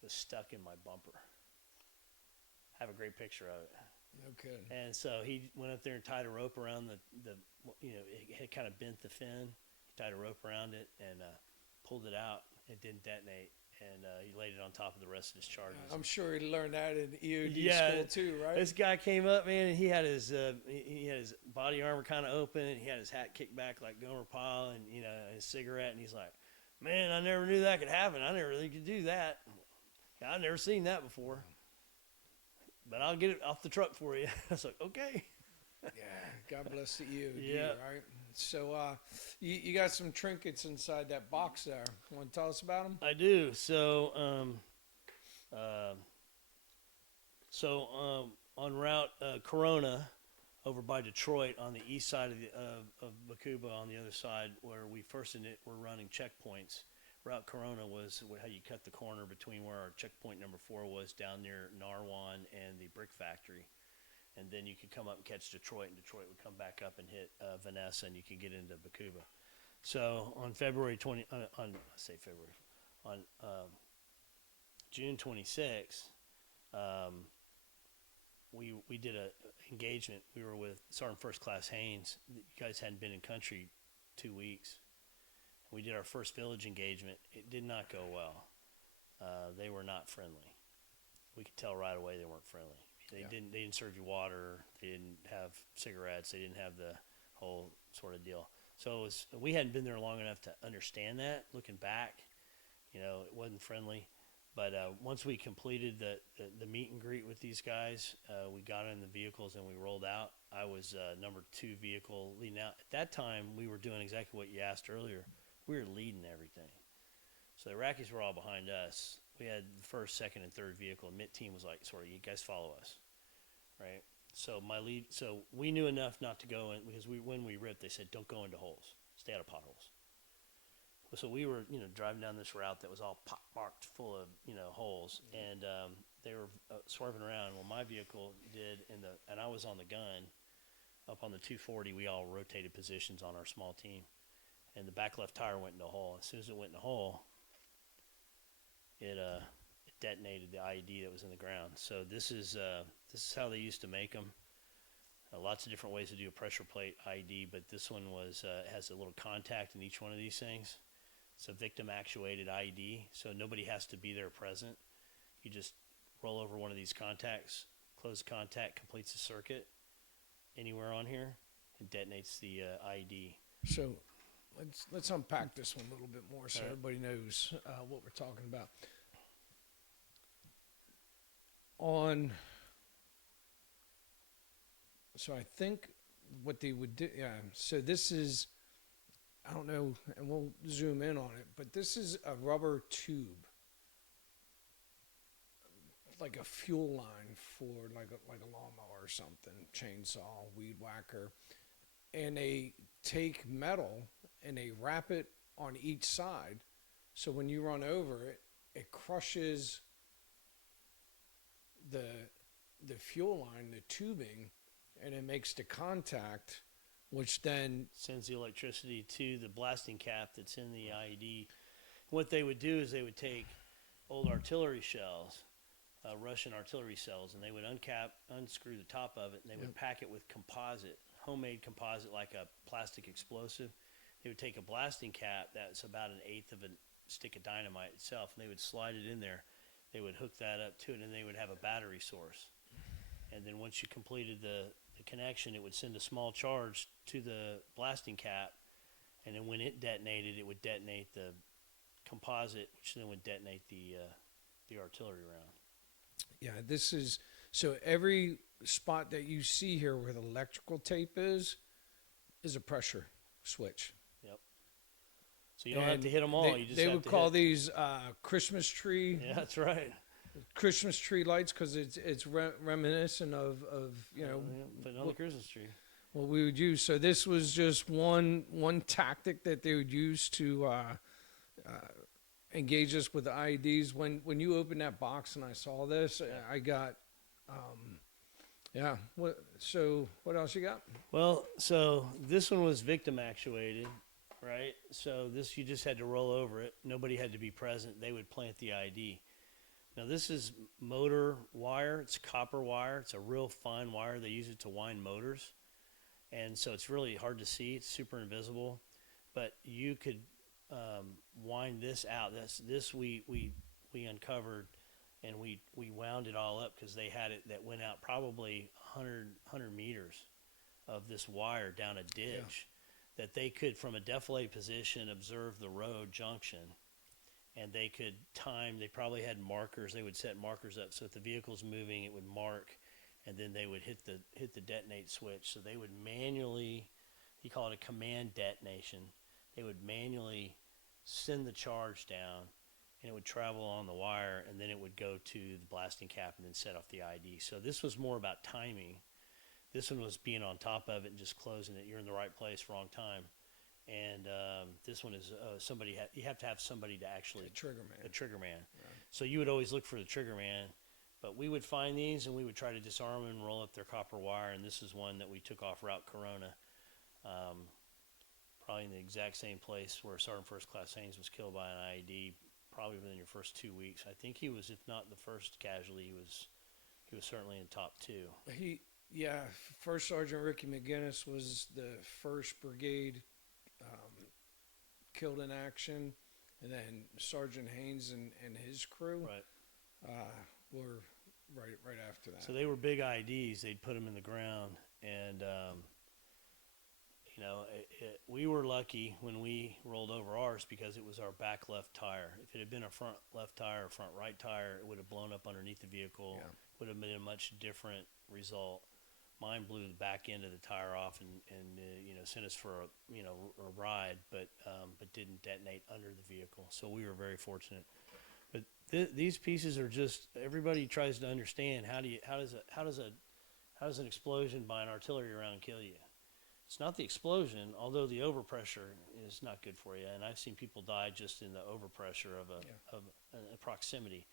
It was stuck in my bumper. I have a great picture of it. No kidding. And so he went up there and tied a rope around it had kind of bent the fin. He tied a rope around it and pulled it out. It didn't detonate. And he laid it on top of the rest of his charges. I'm sure he learned that in EOD school too, right? This guy came up, man, and he had his body armor kind of open, and he had his hat kicked back like Gomer Pyle, and his cigarette, and he's like, "Man, I never knew that could happen. I never really could do that. I've never seen that before. But I'll get it off the truck for you." I was like, "Okay." Yeah, God bless the EOD, Yeah. right? So you got some trinkets inside that box there. Want to tell us about them? I do. So, on route Corona, over by Detroit, on the east side of Baqubah, on the other side, where we first were running checkpoints, Route Corona was how you cut the corner between where our checkpoint number 4 was down near Narwan and the brick factory. And then you could come up and catch Detroit, and Detroit would come back up and hit Vanessa, and you could get into Baqubah. So on June 26th, we did a engagement. We were with Sergeant First Class Haynes. You guys hadn't been in country 2 weeks. We did our first village engagement. It did not go well. They were not friendly. We could tell right away they weren't friendly. They didn't serve you water. They didn't have cigarettes. They didn't have the whole sort of deal. So we hadn't been there long enough to understand that. Looking back, it wasn't friendly. But once we completed the meet and greet with these guys, we got in the vehicles and we rolled out. I was number 2 vehicle leading out. At that time, we were doing exactly what you asked earlier. We were leading everything. So the Iraqis were all behind us. We had the first, second, and third vehicle. The MIT team was like, sort of, you guys follow us, right? So so we knew enough not to go in, because when we ripped, they said, don't go into holes. Stay out of potholes. So we were, driving down this route that was all marked full of, holes, and they were swerving around. Well, my vehicle did, and I was on the gun. Up on the 240, we all rotated positions on our small team, and the back left tire went into a hole. As soon as it went in a hole, it detonated the IED that was in the ground. So this is how they used to make them. Lots of different ways to do a pressure plate IED, but this one has a little contact in each one of these things. It's a victim actuated IED, so nobody has to be there present. You just roll over one of these contacts, close the contact, completes the circuit anywhere on here, and detonates the IED. So let's unpack this one a little bit more so everybody knows what we're talking about. So I think what they would do, so this is, I don't know, and we'll zoom in on it, but this is a rubber tube, like a fuel line for like a lawnmower or something, chainsaw, weed whacker, and they take metal and they wrap it on each side, so when you run over it, it crushes the fuel line, the tubing, and it makes the contact, which then sends the electricity to the blasting cap that's in the IED. What they would do is they would take old artillery shells, Russian artillery cells, and they would unscrew the top of it, and they would pack it with composite, homemade composite, like a plastic explosive. They would take a blasting cap that's about 1/8 of a stick of dynamite itself, and they would slide it in there. They would hook that up to it, and they would have a battery source. And then once you completed the connection, it would send a small charge to the blasting cap, and then when it detonated, it would detonate the composite, which then would detonate the artillery round. Yeah, this is, so every spot that you see here where the electrical tape is a pressure switch. Yep. So you don't have to hit them all. They would call these Christmas tree. Yeah, that's right. Christmas tree lights, because it's reminiscent of But on the Christmas tree. What we would use. So this was just one tactic that they would use to engage us with the IEDs. When you opened that box and I saw this, I got what else you got? Well, so this one was victim actuated, right? So this, you just had to roll over it. Nobody had to be present. They would plant the IED. Now this is motor wire. It's copper wire. It's a real fine wire. They use it to wind motors, and so it's really hard to see. It's super invisible, but you could wind this out. This we uncovered, and we wound it all up, because they had it that went out probably 100 meters of this wire down a ditch that they could, from a defilade position, observe the road junction. And they could time, they probably had markers. They would set markers up, so if the vehicle's moving, it would mark, and then they would hit the detonate switch. So they would manually, you call it a command detonation, they would manually send the charge down, and it would travel on the wire, and then it would go to the blasting cap and then set off the IED. So this was more about timing. This one was being on top of it and just closing it. You're in the right place, wrong time. And this one is you have to have somebody to actually A trigger man. a trigger man. So you would always look for the trigger man, but we would find these and we would try to disarm them and roll up their copper wire. And this is one that we took off Route Corona, probably in the exact same place where Sergeant First Class Haynes was killed by an IED, probably within your first 2 weeks. I think he was, if not the first casualty, he was certainly in the top 2. First Sergeant Ricky McGinnis was the first brigade killed in action, and then Sergeant Haynes and his crew were right after that. So they were big IEDs. They'd put them in the ground, and we were lucky when we rolled over ours because it was our back left tire. If it had been a front left tire or front right tire, it would have blown up underneath the vehicle. Yeah. Would have been a much different result. Mine blew the back end of the tire off and sent us for a ride, but didn't detonate under the vehicle. So we were very fortunate. But these pieces are just, everybody tries to understand how does an explosion by an artillery round kill you? It's not the explosion, although the overpressure is not good for you. And I've seen people die just in the overpressure of a proximity.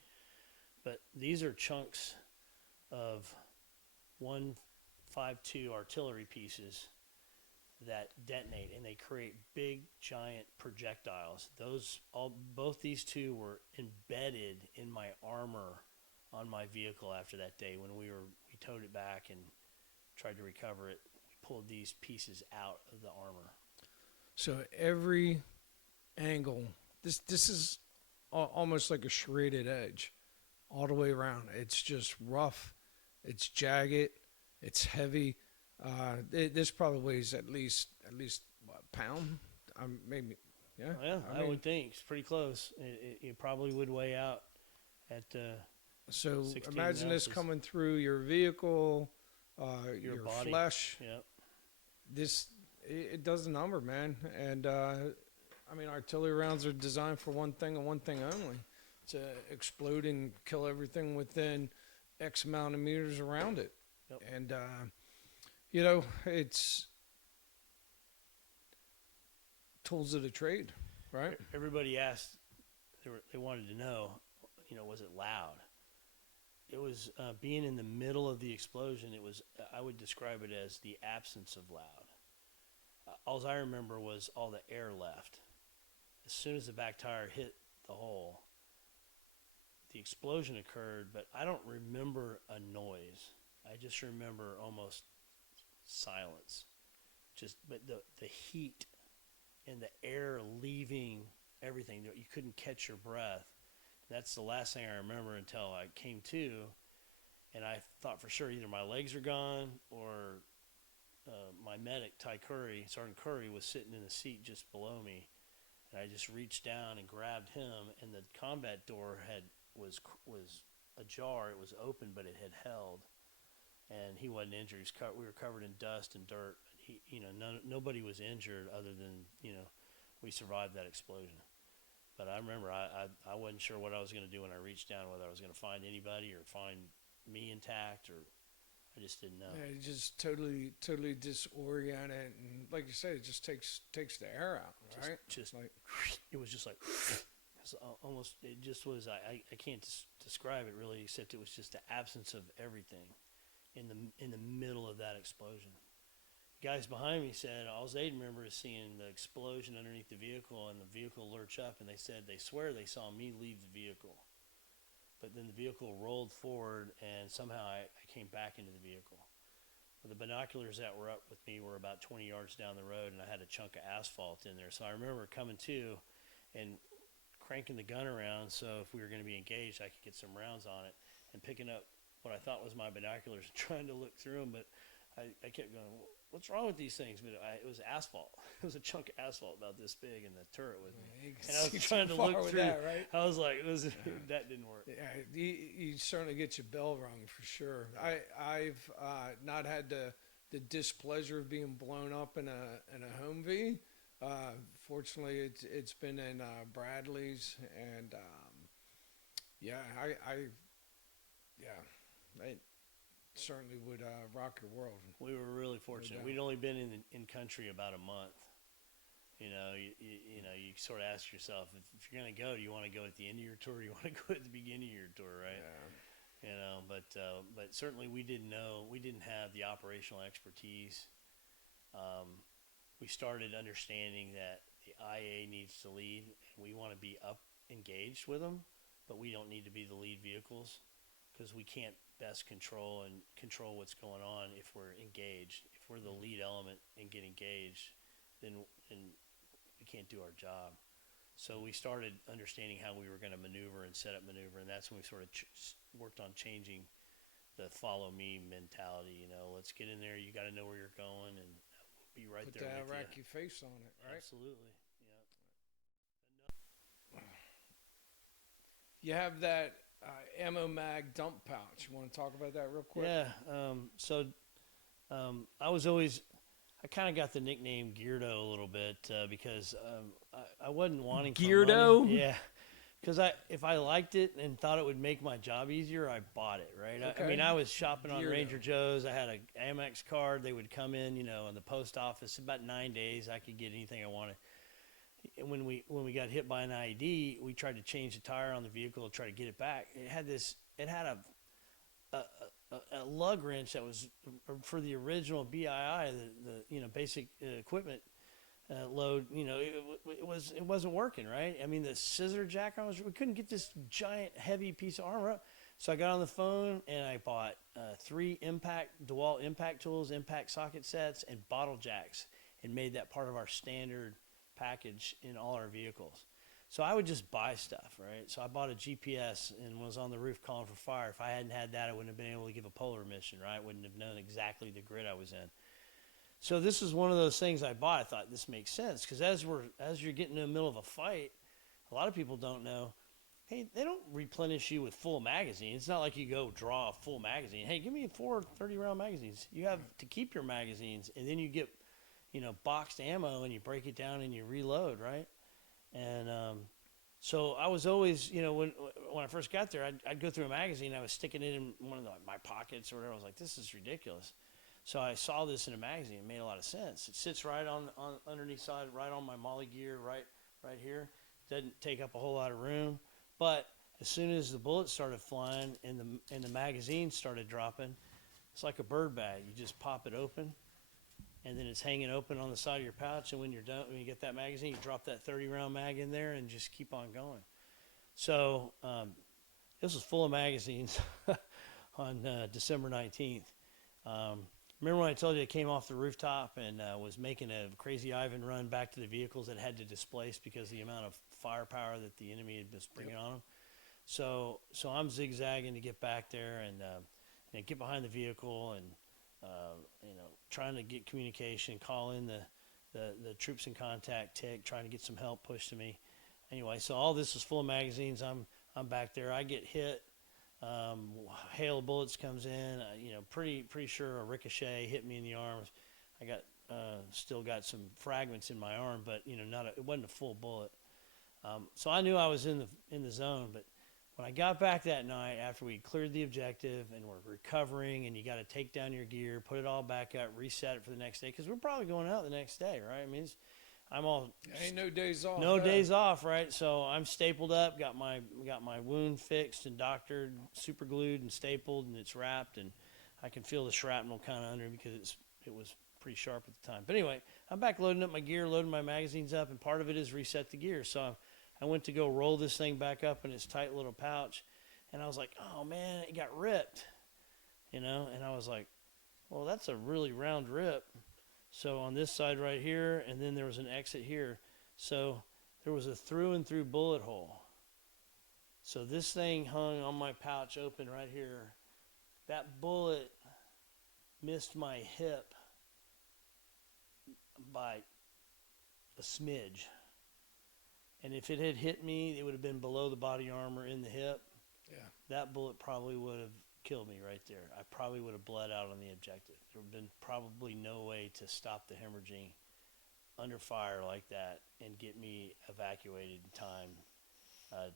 But these are chunks of 152 artillery pieces that detonate, and they create big, giant projectiles. Both these two were embedded in my armor on my vehicle after that day when we towed it back and tried to recover it. We pulled these pieces out of the armor. So every angle, this is almost like a serrated edge all the way around. It's just rough. It's jagged. It's heavy. This probably weighs at least what, a pound? Maybe, yeah. Yeah, I would think it's pretty close. It probably would weigh out at. So 16 imagine this ounces. coming through your vehicle, your body. flesh. Yep. It does the number, man. And artillery rounds are designed for one thing and one thing only: to explode and kill everything within X amount of meters around it. Yep. And it's tools of the trade, right? Everybody asked, they wanted to know, was it loud? It was being in the middle of the explosion. I would describe it as the absence of loud. All I remember was all the air left. As soon as the back tire hit the hole, the explosion occurred, but I don't remember a noise. I just remember almost silence. But the heat and the air leaving everything, you couldn't catch your breath. That's the last thing I remember until I came to, and I thought for sure either my legs are gone or my medic, Sergeant Curry, was sitting in the seat just below me, and I just reached down and grabbed him, and the combat door was ajar. It was open, but it had held, and he wasn't injured. We were covered in dust and dirt. Nobody was injured other than we survived that explosion. But I remember I wasn't sure what I was going to do when I reached down, whether I was going to find anybody or find me intact, or I just didn't know. Yeah, it just totally disoriented, and like you said, it just takes the air out, right? It was just like almost. It just was. I can't describe it really, except it was just the absence of everything in the middle of that explosion. Guys behind me said all they remember is seeing the explosion underneath the vehicle and the vehicle lurch up, and they said they swear they saw me leave the vehicle, but then the vehicle rolled forward and somehow I came back into the vehicle. But the binoculars that were up with me were about 20 yards down the road, and I had a chunk of asphalt in there. So I remember coming to and cranking the gun around so if we were going to be engaged I could get some rounds on it, and picking up what I thought was my binoculars and trying to look through them, but I kept going, what's wrong with these things? But it was asphalt. It was a chunk of asphalt about this big in the turret with me. And I was trying to look through. That, right? I was like, that didn't work. Yeah, you certainly get your bell rung for sure. I've not had the displeasure of being blown up in a Humvee. Fortunately, it's been in Bradley's, and I certainly would rock your world. We were really fortunate. We'd only been in country about a month, You sort of ask yourself, if you're going to go, do you want to go at the end of your tour, or do you want to go at the beginning of your tour, right? Yeah. But certainly we didn't have the operational expertise. We started understanding that the IA needs to lead, and we want to be engaged with them, but we don't need to be the lead vehicles, because we can't best control what's going on if we're engaged. If we're the lead element and get engaged, then we can't do our job. So we started understanding how we were going to maneuver and set up maneuver, and that's when we sort of worked on changing the follow me mentality. Let's get in there. You got to know where you're going, and we'll be right Put there that with Iraqi face on it, right? Absolutely. You have that ammo mag dump pouch. You want to talk about that real quick? Yeah. I kind of got the nickname Geardo a little bit because I wasn't wanting Geardo? For money. Yeah. Because if I liked it and thought it would make my job easier, I bought it, right? Okay. I was shopping on Geardo. Ranger Joe's. I had an Amex card. They would come in, in the post office. About 9 days, I could get anything I wanted. And when we got hit by an IED, we tried to change the tire on the vehicle to try to get it back. It had a lug wrench that was for the original BII, the basic equipment load. It wasn't working right. The scissor jack on we couldn't get this giant heavy piece of armor up. So I got on the phone and I bought 3 DeWalt impact tools, impact socket sets, and bottle jacks, and made that part of our standard package in all our vehicles. So I would just buy stuff, right? So I bought a GPS and was on the roof calling for fire. If I hadn't had that, I wouldn't have been able to give a polar mission, right? Wouldn't have known exactly the grid I was in. So this is one of those things I bought. I thought this makes sense, because as you're getting in the middle of a fight, a lot of people don't know, hey, they don't replenish you with full magazines. It's not like you go draw a full magazine. Hey, give me 4 30-round magazines. You have to keep your magazines, and then you get boxed ammo, and you break it down and you reload, right? And so I was always, when I first got there, I'd go through a magazine. I was sticking it in one of my pockets or whatever. I was like, this is ridiculous. So I saw this in a magazine. It made a lot of sense. It sits right on underneath side, right on my molly gear, right here. Doesn't take up a whole lot of room. But as soon as the bullets started flying and the magazine started dropping, it's like a bird bag. You just pop it open, and then it's hanging open on the side of your pouch, and when you're done, when you get that magazine, you drop that 30-round mag in there and just keep on going. So this was full of magazines on December 19th. Remember when I told you I came off the rooftop and was making a crazy Ivan run back to the vehicles that had to displace because of the amount of firepower that the enemy had been bringing on them? So I'm zigzagging to get back there and get behind the vehicle and trying to get communication, call in the troops in contact, trying to get some help pushed to me. Anyway, so all this is full of magazines. I'm back there. I get hit. Hail of bullets comes in. Pretty sure a ricochet hit me in the arms. I got still got some fragments in my arm, but it wasn't a full bullet. So I knew I was in the zone, but when I got back that night after we cleared the objective and we're recovering, and you got to take down your gear, put it all back up, reset it for the next day, because we're probably going out the next day, right? Ain't no days off. No days off, right? So I'm stapled up, got my wound fixed and doctored, super glued and stapled, and it's wrapped, and I can feel the shrapnel kind of under because it was pretty sharp at the time. But anyway, I'm back loading up my gear, loading my magazines up, and part of it is reset the gear. So I went to go roll this thing back up in its tight little pouch, and I was like, oh man, it got ripped, and I was like, well, that's a really round rip. So on this side right here, and then there was an exit here. So there was a through and through bullet hole. So this thing hung on my pouch open right here. That bullet missed my hip by a smidge. And if it had hit me, it would have been below the body armor in the hip. Yeah. That bullet probably would have killed me right there. I probably would have bled out on the objective. There would have been probably no way to stop the hemorrhaging under fire like that and get me evacuated in time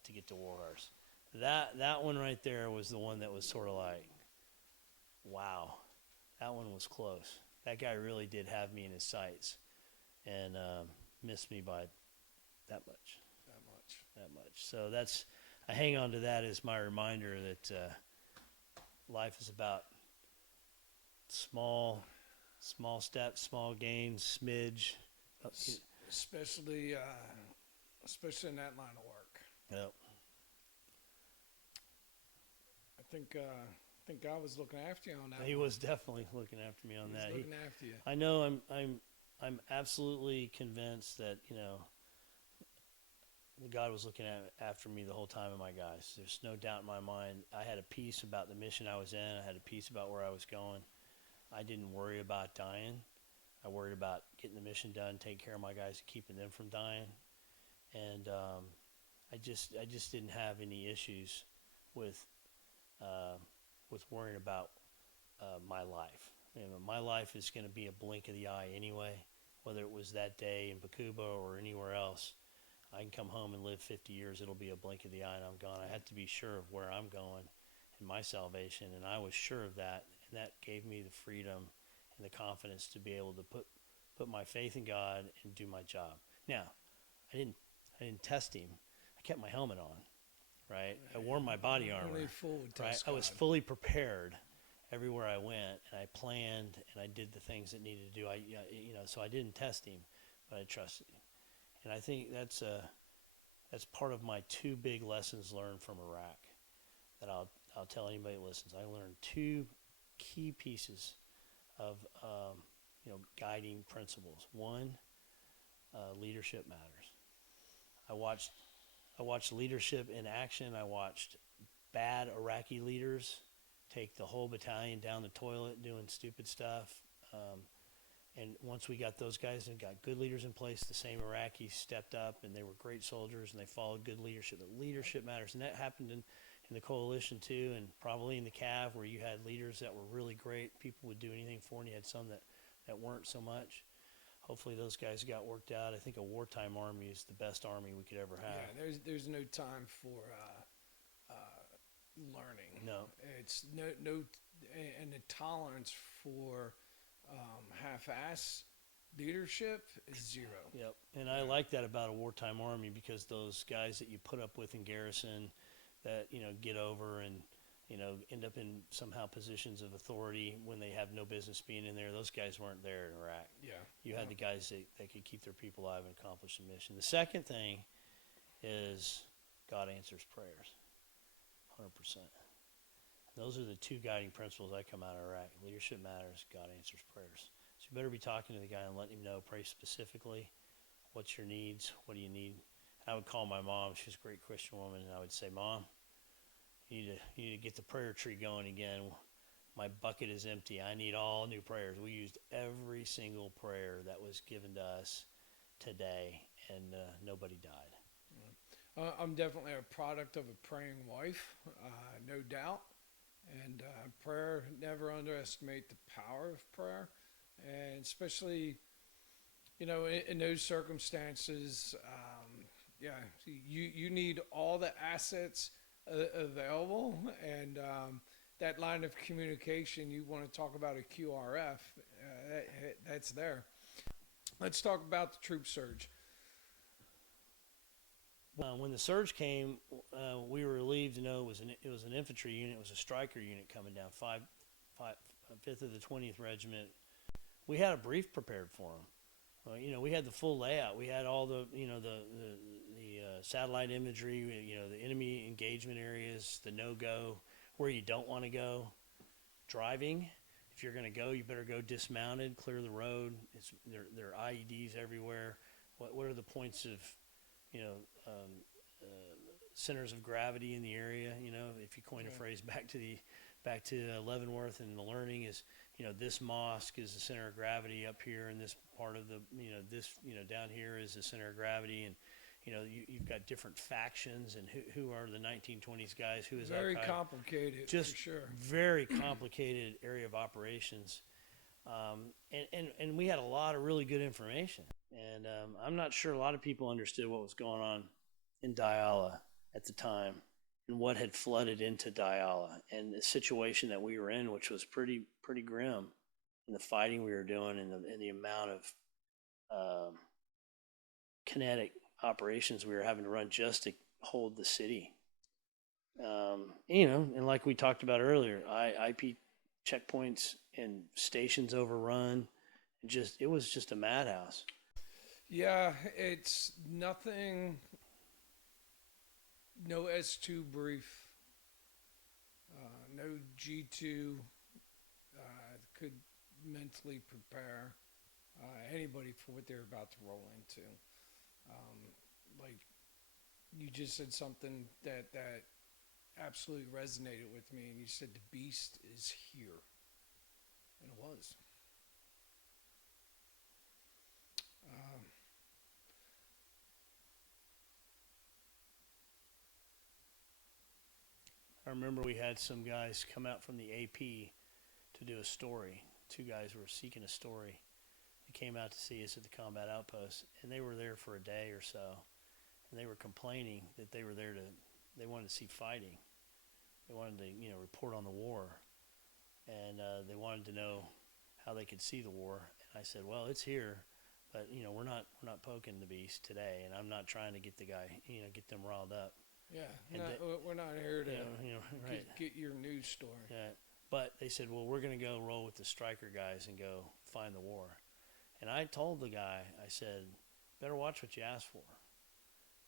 to get to Warhorse. That one right there was the one that was sort of like, wow, that one was close. That guy really did have me in his sights. And missed me by that much. That much. That much. So I hang on to that as my reminder that life is about small steps, small gains, smidge. Especially in that line of work. Yep. I think God was looking after you on that. He was definitely looking after me on that. He was looking after you. I know. I'm absolutely convinced that God was looking after me the whole time of my guys. There's no doubt in my mind. I had a peace about the mission I was in. I had a peace about where I was going. I didn't worry about dying. I worried about getting the mission done, taking care of my guys, and keeping them from dying. And I just didn't have any issues with worrying about my life. My life is going to be a blink of the eye anyway, whether it was that day in Baqubah or anywhere else. I can come home and live 50 years. It'll be a blink of the eye and I'm gone. I had to be sure of where I'm going and my salvation, and I was sure of that, and that gave me the freedom and the confidence to be able to put my faith in God and do my job. Now, I didn't test him. I kept my helmet on, right? I wore my body armor, Only a fool would right? test I was God. fully prepared everywhere I went, and I planned and I did the things that needed to do. So I didn't test him, but I trusted him. And I think that's part of my two big lessons learned from Iraq that I'll tell anybody who listens. I learned two key pieces of guiding principles. One, leadership matters. I watched leadership in action. I watched bad Iraqi leaders take the whole battalion down the toilet doing stupid stuff. And once we got those guys and got good leaders in place, the same Iraqis stepped up and they were great soldiers and they followed good leadership. The leadership matters. And that happened in the coalition too, and probably in the CAV where you had leaders that were really great. People would do anything for, and you had some that weren't so much. Hopefully those guys got worked out. I think a wartime army is the best army we could ever have. Yeah, there's no time for learning. No. It's no and the tolerance for half-ass leadership is zero. Yep. And I like that about a wartime army, because those guys that you put up with in garrison that, get over and, end up in somehow positions of authority when they have no business being in there, those guys weren't there in Iraq. Yeah. You had the guys that could keep their people alive and accomplish the mission. The second thing is God answers prayers, 100%. Those are the two guiding principles I come out of Iraq. Leadership matters, God answers prayers. So you better be talking to the guy and letting him know, pray specifically, what's your needs, what do you need. I would call my mom, she's a great Christian woman, and I would say, Mom, you need to get the prayer tree going again. My bucket is empty. I need all new prayers. We used every single prayer that was given to us today, and nobody died. I'm definitely a product of a praying wife, no doubt. And prayer, never underestimate the power of prayer. And especially, in those circumstances, you need all the assets available. And that line of communication, you want to talk about a QRF, that's there. Let's talk about the troop surge. When the surge came, we were relieved to know it was an infantry unit. It was a striker unit coming down, 5th of the 20th Regiment. We had a brief prepared for them. We had the full layout. We had all the satellite imagery, the enemy engagement areas, the no-go, where you don't want to go. Driving, if you're going to go, you better go dismounted, clear the road. There are IEDs everywhere. What are the points of centers of gravity in the area? If you coin a phrase back to Leavenworth, and the learning is, this mosque is the center of gravity up here, and this part of the, down here is the center of gravity, and you've got different factions, and who are the 1920s guys, who is Very Al-Qaeda. complicated, Just for sure. very complicated area of operations. And we had a lot of really good information. And I'm not sure a lot of people understood what was going on in Diyala at the time and what had flooded into Diyala and the situation that we were in, which was pretty grim, and the fighting we were doing and the amount of kinetic operations we were having to run just to hold the city. And like we talked about earlier, IP checkpoints and stations overrun. It was just a madhouse. Yeah, it's nothing. No S2 brief. No G2 could mentally prepare anybody for what they're about to roll into. Like you just said something that absolutely resonated with me, and you said the beast is here, and it was. I remember we had some guys come out from the AP to do a story. 2 guys were seeking a story. They came out to see us at the combat outpost, and they were there for a day or so, and they were complaining that they were there they wanted to see fighting. They wanted to, report on the war, and they wanted to know how they could see the war. And I said, well, it's here, but we're not poking the beast today, and I'm not trying to get the guy, get them riled up. Yeah, we're not here to right. get your news story. Yeah, but they said, well, we're going to go roll with the striker guys and go find the war. And I told the guy, I said, better watch what you ask for.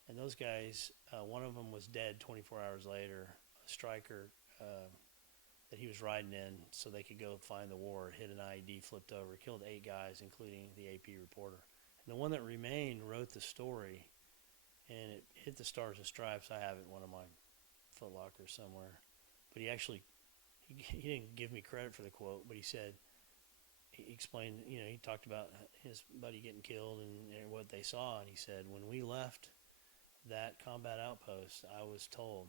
And those guys, one of them was dead 24 hours later. A striker that he was riding in so they could go find the war, hit an IED, flipped over, killed 8 guys, including the AP reporter. And the one that remained wrote the story, and it hit the Stars and Stripes. I have it in one of my foot lockers somewhere. But he actually, he didn't give me credit for the quote, but he said, he explained, he talked about his buddy getting killed and what they saw, and he said, when we left that combat outpost, I was told,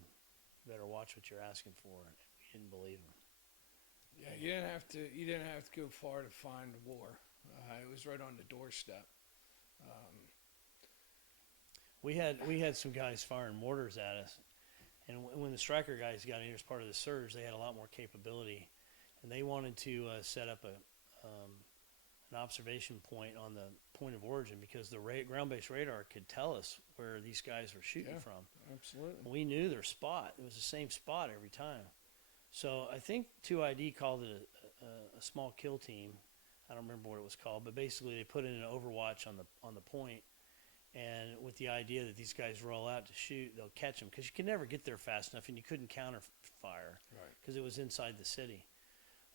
better watch what you're asking for. And we didn't believe him. Yeah, you didn't have to go far to find war. It was right on the doorstep. We had some guys firing mortars at us, and when the striker guys got in here as part of the surge, they had a lot more capability, and they wanted to set up an observation point on the point of origin, because the ground-based radar could tell us where these guys were shooting from. Absolutely. We knew their spot. It was the same spot every time. So I think 2ID called it a small kill team. I don't remember what it was called, but basically they put in an overwatch on the point, and with the idea that these guys roll out to shoot, they'll catch them, because you can never get there fast enough, and you couldn't counter fire because it was inside the city.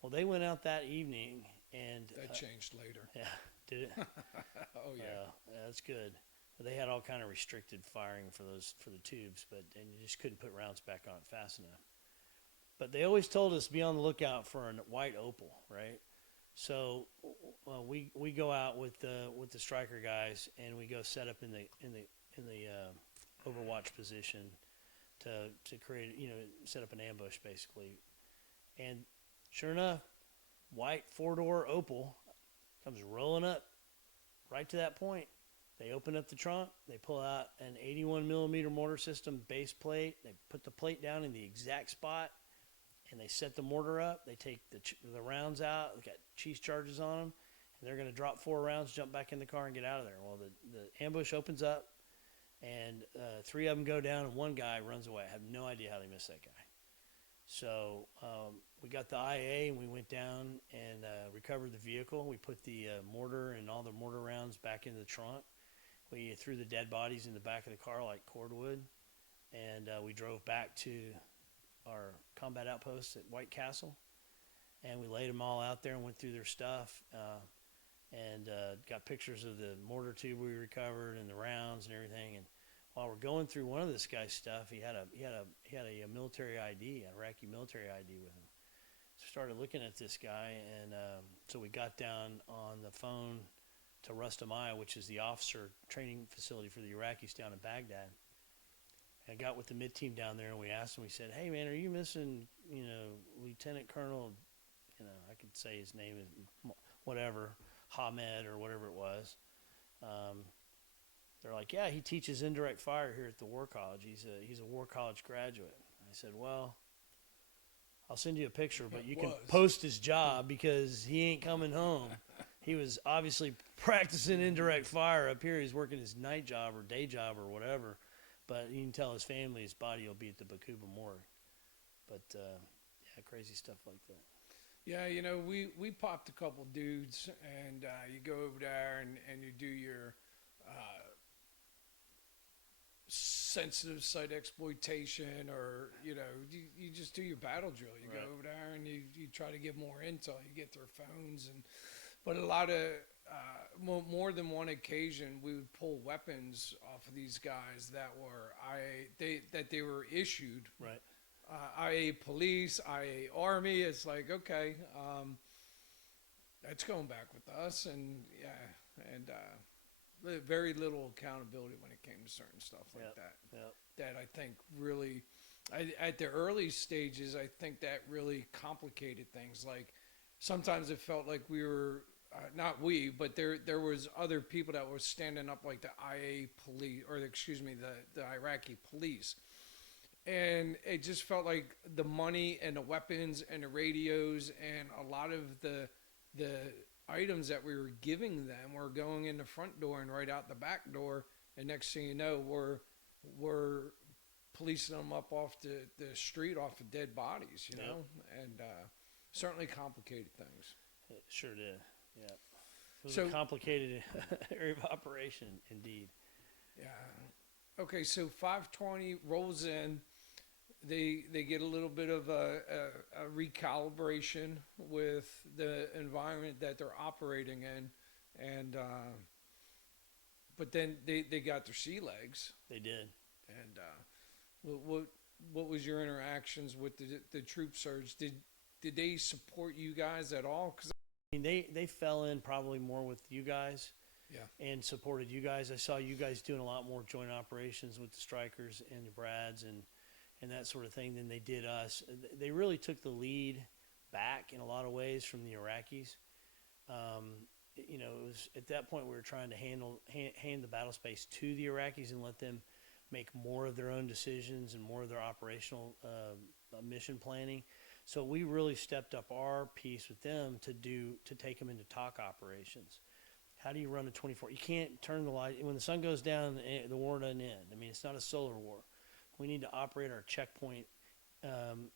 Well, they went out that evening, and that changed later. Yeah, did it? Oh yeah. That's good. But they had all kind of restricted firing for the tubes, and you just couldn't put rounds back on it fast enough. But they always told us be on the lookout for a white opal, right? So we go out with the striker guys, and we go set up in the overwatch position to create, set up an ambush basically. And sure enough, white 4-door opal comes rolling up right to that point. They open up the trunk, they pull out an 81 millimeter mortar system base plate, they put the plate down in the exact spot, and they set the mortar up. They take the rounds out, they got cheese charges on them, and they're going to drop 4 rounds, jump back in the car, and get out of there. Well, the ambush opens up, and 3 of them go down, and 1 guy runs away. I have no idea how they missed that guy. So we got the IA, and we went down and recovered the vehicle. We put the mortar and all the mortar rounds back into the trunk. We threw the dead bodies in the back of the car like cordwood, and we drove back to our combat outpost at White Castle, and we laid them all out there and went through their stuff, and got pictures of the mortar tube we recovered and the rounds and everything. And while we're going through one of this guy's stuff, he had a military ID, an Iraqi military ID with him. So started looking at this guy, and so we got down on the phone to Rustamiyah, which is the officer training facility for the Iraqis down in Baghdad. I got with the mid team down there, and we asked him. We said, "Hey, man, are you missing, Lieutenant Colonel, I could say his name is whatever, Hamed or whatever it was." They're like, "Yeah, he teaches indirect fire here at the War College. He's a War College graduate." I said, "Well, I'll send you a picture, but you can post his job because he ain't coming home. he was obviously practicing indirect fire up here. He's working his night job or day job or whatever, but you can tell his family, his body will be at the Baqubah morgue. But yeah, crazy stuff like that. Yeah, you know, we popped a couple dudes, and you go over there and you do your sensitive site exploitation, or, you know, you just do your battle drill. You go over there and you try to get more intel. You get their phones, but a lot of more than one occasion we would pull weapons off of these guys that were issued. Right. IA police, IA army. It's like, okay, that's going back with us, and very little accountability when it came to certain stuff like that. Yep. That I think really, at the early stages, I think that really complicated things. Like sometimes it felt like we were not we, but there was other people that were standing up, like the IA police, or excuse me, the Iraqi police. And it just felt like the money and the weapons and the radios and a lot of the items that we were giving them were going in the front door and right out the back door. And next thing you know, we're policing them up off the street, off of dead bodies, you know, and certainly complicated things. It sure did. Yeah. It was a complicated area of operation, indeed. Yeah. Okay, so 520 rolls in. They get a little bit of a recalibration with the environment that they're operating in, and but then they got their sea legs. They did. And what was your interactions with the troop surge? Did they support you guys at all? 'Cause I mean, they fell in probably more with you guys. Yeah. And supported you guys. I saw you guys doing a lot more joint operations with the Strikers and the Brads and that sort of thing than they did us. They really took the lead back in a lot of ways from the Iraqis. You know, it was at that point we were trying to hand the battle space to the Iraqis and let them make more of their own decisions and more of their operational mission planning. So we really stepped up our piece with them to take them into TOC operations. How do you run a 24? You can't turn the light. When the sun goes down, the war doesn't end. I mean, it's not a solar war. We need to operate our checkpoint,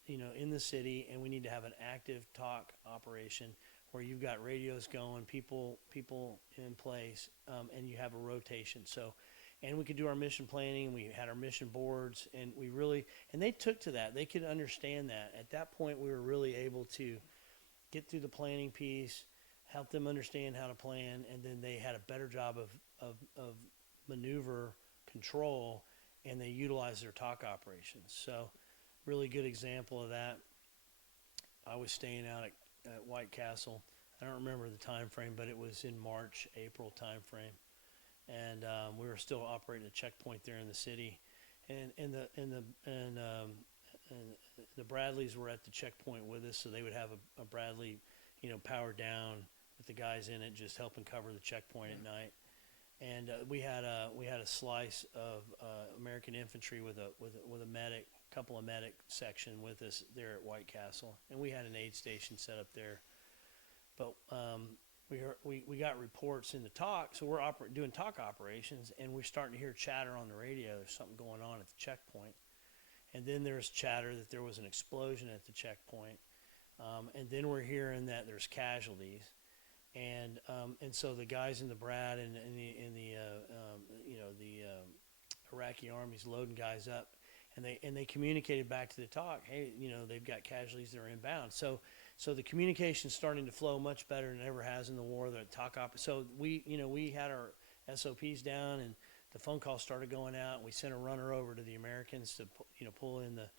you know, in the city, and we need to have an active TOC operation where you've got radios going, people in place, and you have a rotation. So, and we could do our mission planning, and we had our mission boards, and and they took to that. They could understand that. At that point, we were really able to get through the planning piece, help them understand how to plan, and then they had a better job of maneuver control, and they utilized their TOC operations. So really good example of that. I was staying out at White Castle. I don't remember the time frame, but it was in March, April time frame. And we were still operating a checkpoint there in the city. And the Bradleys were at the checkpoint with us, so they would have a Bradley, you know, powered down with the guys in it, just helping cover the checkpoint at night. And we had a slice of American infantry with a medic, couple of medic section with us there at White Castle, and we had an aid station set up there. But we got reports in the TOC, so we're doing TOC operations, and we're starting to hear chatter on the radio. There's something going on at the checkpoint, and then there's chatter that there was an explosion at the checkpoint, and then we're hearing that there's casualties. And so the guys in the Brad and the Iraqi army's loading guys up, and they communicated back to the TOC, hey, you know, they've got casualties that are inbound. So the communication's starting to flow much better than it ever has in the war. The TOC so we had our SOPs down, and the phone calls started going out. And we sent a runner over to the Americans to pull in the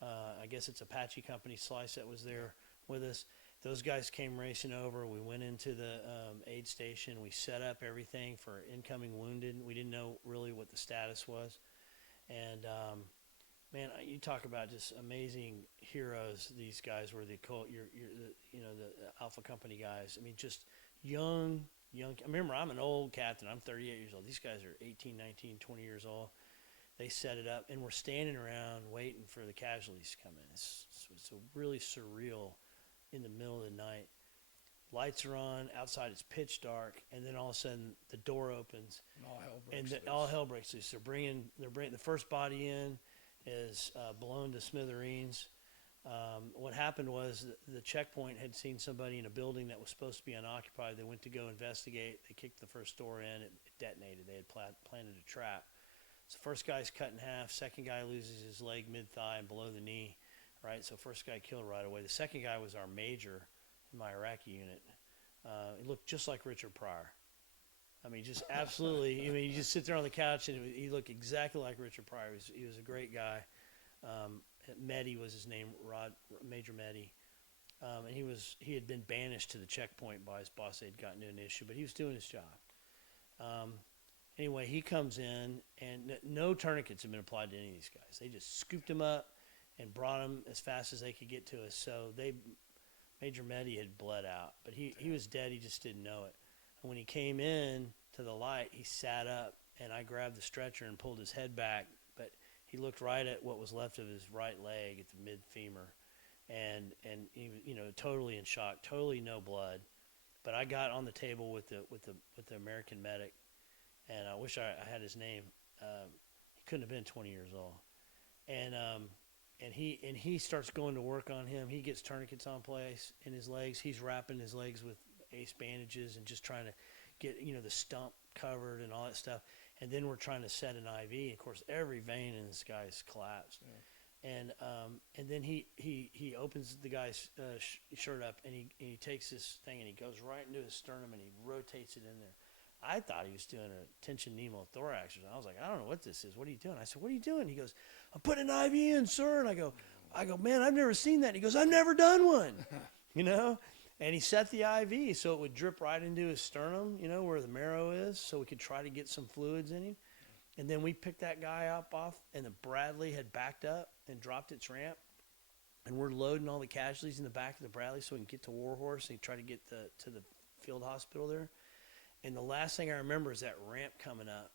I guess it's Apache Company slice that was there with us. Those guys came racing over. We went into the aid station. We set up everything for incoming wounded. We didn't know really what the status was. And, man, you talk about just amazing heroes. These guys were the Alpha Company guys. I mean, just young. Remember, I'm an old captain. I'm 38 years old. These guys are 18, 19, 20 years old. They set it up, and we're standing around waiting for the casualties to come in. It's really surreal. In the middle of the night, lights are on, outside it's pitch dark, and then all of a sudden the door opens, And all hell breaks and loose. all hell breaks loose. They're bringing the first body in is blown to smithereens. What happened was the checkpoint had seen somebody in a building that was supposed to be unoccupied. They went to go investigate. They kicked the first door in. It detonated. They had planted a trap. So first guy's cut in half. Second guy loses his leg mid-thigh and below the knee. Right. So first guy killed right away. The second guy was our major in my Iraqi unit. He looked just like Richard Pryor. I mean, just absolutely. I mean, you just sit there on the couch and he looked exactly like Richard Pryor. He was a great guy. Mehdi was his name, Major Mehdi. And he had been banished to the checkpoint by his boss. They'd gotten into an issue, but he was doing his job. Anyway, he comes in, and no tourniquets have been applied to any of these guys. They just scooped him up and brought him as fast as they could get to us. So Major Mehdi had bled out, but he was dead. He just didn't know it. And when he came in to the light, he sat up, and I grabbed the stretcher and pulled his head back, but he looked right at what was left of his right leg at the mid femur, and he was, totally in shock, totally no blood. But I got on the table with the American medic, and I wish I had his name. He couldn't have been 20 years old, and he starts going to work on him. He gets tourniquets on place in his legs. He's wrapping his legs with ace bandages and just trying to get the stump covered and all that stuff. And then we're trying to set an IV. Of course, every vein in this guy's collapsed. Yeah. And then he opens the guy's shirt up, and he takes this thing and he goes right into his sternum and he rotates it in there. I thought he was doing a tension pneumothorax. And I was like, I don't know what this is. What are you doing? I said, what are you doing? He goes, I'm putting an IV in, sir. And I go, man, I've never seen that. And he goes, I've never done one. And he set the IV so it would drip right into his sternum, where the marrow is, so we could try to get some fluids in him. And then we picked that guy up off, and the Bradley had backed up and dropped its ramp. And we're loading all the casualties in the back of the Bradley so we can get to Warhorse and try to get to the field hospital there. And the last thing I remember is that ramp coming up.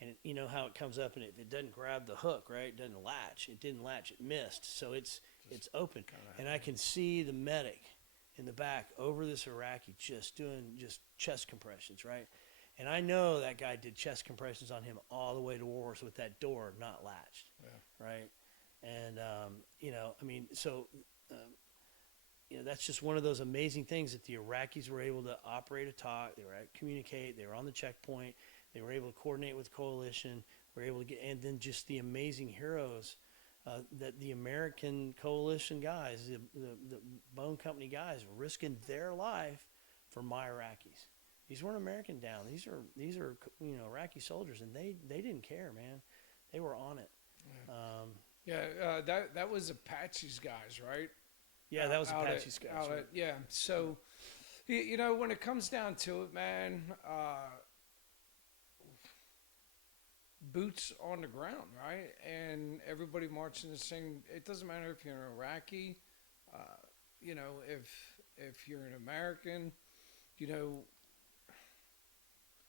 And you know how it comes up and it doesn't grab the hook, right? It doesn't latch. It didn't latch. It missed. So it's open. And I can see the medic in the back over this Iraqi just doing chest compressions, right? And I know that guy did chest compressions on him all the way to Warhorse with that door not latched, right? And, that's just one of those amazing things that the Iraqis were able to operate a talk. They were able to communicate. They were on the checkpoint. They were able to coordinate with the coalition. Were able to get, and then just the amazing heroes that the American coalition guys, the Bone Company guys, were risking their life for my Iraqis. These weren't American down. These are Iraqi soldiers, and they didn't care, man. They were on it. That was Apache's guys, right? Yeah, that was Apache's guys. Right? Yeah. So, when it comes down to it, man, boots on the ground, right? And everybody marching the same. It doesn't matter if you're an Iraqi, if you're an American,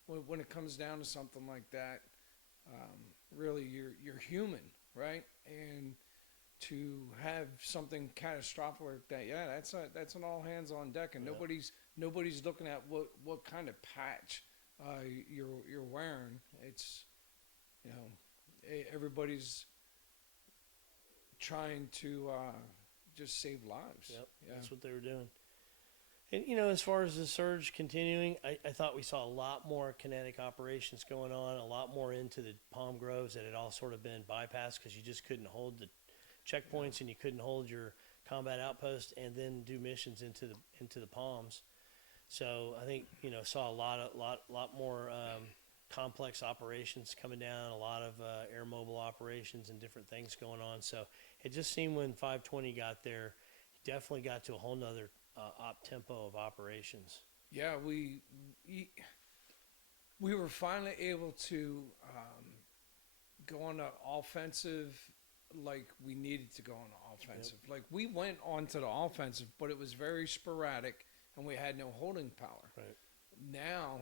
when it comes down to something like that, really you're human, right? And to have something catastrophic like that, that's an all hands on deck, and nobody's looking at what kind of patch you're wearing. It's everybody's trying to just save lives. Yep, that's what they were doing. And, as far as the surge continuing, I thought we saw a lot more kinetic operations going on, a lot more into the palm groves that had all sort of been bypassed because you just couldn't hold the checkpoints and you couldn't hold your combat outpost and then do missions into the palms. So I think, saw a lot more complex operations coming down, a lot of air mobile operations and different things going on. So it just seemed when 520 got there, it definitely got to a whole nother op tempo of operations. Yeah, we were finally able to go on an offensive like we needed to go on an offensive. Yep. Like we went onto the offensive, but it was very sporadic and we had no holding power. Right. Now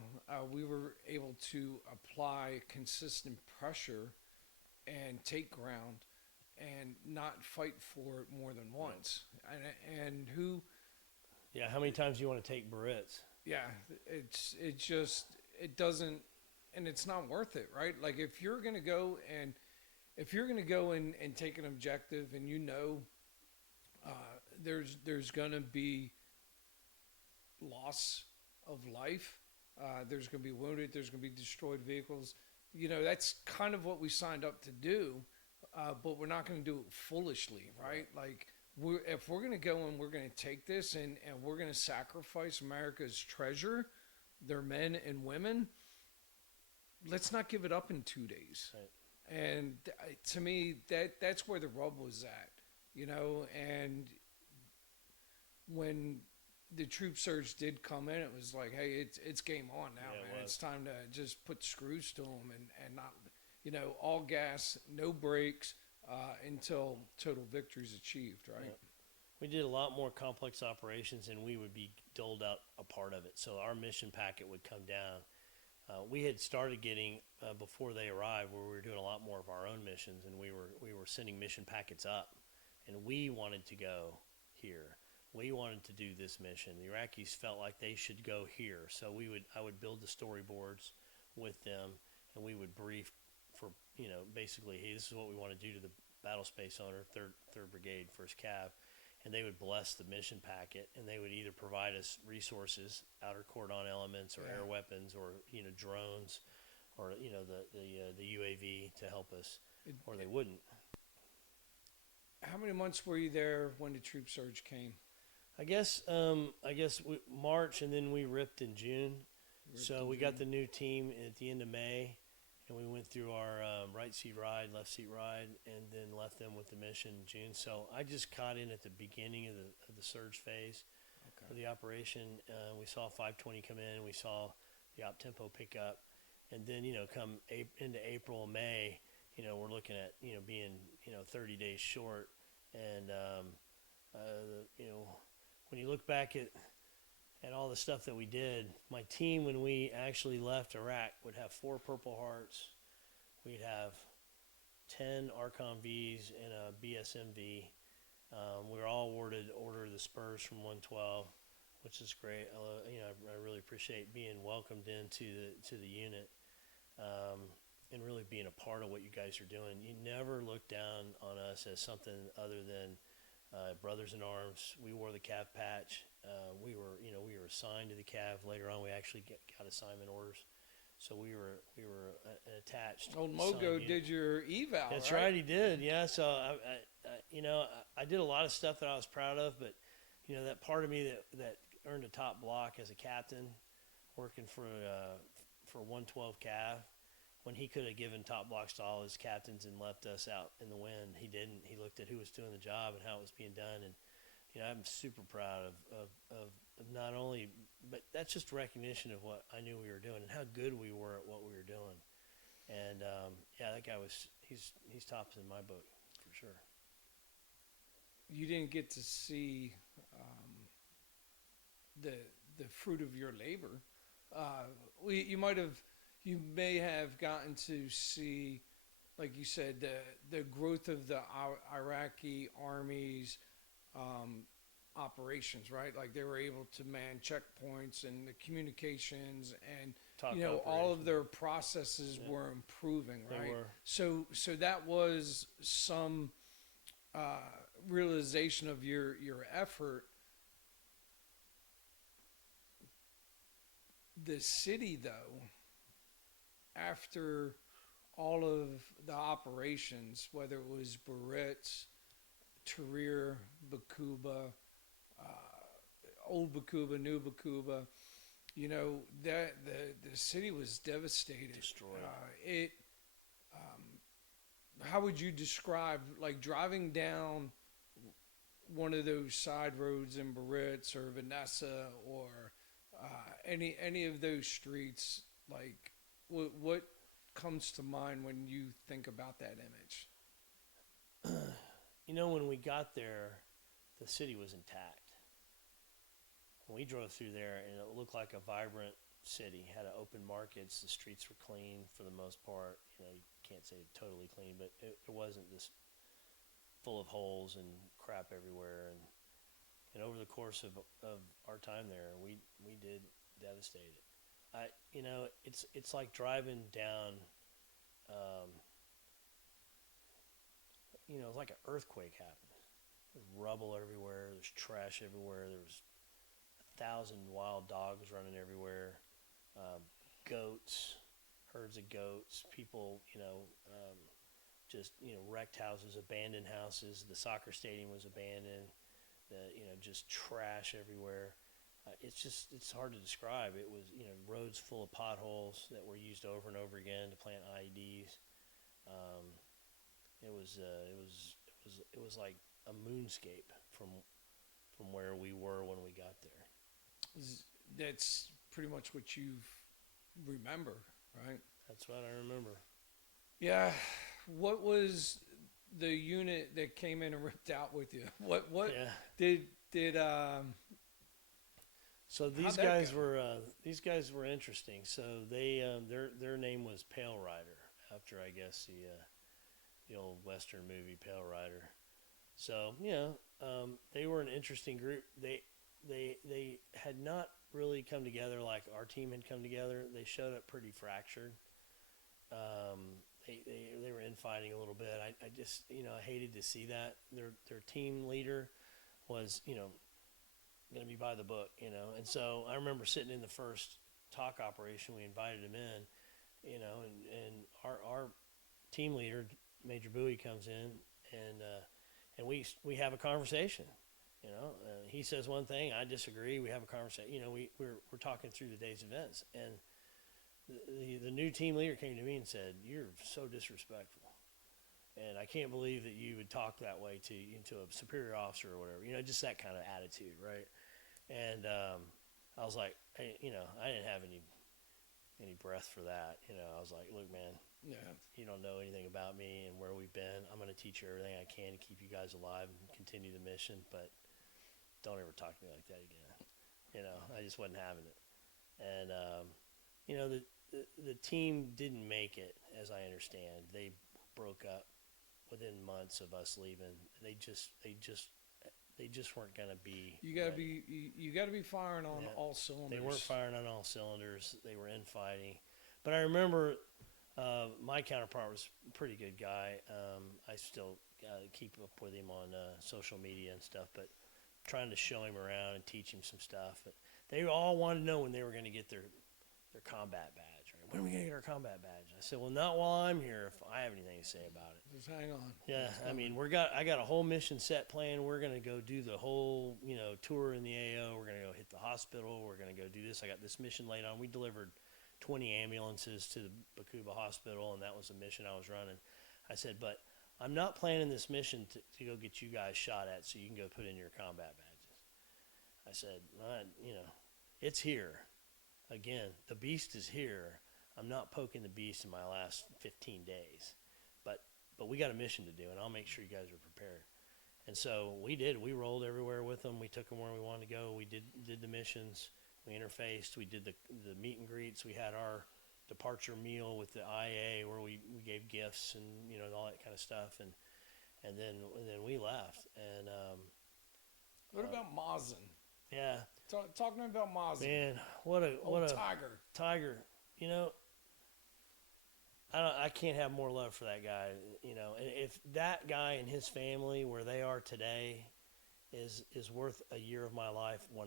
we were able to apply consistent pressure and take ground and not fight for it more than once. And who Yeah, how many times do you want to take Barrettes? Yeah, it doesn't, and it's not worth it, right? Like if you're gonna go and take an objective, and there's gonna be loss of life, there's gonna be wounded, there's gonna be destroyed vehicles. That's kind of what we signed up to do, but we're not gonna do it foolishly, right? Like if we're gonna go and we're gonna take this and we're gonna sacrifice America's treasure, their men and women, let's not give it up in 2 days. Right. And to me, that's where the rub was at, and when the troop surge did come in, it was like, hey, it's game on now, Yeah, man. It's time to just put screws to them and not, all gas, no brakes, until total victory is achieved, right? Yeah. We did a lot more complex operations, and we would be doled out a part of it. So our mission packet would come down. We had started getting before they arrived, where we were doing a lot more of our own missions, and we were sending mission packets up, and we wanted to go here. We wanted to do this mission. The Iraqis felt like they should go here, so I would build the storyboards with them, and we would brief for basically, hey, this is what we want to do to the battle space owner, Third Brigade, 1st Cav. And they would bless the mission packet, and they would either provide us resources, outer cordon elements, or air weapons, or drones, or the UAV to help us, or they wouldn't. How many months were you there when the troop surge came? I guess March, and then we ripped in June. So we got the new team at the end of May, and we went through our right seat ride, left seat ride, and then left them with the mission in June. So I just caught in at the beginning of the surge phase of the operation. We saw 520 come in, we saw the op tempo pick up, and then come into April, May, we're looking at being 30 days short, and when you look back at all the stuff that we did, my team, when we actually left Iraq, would have 4 Purple Hearts. We'd have 10 Archon Vs and a BSMV. We were all awarded Order of the Spurs from 112, which is great. I really appreciate being welcomed into the unit, and really being a part of what you guys are doing. You never look down on us as something other than brothers in arms. We wore the Cav patch. We were assigned to the Cav. Later on, we actually got assignment orders, so we were attached. Old Mogo did your eval. That's right, he did. Yeah. So I did a lot of stuff that I was proud of, but that part of me that earned a top block as a captain, working for 112 Cav, when he could have given top blocks to all his captains and left us out in the wind. He didn't. He looked at who was doing the job and how it was being done, and I'm super proud of not only, but that's just recognition of what I knew we were doing and how good we were at what we were doing. And that guy he's tops in my book for sure. You didn't get to see the fruit of your labor. You may have gotten to see, like you said, the growth of the Iraqi army's operations, right? Like they were able to man checkpoints and the communications, and all of their processes were improving, right? They were. So that was some realization of your effort. The city, though, after all of the operations, whether it was Barrettes, Tahrir, Baqubah, old Baqubah, new Baqubah, that the city was devastated, destroyed. How would you describe, like, driving down one of those side roads in Barrettes or Vanessa or any of those streets? Like, what comes to mind when you think about that image? When we got there, the city was intact. When we drove through there, and it looked like a vibrant city, had open markets, the streets were clean for the most part. You can't say totally clean, but it wasn't just full of holes and crap everywhere. And over the course of our time there, we did devastate it. It's like driving down, it's like an earthquake happened. There's rubble everywhere. There's trash everywhere. There was 1,000 wild dogs running everywhere. Goats, herds of goats. People, wrecked houses, abandoned houses. The soccer stadium was abandoned. Just trash everywhere. It's hard to describe. It was, roads full of potholes that were used over and over again to plant IEDs. It was like a moonscape from where we were when we got there. That's pretty much what you remember, right? That's what I remember. Yeah. What was the unit that came in and ripped out with you? What Yeah. did So these guys were interesting. So they their name was Pale Rider, after I guess the old Western movie Pale Rider. So they were an interesting group. They had not really come together like our team had come together. They showed up pretty fractured. They were infighting a little bit. I just I hated to see that. Their team leader was going to be by the book, and so I remember sitting in the first talk operation. We invited him in, and our team leader, Major Bowie, comes in, and we have a conversation. He says one thing, I disagree. We have a conversation. We're talking through the day's events, and the new team leader came to me and said, "You're so disrespectful, and I can't believe that you would talk that way to a superior officer or whatever." Just that kind of attitude, right? And I was like, I didn't have any breath for that. I was like, "Look, man, you don't know anything about me and where we've been. I'm going to teach you everything I can to keep you guys alive and continue the mission, but don't ever talk to me like that again." I just wasn't having it. And the team didn't make it, as I understand. They broke up within months of us leaving. They just weren't going to be. You got to be firing on all cylinders. They weren't firing on all cylinders. They were infighting. But I remember my counterpart was a pretty good guy. I still keep up with him on social media and stuff, but trying to show him around and teach him some stuff. But they all wanted to know when they were going to get their combat badge. Right? When are we going to get our combat badge? I said, well, not while I'm here if I have anything to say about it. Just hang on. Yeah, I got a whole mission set plan. We're going to go do the whole, tour in the AO. We're going to go hit the hospital. We're going to go do this. I got this mission laid on. We delivered 20 ambulances to the Baqubah hospital, and that was the mission I was running. I said, but I'm not planning this mission to go get you guys shot at so you can go put in your combat badges. I said, it's here. Again, the beast is here. I'm not poking the beast in my last 15 days. But we got a mission to do, and I'll make sure you guys are prepared. And so we did. We rolled everywhere with them. We took them where we wanted to go. We did the missions. We interfaced. We did the meet and greets. We had our departure meal with the IA where we gave gifts and all that kind of stuff. And then we left. And what about Mazen? Yeah. Talk to me about Mazen. Man, what a tiger. I can't have more love for that guy. And if that guy and his family where they are today is worth a year of my life, 100%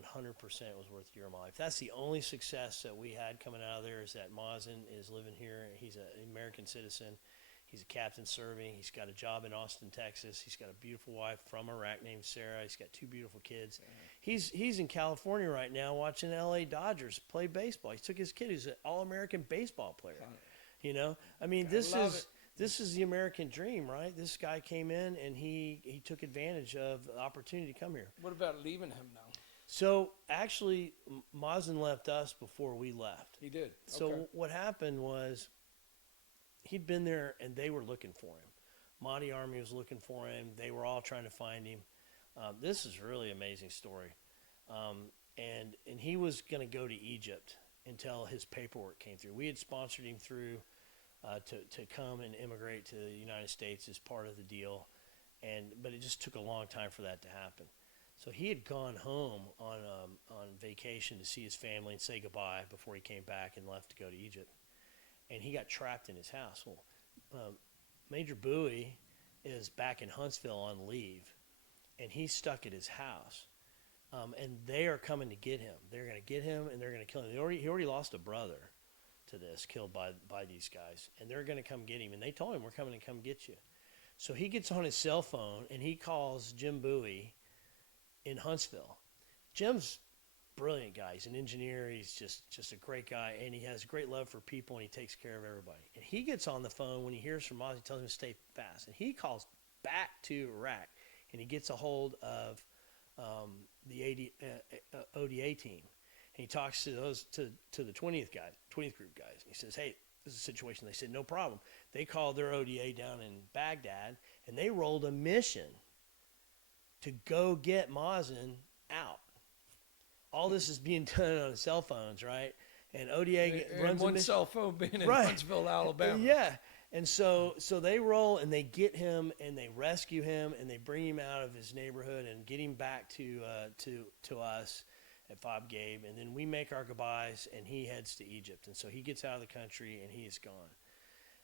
was worth a year of my life. That's the only success that we had coming out of there, is that Mazen is living here. He's an American citizen. He's a captain serving. He's got a job in Austin, Texas. He's got a beautiful wife from Iraq named Sarah. He's got 2 beautiful kids. He's in California right now watching LA Dodgers play baseball. He took his kid, who's an All-American baseball player. This is the American dream, right? This guy came in and he took advantage of the opportunity to come here. What about leaving him now? So actually, Mazen left us before we left. He did. So what happened was he'd been there and they were looking for him. Mahdi Army was looking for him. They were all trying to find him. This is a really amazing story. And he was going to go to Egypt until his paperwork came through. We had sponsored him through to come and immigrate to the United States as part of the deal, but it just took a long time for that to happen. So he had gone home on vacation to see his family and say goodbye before he came back and left to go to Egypt. And he got trapped in his house. Well, Major Bowie is back in Huntsville on leave, and he's stuck at his house. And they are coming to get him. They're going to get him, and they're going to kill him. He already lost a brother to this, killed by these guys. And they're going to come get him. And they told him, we're coming to come get you. So he gets on his cell phone, and he calls Jim Bowie in Huntsville. Jim's a brilliant guy. He's an engineer. He's just a great guy, and he has great love for people, and he takes care of everybody. And he gets on the phone when he hears from Oz. He tells him to stay fast. And he calls back to Iraq, and he gets a hold of the ODA team. And he talks to the 20th group guys. And he says, hey, this is a situation. They said, no problem. They called their ODA down in Baghdad, and they rolled a mission to go get Mazen out. All this is being done on cell phones, right? And ODA runs one a cell phone being in Right. Huntsville, Alabama. Yeah. And so they roll and they get him and they rescue him and they bring him out of his neighborhood and get him back to us at Foward Gabe. And then we make our goodbyes and he heads to Egypt. And so he gets out of the country and he is gone.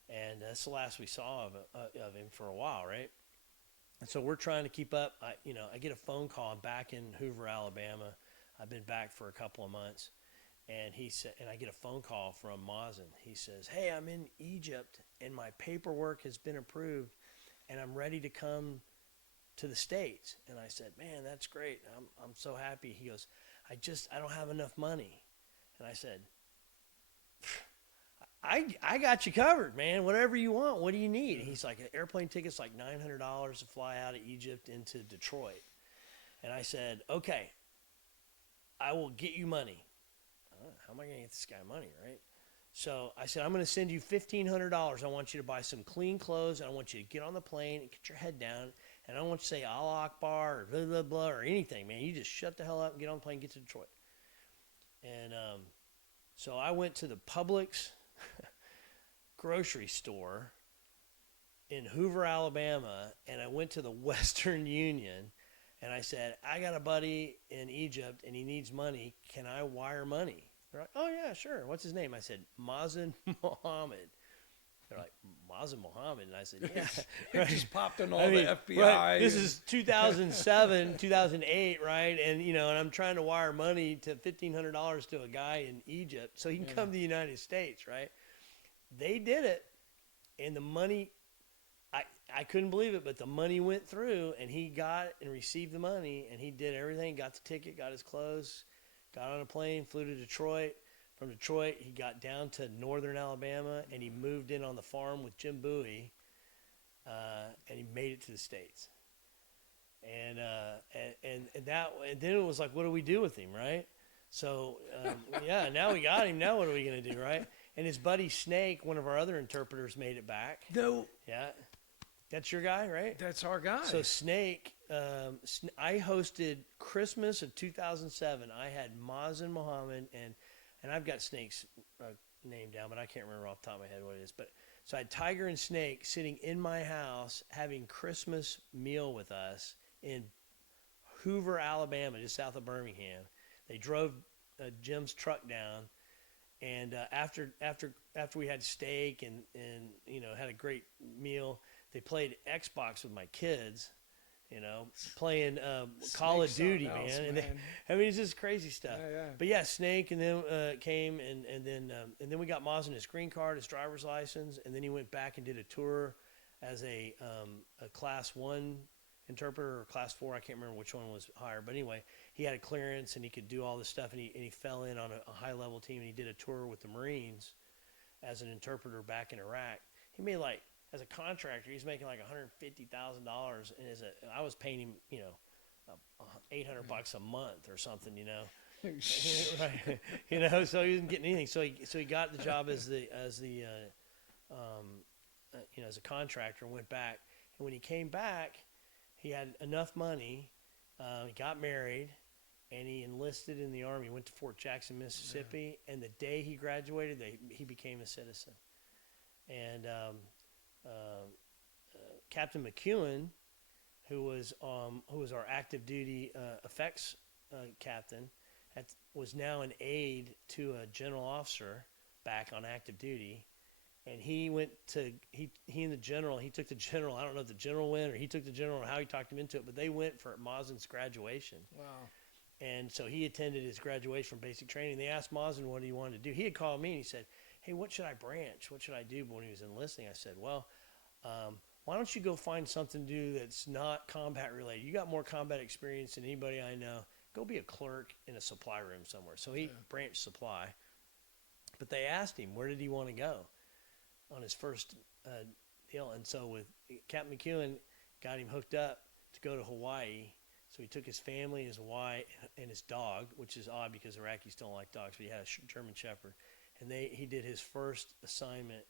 And that's the last we saw of him for a while, right? And so we're trying to keep up. I get a phone call. I'm back in Hoover, Alabama. I've been back for a couple of months. And he said, and I get a phone call from Mazen. He says, hey, I'm in Egypt and my paperwork has been approved and I'm ready to come to the States. And I said, man, that's great. I'm so happy. He goes, I don't have enough money. And I said, I got you covered, man. Whatever you want. What do you need? And he's like, an airplane ticket's like $900 to fly out of Egypt into Detroit. And I said, okay, I will get you money. How am I going to get this guy money, right? So I said, I'm going to send you $1,500. I want you to buy some clean clothes, and I want you to get on the plane and get your head down, and I don't want you to say Allah Akbar or blah, blah, blah, or anything, man. You just shut the hell up and get on the plane and get to Detroit. And so I went to the Publix grocery store in Hoover, Alabama, and I went to the Western Union, and I said, I got a buddy in Egypt, and he needs money. Can I wire money? They're like, oh, yeah, sure. What's his name? I said, Mazen Mohammed. They're like, Mazen Mohammed? And I said, yeah. It just popped on all the FBI. Right, this is 2007, 2008, right? And, and I'm trying to wire money to $1,500 to a guy in Egypt so he can come to the United States, right? They did it, and the money, I couldn't believe it, but the money went through, and he got and received the money, and he did everything, got the ticket, got his clothes, got on a plane, flew to Detroit. From Detroit, he got down to northern Alabama, and he moved in on the farm with Jim Bowie, and he made it to the States. And then it was like, what do we do with him, right? So, now we got him. Now what are we going to do, right? And his buddy Snake, one of our other interpreters, made it back. No. Yeah. That's your guy, right? That's our guy. So Snake, I hosted Christmas of 2007. I had Mazen Mohammed, and I've got Snake's name down, but I can't remember off the top of my head what it is. But so I had Tiger and Snake sitting in my house having Christmas meal with us in Hoover, Alabama, just south of Birmingham. They drove Jim's truck down. And after we had steak and had a great meal, they played Xbox with my kids, playing Call of Duty, man. And it's just crazy stuff. Yeah. But yeah, Snake and then came and then we got Mazen his green card, his driver's license, and then he went back and did a tour as a Class 1 interpreter or Class 4. I can't remember which one was higher, but anyway, he had a clearance and he could do all this stuff, and he fell in on a high level team, and he did a tour with the Marines as an interpreter back in Iraq. He made as a contractor, he's making like $150,000, and I was paying him, $800 a month or something, right? So he wasn't getting anything. So he got the job as a contractor and went back. And when he came back, he had enough money. He got married, and he enlisted in the Army. Went to Fort Jackson, Mississippi, and the day he graduated, he became a citizen. And Captain McEwen who was our active duty effects captain, was now an aide to a general officer back on active duty. And he went to, he and the general, he took the general, I don't know if the general went or he took the general or how he talked him into it, but they went for Mazen's graduation. Wow. And so he attended his graduation from basic training. They asked Mazen what he wanted to do. He had called me and he said, hey, what should I branch? What should I do? But when he was enlisting, I said, well, why don't you go find something to do that's not combat related? You got more combat experience than anybody I know. Go be a clerk in a supply room somewhere. So he branched supply. But they asked him, where did he want to go on his first deal? And so with Captain McEwen got him hooked up to go to Hawaii. So he took his family, his wife, and his dog, which is odd because Iraqis don't like dogs, but he had a German Shepherd. And he did his first assignment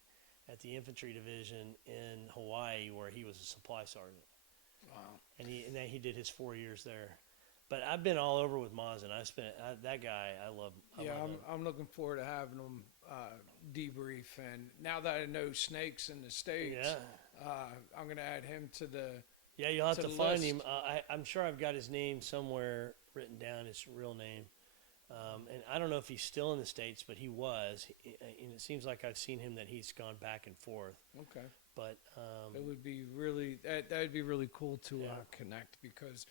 at the infantry division in Hawaii, where he was a supply sergeant. Wow. And then he did his 4 years there. But I've been all over with Mazen. That guy, I love. I'm looking forward to having him debrief. And now that I know Snakes in the States, I'm going to add him to the. Yeah, you'll have to find list. him. I'm sure I've got his name somewhere written down, his real name. And I don't know if he's still in the States, but he was. And it seems like I've seen him that he's gone back and forth. Okay. But it would be really that would be really cool to connect because,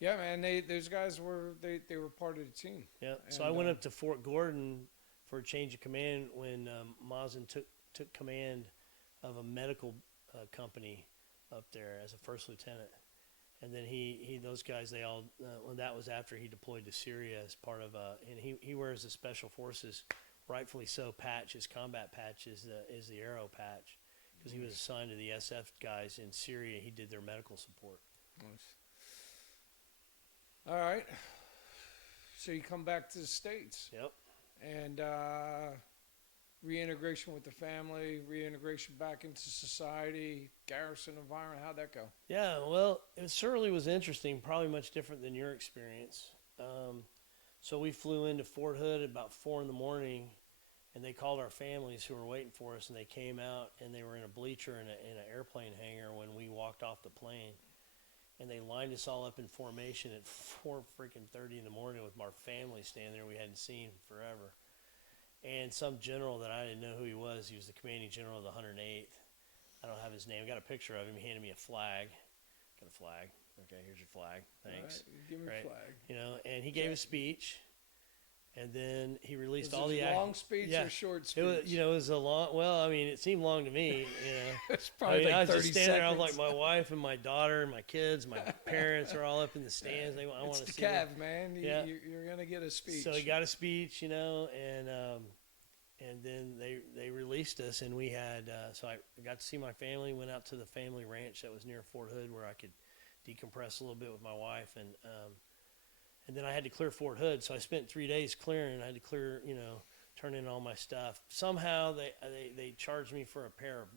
yeah, man, those guys were they were part of the team. Yeah. So I went up to Fort Gordon for a change of command when Mazen took command of a medical company up there as a first lieutenant. And then those guys, they all, when that was after he deployed to Syria as part of and he wears the Special Forces, rightfully so, patch. His combat patch is the arrow patch because he was assigned to the SF guys in Syria. He did their medical support. Nice. All right. So you come back to the States. Yep. And reintegration with the family, reintegration back into society, garrison environment. How'd that go? Yeah, well, it certainly was interesting, probably much different than your experience. So we flew into Fort Hood at about 4 in the morning, and they called our families who were waiting for us, and they came out, and they were in a bleacher in an airplane hangar when we walked off the plane. And they lined us all up in formation at 4:30 in the morning with our family standing there we hadn't seen forever. And some general that I didn't know who he was the commanding general of the 108th. I don't have his name. I got a picture of him. He handed me a flag. Got a flag. Okay, here's your flag. Thanks. All right, give me a flag. You know, and he gave a speech, and then he released Was all it the a long speech or short speech? It was a long. Well, I mean, it seemed long to me. You know, It's probably I like was 30 just standing there. I was seconds. like, my wife and my daughter and my kids, my parents are all up in the stands. I want It's to the see them. Cav, man. Yeah. You're going to get a speech. So he got a speech, you know, and then they released us, and we had so I got to see my family. Went out to the family ranch that was near Fort Hood, where I could decompress a little bit with my wife, and then I had to clear Fort Hood. So I spent 3 days clearing. I had to clear, you know, turn in all my stuff. Somehow they charged me for a pair of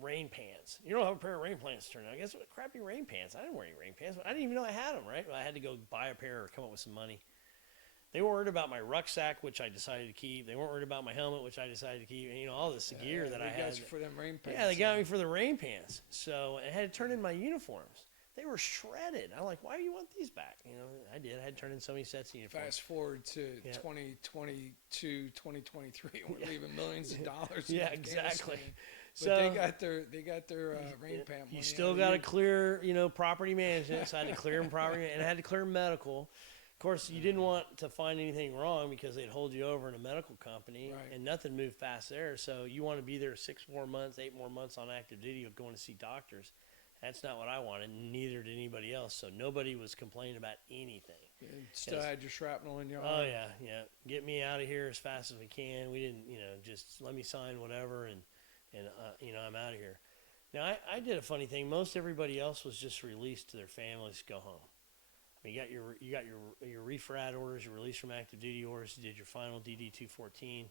rain pants. You don't have a pair of rain pants to turn in. I guess what crappy rain pants. I didn't wear any rain pants. I didn't even know I had them. Right? I had to go buy a pair or come up with some money. They weren't worried about my rucksack, which I decided to keep. They weren't worried about my helmet, which I decided to keep. And, you know, all this gear that I They had. got you for them rain pants. Yeah, they got me for the rain pants. So I had to turn in my uniforms. They were shredded. I'm like, why do you want these back? You know, I did. I had to turn in so many sets of uniforms. Fast forward to 2022, 2023, we're leaving millions of dollars. in Exactly. Afghanistan. But So they got their rain pant money. you still got to clear, you know, property management. So I had to clear property, and I had to clear medical. Of course, you didn't want to find anything wrong because they'd hold you over in a medical company, Right. and nothing moved fast there. So you want to be there 6 more months, 8 more months on active duty of going to see doctors. That's not what I wanted, neither did anybody else. So nobody was complaining about anything. Still had your shrapnel in your Oh, arm. yeah. Get me out of here as fast as we can. We didn't, you know, just let me sign whatever, and you know, I'm out of here. Now, I did a funny thing. Most everybody else was just released to their families to go home. I mean, you got your refrat orders, your release from active duty orders. You did your final DD 214.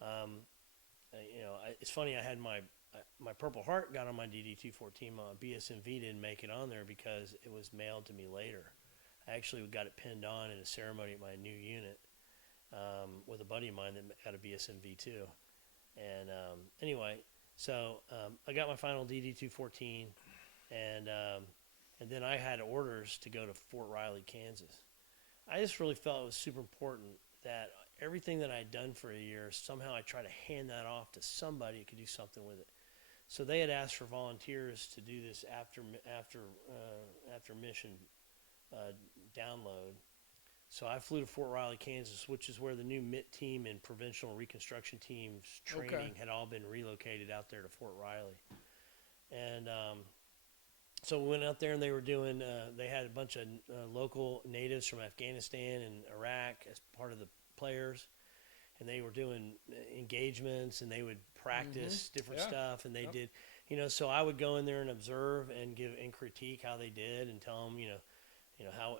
You know, it's funny. I had my Purple Heart got on my DD 214. My BSMV didn't make it on there because it was mailed to me later. I actually got it pinned on in a ceremony at my new unit with a buddy of mine that got a BSMV too. And anyway, so I got my final DD 214, and And then I had orders to go to Fort Riley, Kansas. I just really felt it was super important that everything that I had done for a year, somehow I try to hand that off to somebody who could do something with it. So they had asked for volunteers to do this after mission download. So I flew to Fort Riley, Kansas, which is where the new MIT team and provincial reconstruction teams training had all been relocated out there to Fort Riley. And so we went out there and they were doing, they had a bunch of local natives from Afghanistan and Iraq as part of the players. And they were doing engagements and they would practice different stuff. And they did, so I would go in there and observe and give and critique how they did and tell them, how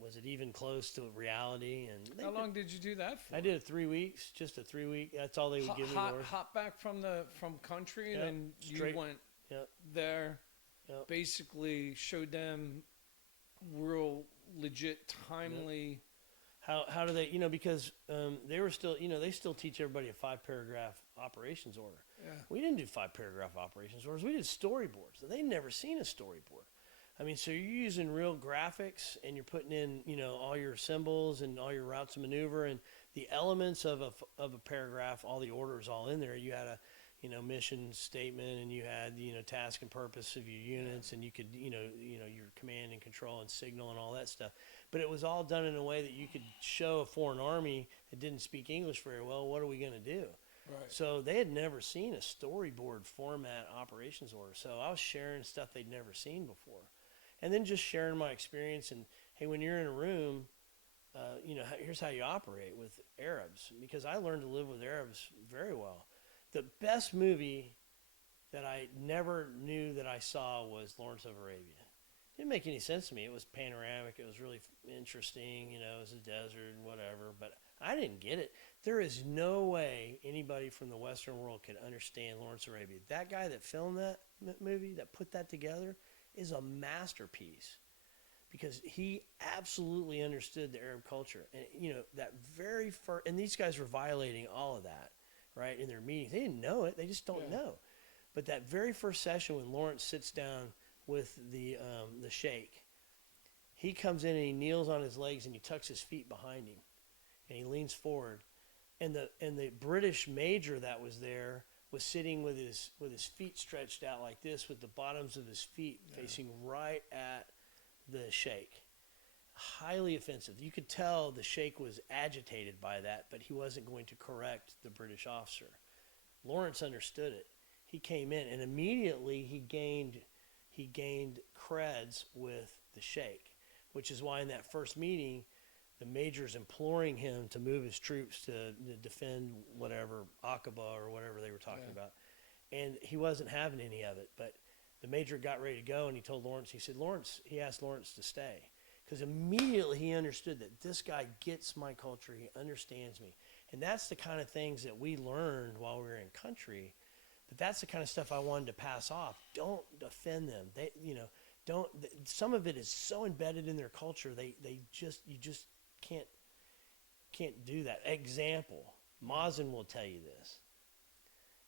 was it even close to reality? And how long did you do that for? I did it 3 weeks, just a 3 week. That's all they would give me. Hop back from country, and then straight, you went there. Basically, showed them real legit, timely. How do they? Because they were still, they still teach everybody a 5-paragraph operations order. Yeah. We didn't do 5-paragraph operations orders. We did storyboards. They'd never seen a storyboard. I mean, so you're using real graphics and you're putting in, all your symbols and all your routes of maneuver and the elements of a paragraph, all the orders all in there. You had a, mission statement and you had, task and purpose of your units and you could, your command and control and signal and all that stuff. But it was all done in a way that you could show a foreign army that didn't speak English very well, what are we going to do? Right. So they had never seen a storyboard format operations order. So I was sharing stuff they'd never seen before. And then just sharing my experience and, hey, when you're in a room, here's how you operate with Arabs. Because I learned to live with Arabs very well. The best movie that I never knew that I saw was Lawrence of Arabia. It didn't make any sense to me. It was panoramic. It was really interesting. It was a desert and whatever. But I didn't get it. There is no way anybody from the Western world could understand Lawrence of Arabia. That guy that filmed that movie, that put that together, is a masterpiece because he absolutely understood the Arab culture. And, that very first, and these guys were violating all of that, right, in their meetings. They didn't know it. They just don't know. But that very first session when Lawrence sits down with the sheikh, he comes in and he kneels on his legs and he tucks his feet behind him and he leans forward. And the British major that was there was sitting with his feet stretched out like this with the bottoms of his feet facing right at the sheikh. Highly offensive. You could tell the sheikh was agitated by that, but he wasn't going to correct the British officer. Lawrence understood it. He came in and immediately he gained creds with the sheikh, which is why in that first meeting the major's imploring him to move his troops to defend whatever, Baqubah or whatever they were talking about. And he wasn't having any of it. But the major got ready to go and he told Lawrence, he asked Lawrence to stay. Because immediately he understood that this guy gets my culture, he understands me. And that's the kind of things that we learned while we were in country. But that's the kind of stuff I wanted to pass off. Don't offend them. Some of it is so embedded in their culture, you just can't do that. Example, Mazen will tell you this.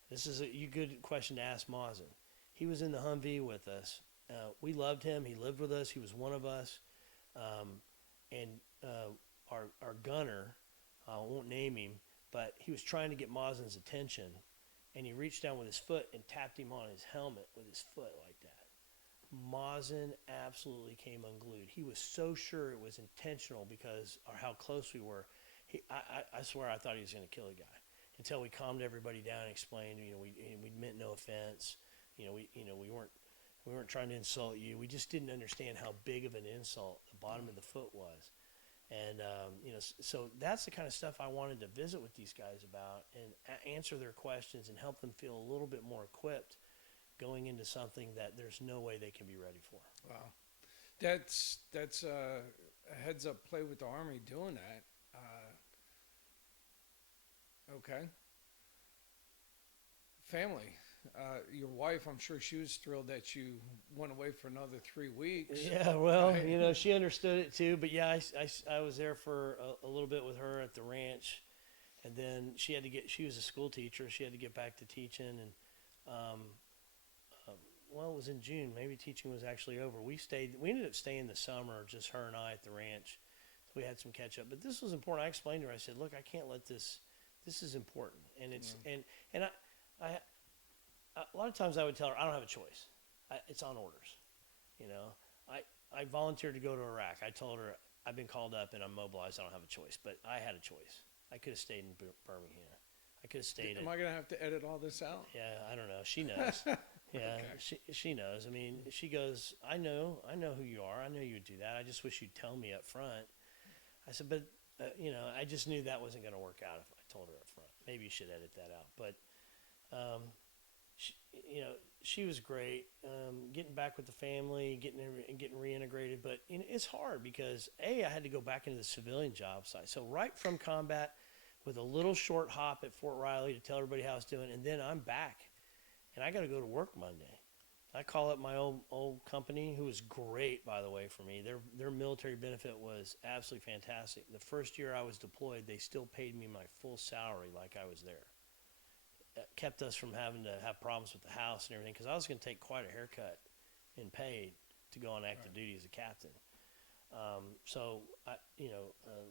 This is a good question to ask Mazen. He was in the Humvee with us. We loved him. He lived with us. He was one of us. Our gunner, I won't name him, but he was trying to get Mazen's attention, and he reached down with his foot and tapped him on his helmet with his foot like that. Mazen absolutely came unglued. He was so sure it was intentional because of how close we were. I swear I thought he was going to kill the guy until we calmed everybody down and explained, we meant no offense. We weren't trying to insult you. We just didn't understand how big of an insult the bottom of the foot was. And, so that's the kind of stuff I wanted to visit with these guys about and answer their questions and help them feel a little bit more equipped going into something that there's no way they can be ready for. Wow. That's a heads up play with the Army doing that. Okay. Family. Your wife, I'm sure she was thrilled that you went away for another 3 weeks. Yeah, well, right? She understood it too. But yeah, I was there for a little bit with her at the ranch. And then she was a school teacher. She had to get back to teaching. And well, it was in June. Maybe teaching was actually over. We ended up staying the summer, just her and I at the ranch. So we had some catch up. But this was important. I explained to her, I said, look, I can't let this is important. And it's, and I, a lot of times I would tell her, I don't have a choice. It's on orders. You know, I volunteered to go to Iraq. I told her, I've been called up and I'm mobilized. I don't have a choice, but I had a choice. I could have stayed in Birmingham. I could have stayed. Am I going to have to edit all this out? Yeah, I don't know. She knows. Yeah, okay. She knows. I mean, she goes, I know who you are. I know you would do that. I just wish you'd tell me up front. I said, but, you know, I just knew that wasn't going to work out if I told her up front. Maybe you should edit that out. But, you know, she was great. Getting back with the family, getting reintegrated. But you know, it's hard because, I had to go back into the civilian job site. So right from combat with a little short hop at Fort Riley to tell everybody how I was doing, and then I'm back. And I got to go to work Monday. I call up my old company, who was great, by the way, for me. Their military benefit was absolutely fantastic. The first year I was deployed, they still paid me my full salary like I was there. That kept us from having to have problems with the house and everything, because I was going to take quite a haircut in pay to go on active duty as a captain. So,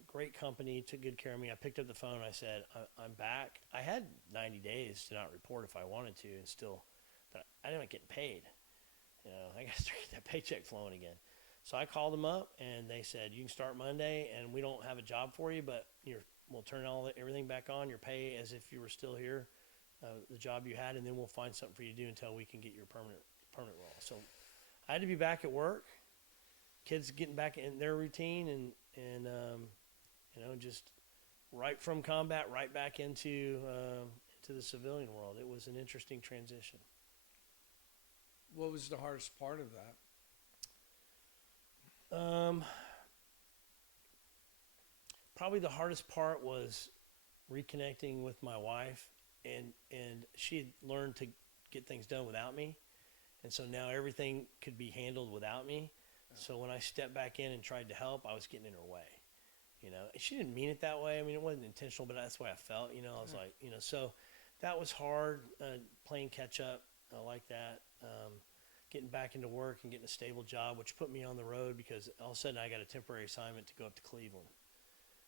great company, took good care of me. I picked up the phone. I said, I'm back. I had 90 days to not report if I wanted to, and still, but I didn't get paid. You know, I got to start getting that paycheck flowing again. So I called them up, and they said, you can start Monday, and we don't have a job for you, but we'll turn everything back on, your pay as if you were still here, the job you had, and then we'll find something for you to do until we can get your permanent role. So I had to be back at work. Kids getting back in their routine, and just right from combat right back into the civilian world. It was an interesting transition. What was the hardest part of that? Probably the hardest part was reconnecting with my wife, and she had learned to get things done without me, and so now everything could be handled without me. So when I stepped back in and tried to help, I was getting in her way, you know. And she didn't mean it that way. I mean, it wasn't intentional, but that's the way I felt, you know. I was like, you know, so that was hard, playing catch up like that, getting back into work and getting a stable job, which put me on the road because all of a sudden I got a temporary assignment to go up to Cleveland.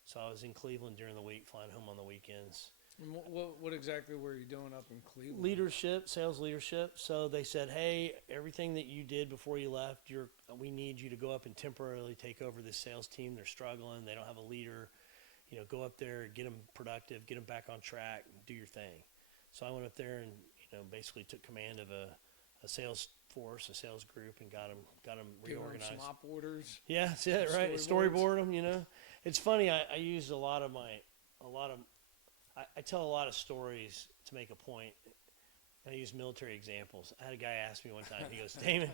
So I was in Cleveland during the week, flying home on the weekends. And what exactly were you doing up in Cleveland? Leadership, sales leadership. So they said, hey, everything that you did before you left, we need you to go up and temporarily take over this sales team. They're struggling. They don't have a leader. You know, go up there, get them productive, get them back on track, do your thing. So I went up there and, you know, basically took command of a sales force, a sales group, and got them reorganized. Give them some op orders. Yeah, that's it, right? Storyboard them, you know. It's funny, I use I tell a lot of stories to make a point. I use military examples. I had a guy ask me one time, he goes, Damon,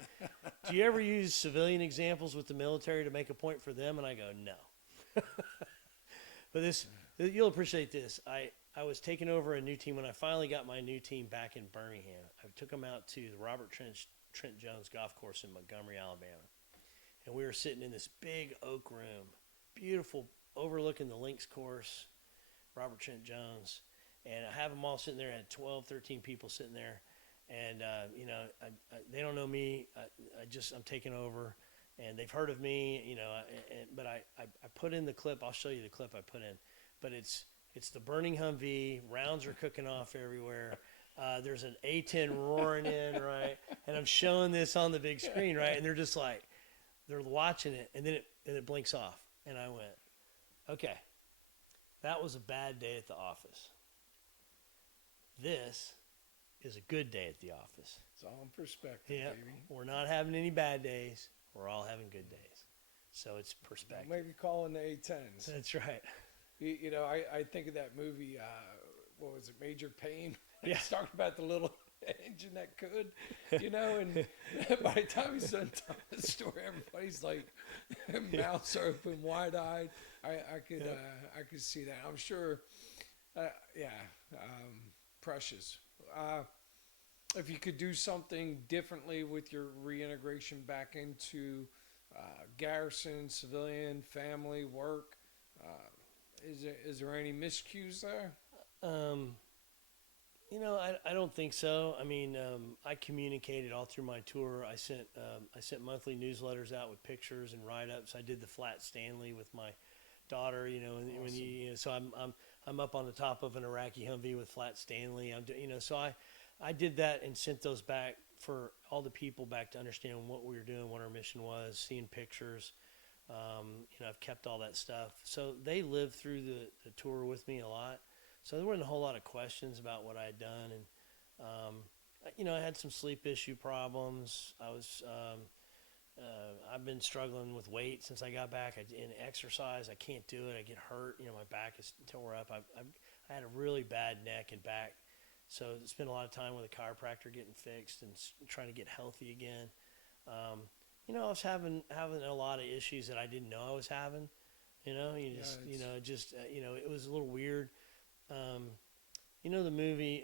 do you ever use civilian examples with the military to make a point for them? And I go, no. But you'll appreciate this. I was taking over a new team. When I finally got my new team back in Birmingham, I took them out to the Robert Trent Jones golf course in Montgomery, Alabama. And we were sitting in this big oak room, beautiful, overlooking the links course, Robert Trent Jones. And I have them all sitting there. I had 12, 13 people sitting there. And, you know, they don't know me. I'm taking over. And they've heard of me, you know. But I put in the clip. I'll show you the clip I put in. But it's the burning Humvee. Rounds are cooking off everywhere. There's an A-10 roaring in, right? And I'm showing this on the big screen, right? And they're just like, they're watching it. And then it blinks off. And I went, okay, that was a bad day at the office. This is a good day at the office. It's all in perspective, yeah, baby. We're not having any bad days. We're all having good days. So it's perspective. Maybe call in the A-10s. That's right. You know, I think of that movie, what was it, Major Payne? Yeah. He's talking about the little engine that could, you know, and by the time he's done telling the story, everybody's like, mouths open, wide-eyed. I could see that. I'm sure, precious. If you could do something differently with your reintegration back into garrison, civilian, family, work, is there any miscues there? I don't think so. I mean, I communicated all through my tour. I sent monthly newsletters out with pictures and write-ups. I did the flat Stanley with my daughter. Awesome. So I'm up on the top of an Iraqi Humvee with flat Stanley. So I did that and sent those back for all the people back to understand what we were doing, what our mission was, seeing pictures. I've kept all that stuff. So they lived through the tour with me a lot. So there wasn't a whole lot of questions about what I had done. And, I had some sleep issue problems. I've been struggling with weight since I got back. In exercise, I can't do it. I get hurt. My back is tore up. I had a really bad neck and back. So I spent a lot of time with a chiropractor getting fixed and trying to get healthy again. I was having a lot of issues that I didn't know I was having. It was a little weird. The movie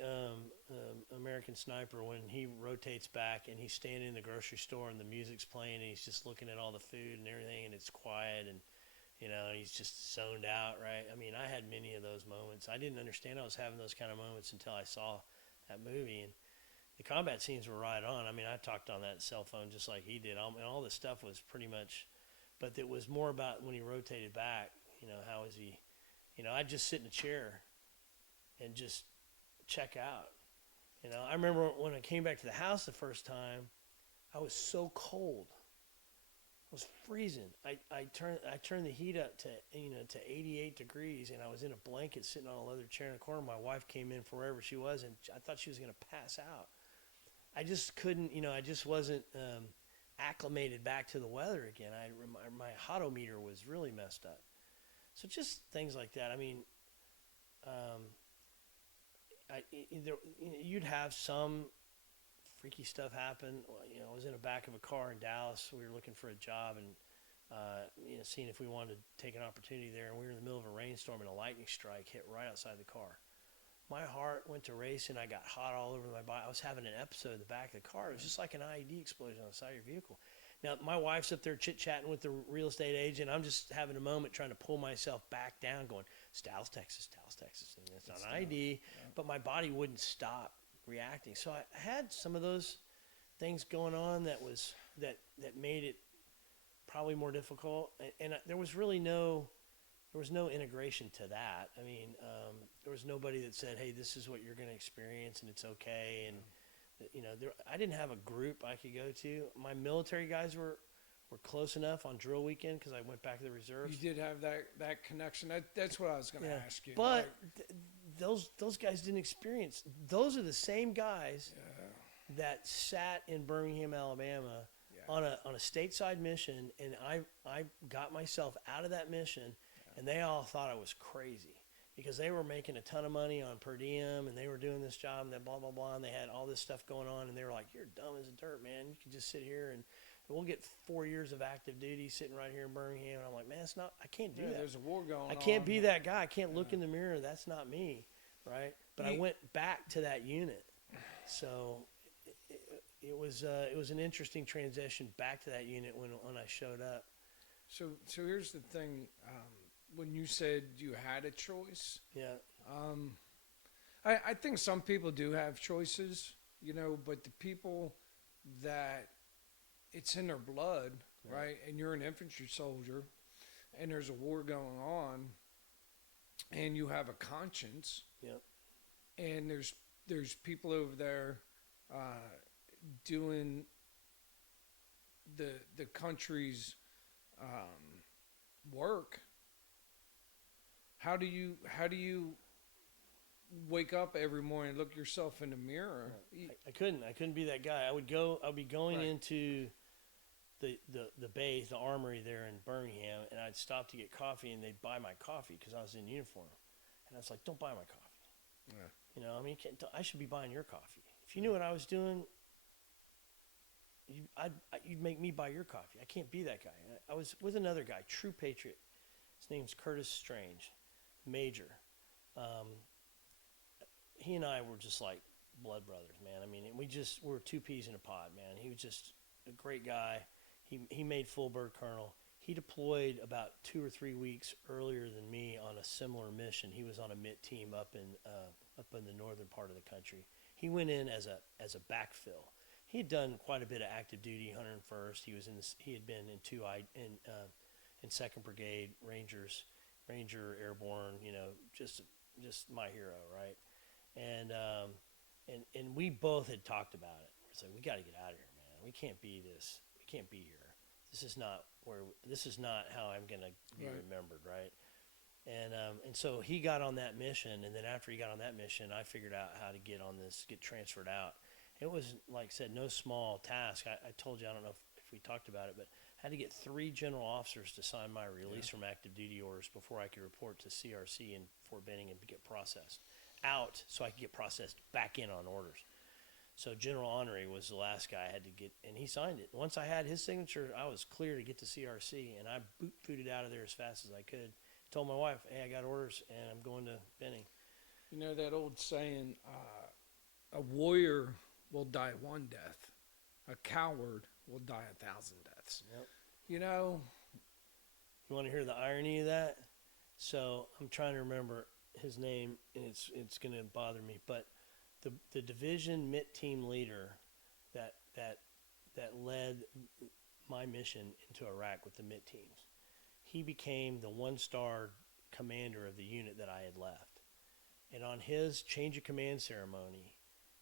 American Sniper, when he rotates back and he's standing in the grocery store and the music's playing and he's just looking at all the food and everything and it's quiet and he's just zoned out, right? I mean, I had many of those moments. I didn't understand I was having those kind of moments until I saw that movie, and the combat scenes were right on. I mean, I talked on that cell phone just like he did. All this stuff was pretty much, but it was more about when he rotated back, how was he, I'd just sit in a chair and just check out. I remember when I came back to the house the first time, I was so cold. I was freezing. I turned the heat up to 88 degrees, and I was in a blanket sitting on a leather chair in the corner. My wife came in from wherever she was, and I thought she was going to pass out. I just couldn't, I just wasn't acclimated back to the weather again. My hotometer was really messed up. So just things like that. I mean, you'd have some freaky stuff happen. I was in the back of a car in Dallas. We were looking for a job and seeing if we wanted to take an opportunity there. And we were in the middle of a rainstorm and a lightning strike hit right outside the car. My heart went to racing. I got hot all over my body. I was having an episode in the back of the car. It was just like an IED explosion on the side of your vehicle. Now, my wife's up there chit-chatting with the real estate agent. I'm just having a moment trying to pull myself back down going, it's Dallas, Texas. And it's not an IED, but my body wouldn't stop reacting. So I had some of those things going on that made it probably more difficult. And there was really no integration to that. I mean, there was nobody that said, hey, this is what you're going to experience and it's okay. And, I didn't have a group I could go to. My military guys were close enough on drill weekend because I went back to the reserves. You did have that connection. That's what I was going to ask you. But those guys didn't experience. Those are the same guys that sat in Birmingham, Alabama on a stateside mission, and I got myself out of that mission, and they all thought I was crazy because they were making a ton of money on per diem, and they were doing this job, and that blah, blah, blah, and they had all this stuff going on, and they were like, you're dumb as dirt, man. You can just sit here, and we'll get 4 years of active duty sitting right here in Birmingham. And I'm like, man, I can't do that. There's a war going on. I can't be that guy. I can't look in the mirror. That's not me, right? But I went back to that unit. So it was an interesting transition back to that unit when I showed up. So here's the thing. When you said you had a choice, I think some people do have choices, but the people that it's in their blood, right? And you're an infantry soldier, and there's a war going on, and you have a conscience, and there's people over there doing the country's work. How do you wake up every morning and look yourself in the mirror? I couldn't be that guy. I'd be going into the base, the armory there in Birmingham, and I'd stop to get coffee, and they'd buy my coffee because I was in uniform. And I was like, don't buy my coffee. I should be buying your coffee. If you knew what I was doing, you'd make me buy your coffee. I can't be that guy. I was with another guy, true patriot. His name's Curtis Strange, Major. He and I were just like blood brothers, man. I mean, we were two peas in a pod, man. He was just a great guy. He made full bird colonel. He deployed about 2 or 3 weeks earlier than me on a similar mission. He was on a MIT team up in the northern part of the country. He went in as a backfill. He had done quite a bit of active duty, 101st. He had been in 2nd Brigade Ranger Airborne. You know, just my hero, right? And we both had talked about it. It's like, we got to get out of here, man. We can't be this. We can't be here. This is not how I'm gonna be remembered, right? And so he got on that mission, and then after he got on that mission, I figured out how to get transferred out. It was, like I said, no small task. I told you, I don't know if we talked about it, but I had to get 3 general officers to sign my release from active duty orders before I could report to CRC in Fort Benning and get processed out, so I could get processed back in on orders. So General Honoré was the last guy I had to get, and he signed it. Once I had his signature, I was clear to get to CRC, and I booted out of there as fast as I could. Told my wife, hey, I got orders, and I'm going to Benning. You know that old saying, a warrior will die 1 death. A coward will die 1,000 deaths. Yep. You know? You want to hear the irony of that? So I'm trying to remember his name, and it's going to bother me, but the division MIT team leader that led my mission into Iraq with the MIT teams, he became the 1-star commander of the unit that I had left. And on his change of command ceremony,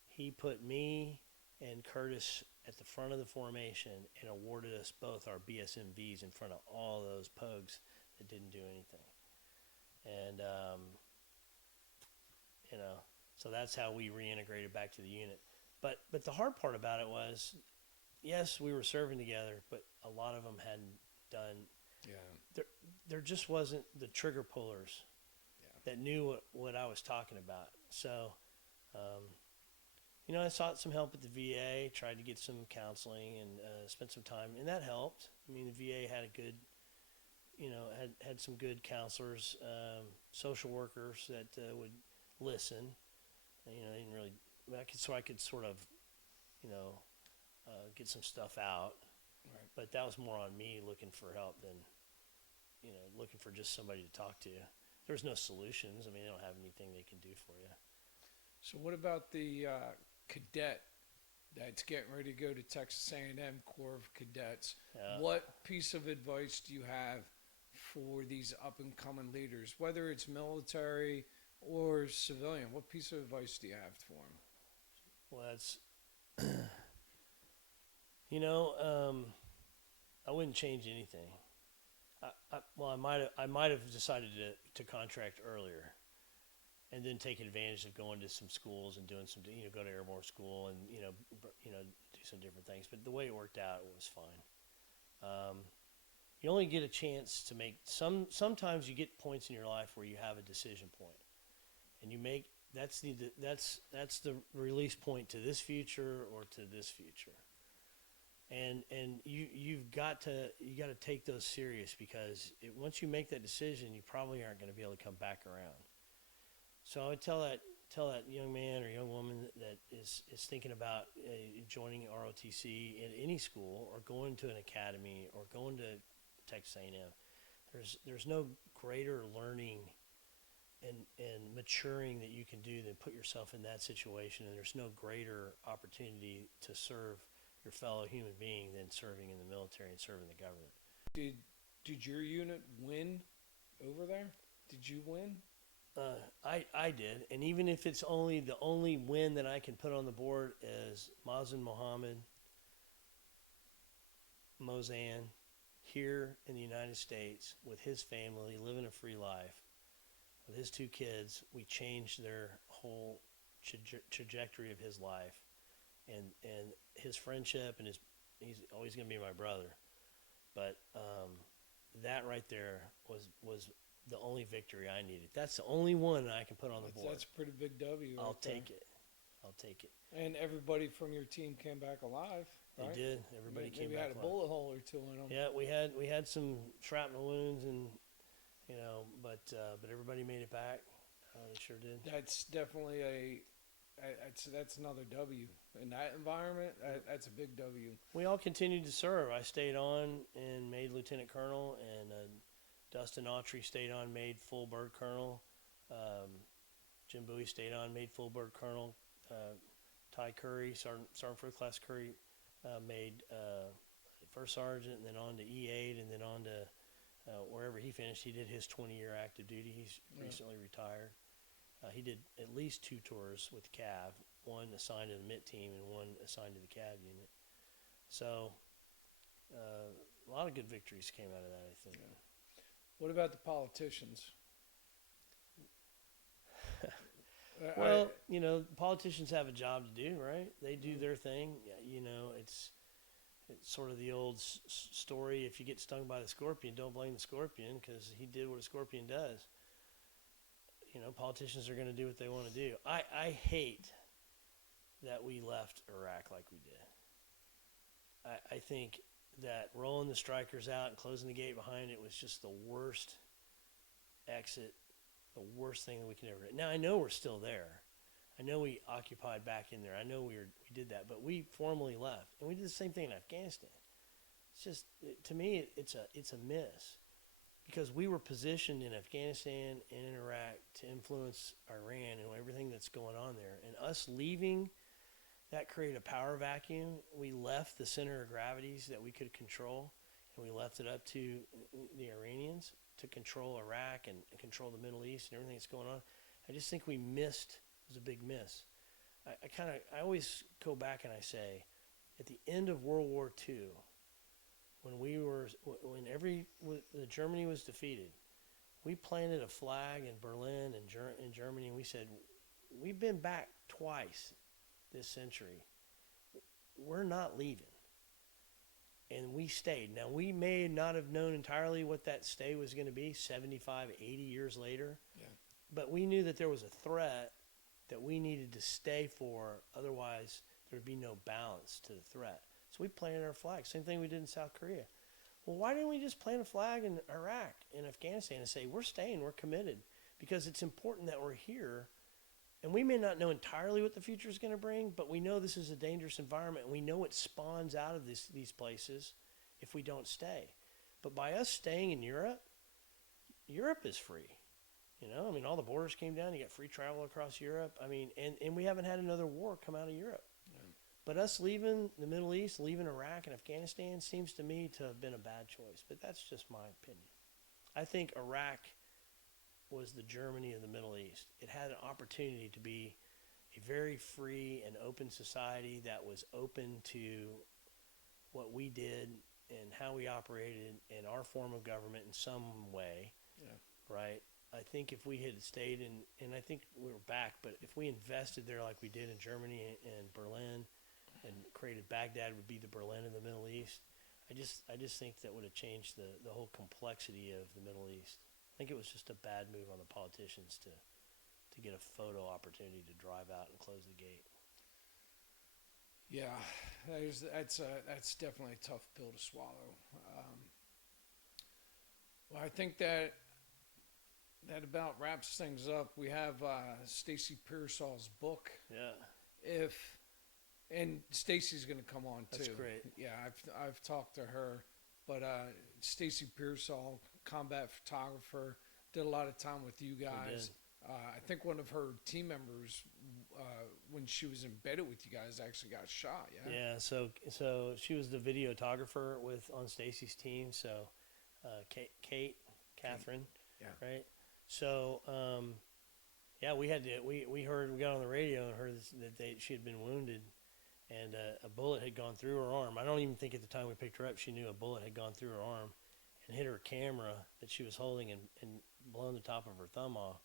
he put me and Curtis at the front of the formation and awarded us both our BSMVs in front of all those pogues that didn't do anything. And, you know, so that's how we reintegrated back to the unit. But the hard part about it was, yes, we were serving together, but a lot of them hadn't done. Yeah. There just wasn't the trigger pullers that knew what I was talking about. So, you know, I sought some help at the VA, tried to get some counseling, and spent some time, and that helped. I mean, the VA had a good, you know, had some good counselors, social workers that would listen. You know, they didn't really. I could sort of, you know, get some stuff out. Right. But that was more on me looking for help than, you know, looking for just somebody to talk to. There's no solutions. I mean, they don't have anything they can do for you. So what about the cadet that's getting ready to go to Texas A&M Corps of Cadets? What piece of advice do you have for these up-and-coming leaders, whether it's military or civilian? What piece of advice do you have for them? Well, that's, you know, I wouldn't change anything. I might have decided to contract earlier, and then taken advantage of going to some schools and doing some, you know, go to airborne school and you know, do some different things. But the way it worked out, it was fine. You only get a chance to make sometimes you get points in your life where you have a decision point, and you make that's the release point to this future or to this future. And you've got to take those serious, because once you make that decision, you probably aren't going to be able to come back around. So I would tell that young man or young woman that is thinking about joining ROTC in any school or going to an academy or going to Texas A&M. There's no greater learning and maturing that you can do than put yourself in that situation, and there's no greater opportunity to serve your fellow human being than serving in the military and serving the government. Did your unit win over there? Did you win? I did, and even if it's the only win that I can put on the board is Mazen Mohammed, Mozan, here in the United States with his family, living a free life, with his 2 kids. We changed their whole trajectory of his life, and his friendship, and he's always going to be my brother. But that right there was the only victory I needed. That's the only one I can put on the board. That's a pretty big W. I'll take it. And everybody from your team came back alive, right? They did. Everybody came back alive. Maybe had a bullet hole or 2 in them. Yeah, we had some shrapnel wounds, and you know, but everybody made it back. They sure did. That's definitely that's another W in that environment. That's a big W. We all continued to serve. I stayed on and made lieutenant colonel, and Dustin Autry stayed on, made full bird colonel. Jim Bowie stayed on, made full bird colonel. Ty Curry, Sergeant First Class Curry, made first sergeant, and then on to E8, and then on to wherever he finished. He did his 20-year active duty. He's recently retired. He did at least 2 tours with CAV, one assigned to the MIT team and one assigned to the CAV unit. So a lot of good victories came out of that, I think. Yeah. What about the politicians? Well, you know, politicians have a job to do, right? They do their thing. You know, it's sort of the old story. If you get stung by the scorpion, don't blame the scorpion, because he did what a scorpion does. You know, politicians are going to do what they want to do. I hate that we left Iraq like we did. I think that rolling the strikers out and closing the gate behind it was just the worst exit, the worst thing that we can ever do. Now, I know we're still there. I know we occupied back in there. I know we did that, but we formally left, and we did the same thing in Afghanistan. It's just, to me, it's a miss, because we were positioned in Afghanistan and in Iraq to influence Iran and everything that's going on there. And us leaving, that created a power vacuum. We left the center of gravities that we could control, and we left it up to the Iranians to control Iraq and control the Middle East and everything that's going on. I just think we missed. It was a big miss. I always go back and I say, at the end of World War II, when Germany was defeated, we planted a flag in Berlin and in Germany, and we said, we've been back twice this century. We're not leaving. And we stayed. Now, we may not have known entirely what that stay was going to be 75, 80 years later. Yeah. But we knew that there was a threat that we needed to stay for. Otherwise, there would be no balance to the threat. So we planted our flag. Same thing we did in South Korea. Well, why didn't we just plant a flag in Iraq and Afghanistan and say, we're staying, we're committed? Because it's important that we're here. And we may not know entirely what the future is going to bring, but we know this is a dangerous environment, and we know it spawns out of these places if we don't stay. But by us staying in Europe, Europe is free. You know, I mean, all the borders came down. You got free travel across Europe. I mean, and we haven't had another war come out of Europe. Yeah. But us leaving the Middle East, leaving Iraq and Afghanistan seems to me to have been a bad choice. But that's just my opinion. I think Iraq was the Germany of the Middle East. It had an opportunity to be a very free and open society that was open to what we did and how we operated in our form of government in some way, right? I think if we had stayed and I think we were back, but if we invested there like we did in Germany and Berlin and created Baghdad would be the Berlin of the Middle East, I just think that would have changed the whole complexity of the Middle East. I think it was just a bad move on the politicians to get a photo opportunity to drive out and close the gate. Yeah, that's definitely a tough pill to swallow. Well, I think that about wraps things up. We have Stacy Pearsall's book. Yeah. And Stacy's going to come on too. That's great. Yeah, I've talked to her, but Stacy Pearsall, combat photographer, did a lot of time with you guys. I think one of her team members, when she was embedded with you guys, actually got shot. Yeah. Yeah. So she was the videographer on Stacy's team. So Catherine. Yeah. Right. So yeah, we got on the radio and heard that she had been wounded, and a bullet had gone through her arm. I don't even think at the time we picked her up she knew a bullet had gone through her arm and hit her camera that she was holding and blown the top of her thumb off.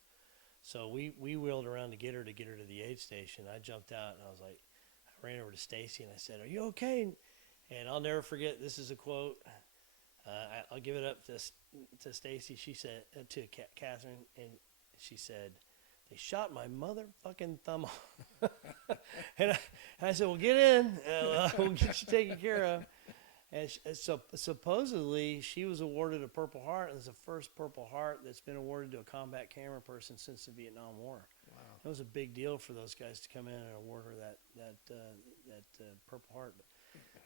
So we wheeled around to get her to the aid station. I jumped out and I ran over to Stacy and I said, "Are you okay?" And I'll never forget, this is a quote. I'll give it up to Stacy. She said, to Catherine, and she said, "They shot my motherfucking thumb off." and I said, "Well, get in. We'll get you taken care of." And supposedly she was awarded a Purple Heart. It was the first Purple Heart that's been awarded to a combat camera person since the Vietnam War. Wow. It was a big deal for those guys to come in and award her that Purple Heart. But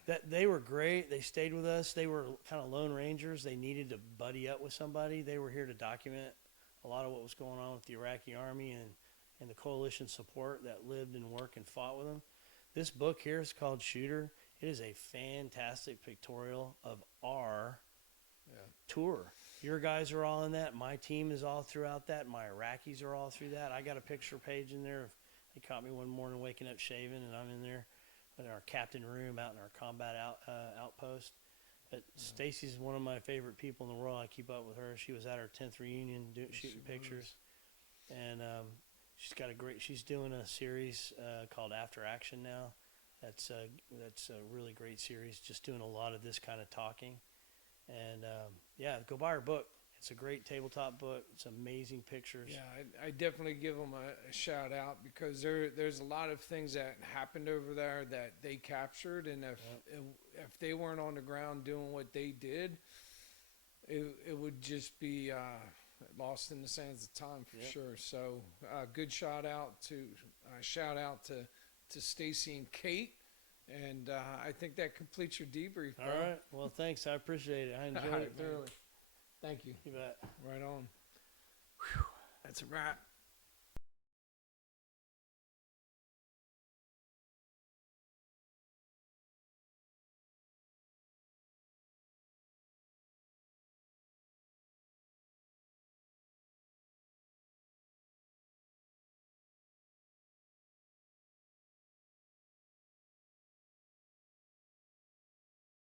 that they were great. They stayed with us. They were kind of lone rangers. They needed to buddy up with somebody. They were here to document a lot of what was going on with the Iraqi army and the coalition support that lived and worked and fought with them. This book here is called Shooter. It is a fantastic pictorial of our tour. Your guys are all in that. My team is all throughout that. My Iraqis are all through that. I got a picture page in there. They caught me one morning waking up shaving, and I'm in there in our captain room out in our combat outpost. But Stacy's one of my favorite people in the world. I keep up with her. She was at our 10th reunion shooting pictures. And she's doing a series called After Action now. That's a really great series, just doing a lot of this kind of talking. And, go buy her book. It's a great tabletop book. It's amazing pictures. Yeah, I definitely give them a shout out because there's a lot of things that happened over there that they captured, and if they weren't on the ground doing what they did, it would just be lost in the sands of time for sure. So good shout out to Stacy and Kate. And I think that completes your debrief, bro. All right. Well, thanks. I appreciate it. I enjoyed it thoroughly. Thank you. You bet. Right on. Whew. That's a wrap.